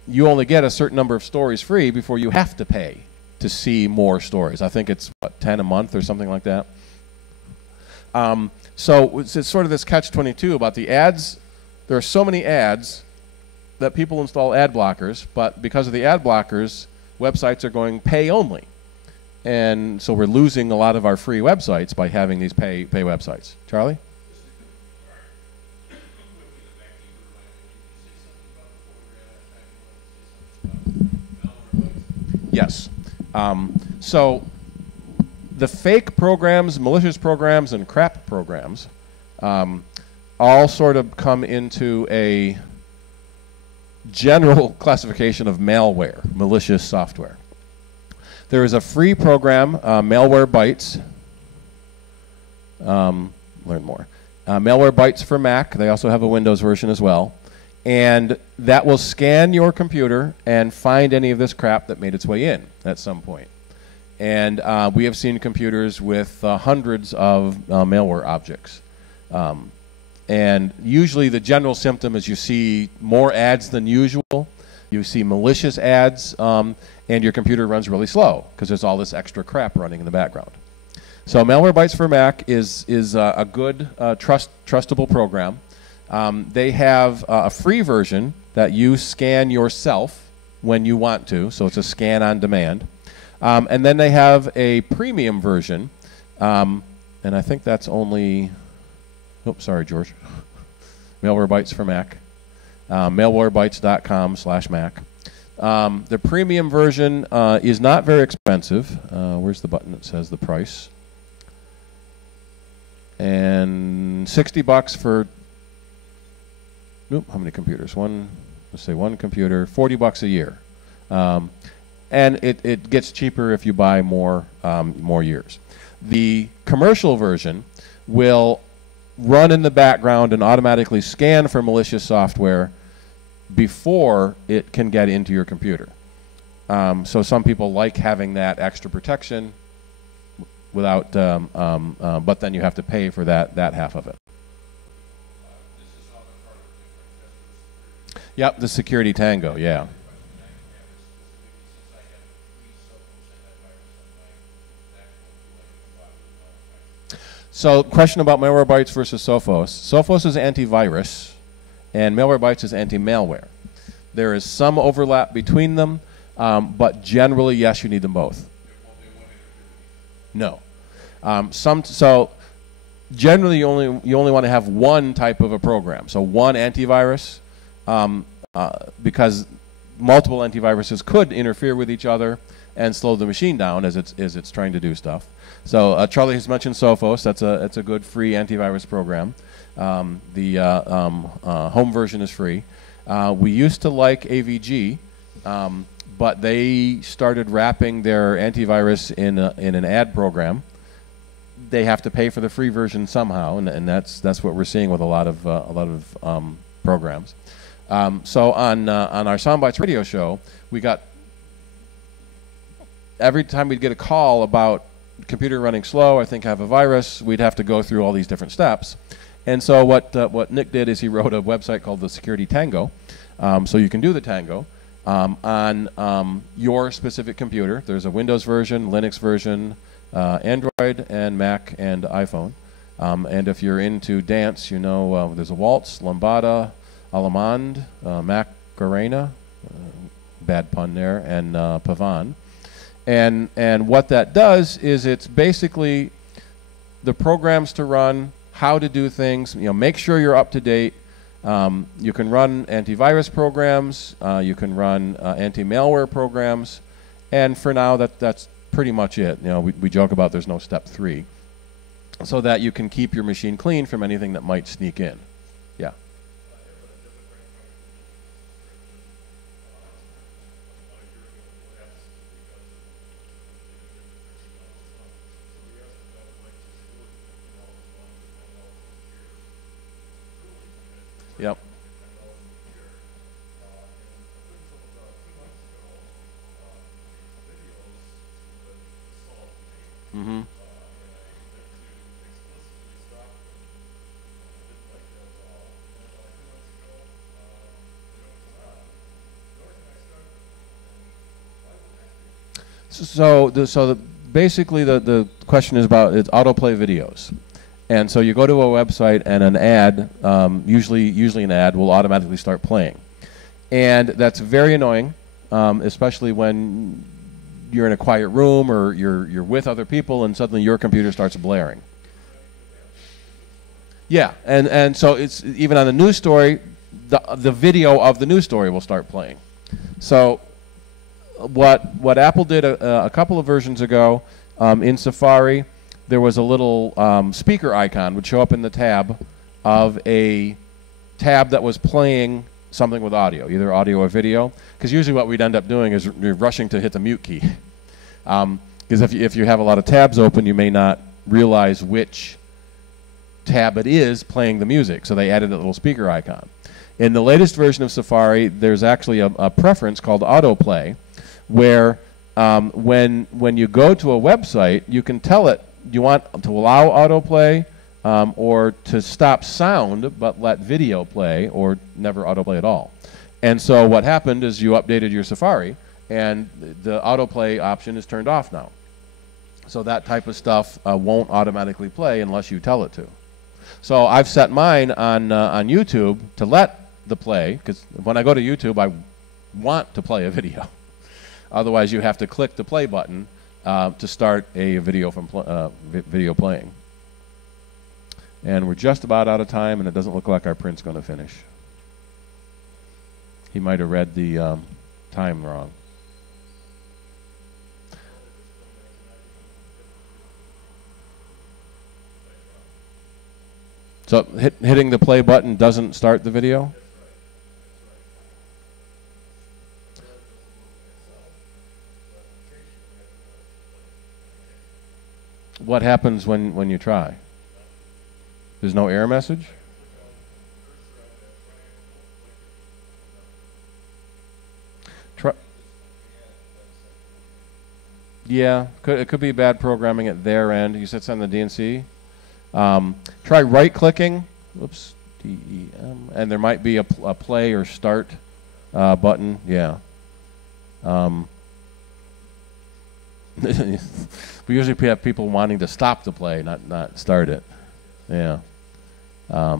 you only get a certain number of stories free before you have to pay to see more stories. I think it's, what, 10 a month or something like that. So it's sort of this catch-22 about the ads. There are so many ads that people install ad blockers, but because of the ad blockers, websites are going pay only. And so we're losing a lot of our free websites by having these pay websites. Charlie? Yes. So the fake programs, malicious programs, and crap programs all sort of come into a general classification of malware, malicious software. There is a free program, Malware Bytes. Learn more. Malware Bytes for Mac. They also have a Windows version as well. And that will scan your computer and find any of this crap that made its way in at some point. And we have seen computers with hundreds of malware objects. And usually the general symptom is you see more ads than usual. You see malicious ads, and your computer runs really slow because there's all this extra crap running in the background. So Malware Bytes for Mac is a good, trustable program. They have a free version that you scan yourself when you want to, so it's a scan on demand. And then they have a premium version, and I think that's only, oops, sorry, George. Malware Bytes for Mac, malwarebytes.com/Mac. The premium version is not very expensive. Where's the button that says the price? And $60 for, how many computers? Let's say one computer, $40 a year. And it gets cheaper if you buy more years. The commercial version will run in the background and automatically scan for malicious software before it can get into your computer. So some people like having that extra protection without, but then you have to pay for that half of it. This is all a part of Yep, the Security Tango, yeah. So, question about Malwarebytes versus Sophos. Sophos is antivirus, and Malwarebytes is anti-malware. There is some overlap between them, but generally, yes, you need them both. No. So, generally, you only want to have one type of a program. So, one antivirus, because multiple antiviruses could interfere with each other and slow the machine down as it's trying to do stuff. So Charlie has mentioned Sophos. That's a good free antivirus program. The home version is free. We used to like AVG, but they started wrapping their antivirus in an ad program. They have to pay for the free version somehow, and that's what we're seeing with a lot of programs. So on our Soundbites radio show, we got every time we'd get a call about computer running slow, I think I have a virus, we'd have to go through all these different steps. And so what Nick did is he wrote a website called the Security Tango, so you can do the Tango on your specific computer. There's a Windows version, Linux version, Android, and Mac, and iPhone. And if you're into dance, you know there's a waltz, lambada, allemande, macarena, bad pun there, and pavan. And what that does is it's basically the programs to run, how to do things. Make sure you're up to date. You can run antivirus programs. You can run anti-malware programs. And for now, that's pretty much it. We joke about there's no step 3, so that you can keep your machine clean from anything that might sneak in. Yeah. Yep. Mm-hmm. Basically the question is about autoplay videos. And so you go to a website and an ad, usually an ad, will automatically start playing. And that's very annoying, especially when you're in a quiet room or you're with other people and suddenly your computer starts blaring. Yeah, and so it's even on the news story, the video of the news story will start playing. So what Apple did a couple of versions ago in Safari, there was a little speaker icon would show up in the tab of a tab that was playing something with audio, either audio or video. Because usually what we'd end up doing is rushing to hit the mute key. Because if you have a lot of tabs open, you may not realize which tab it is playing the music. So they added a little speaker icon. In the latest version of Safari, there's actually a preference called autoplay, where when you go to a website, you can tell it you want to allow autoplay or to stop sound but let video play, or never autoplay at all. And so what happened is you updated your Safari and the autoplay option is turned off now. So that type of stuff won't automatically play unless you tell it to. So I've set mine on YouTube to let the play, because when I go to YouTube I want to play a video. Otherwise you have to click the play button to start a video from video playing. And we're just about out of time, and it doesn't look like our print's going to finish. He might have read the time wrong. So hitting the play button doesn't start the video? What happens when you try? There's no error message? Yeah, it could be bad programming at their end. You said something on the DNC. Try right-clicking. Oops. DEM, and there might be a play or start button. Yeah. We usually have people wanting to stop the play, not start it. Yeah. Let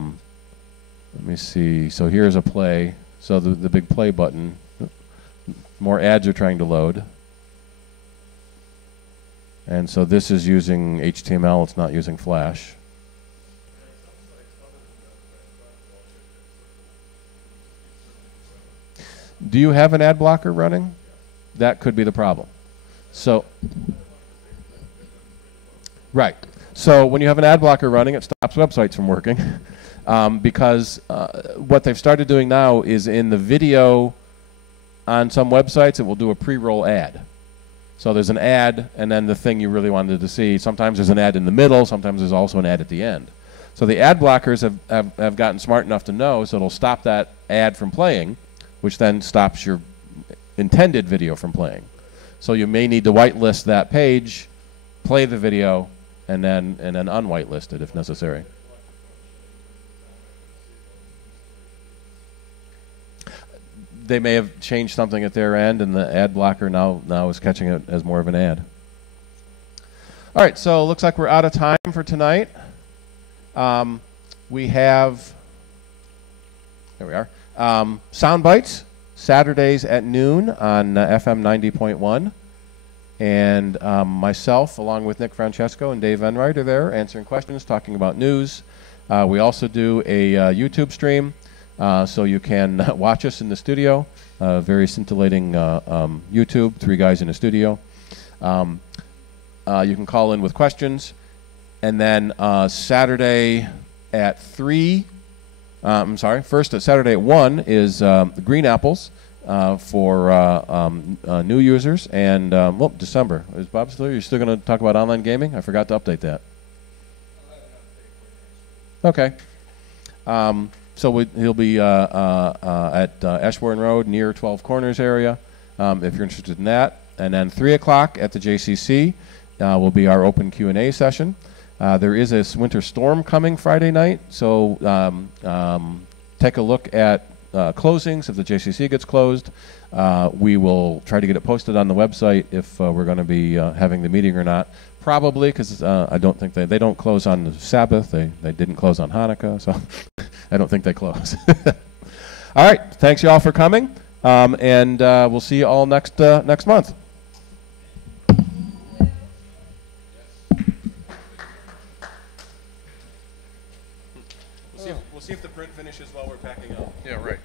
me see. So here's a play. So the big play button. More ads are trying to load. And so this is using HTML. It's not using Flash. Do you have an ad blocker running? That could be the problem. So, right. So when you have an ad blocker running, it stops websites from working because what they've started doing now is in the video on some websites, it will do a pre-roll ad. So there's an ad and then the thing you really wanted to see. Sometimes there's an ad in the middle. Sometimes there's also an ad at the end. So the ad blockers have gotten smart enough to know, so it'll stop that ad from playing, which then stops your intended video from playing. So you may need to whitelist that page, play the video, and then unwhitelist it if necessary. They may have changed something at their end, and the ad blocker now is catching it as more of an ad. All right, so it looks like we're out of time for tonight. We have, there we are, Sound Bites, Saturdays at noon on FM 90.1. And myself, along with Nick Francesco and Dave Enright, are there answering questions, talking about news. We also do a YouTube stream, so you can watch us in the studio. Very scintillating YouTube, 3 guys in a studio. You can call in with questions. And then Saturday at 3, first Saturday at 1 is the Green Apples for new users. And, December. Is Bob still here? You're still going to talk about online gaming? I forgot to update that. Okay. So he'll be at Ashbourne Road near 12 Corners area if you're interested in that. And then 3 o'clock at the JCC will be our open Q&A session. There is a winter storm coming Friday night, so take a look at closings if the JCC gets closed. We will try to get it posted on the website if we're going to be having the meeting or not. Probably, because I don't think they don't close on the Sabbath. They didn't close on Hanukkah, so I don't think they close. All right, thanks you all for coming, and we'll see you all next month. We'll see if the print finishes while we're packing up. Yeah, right.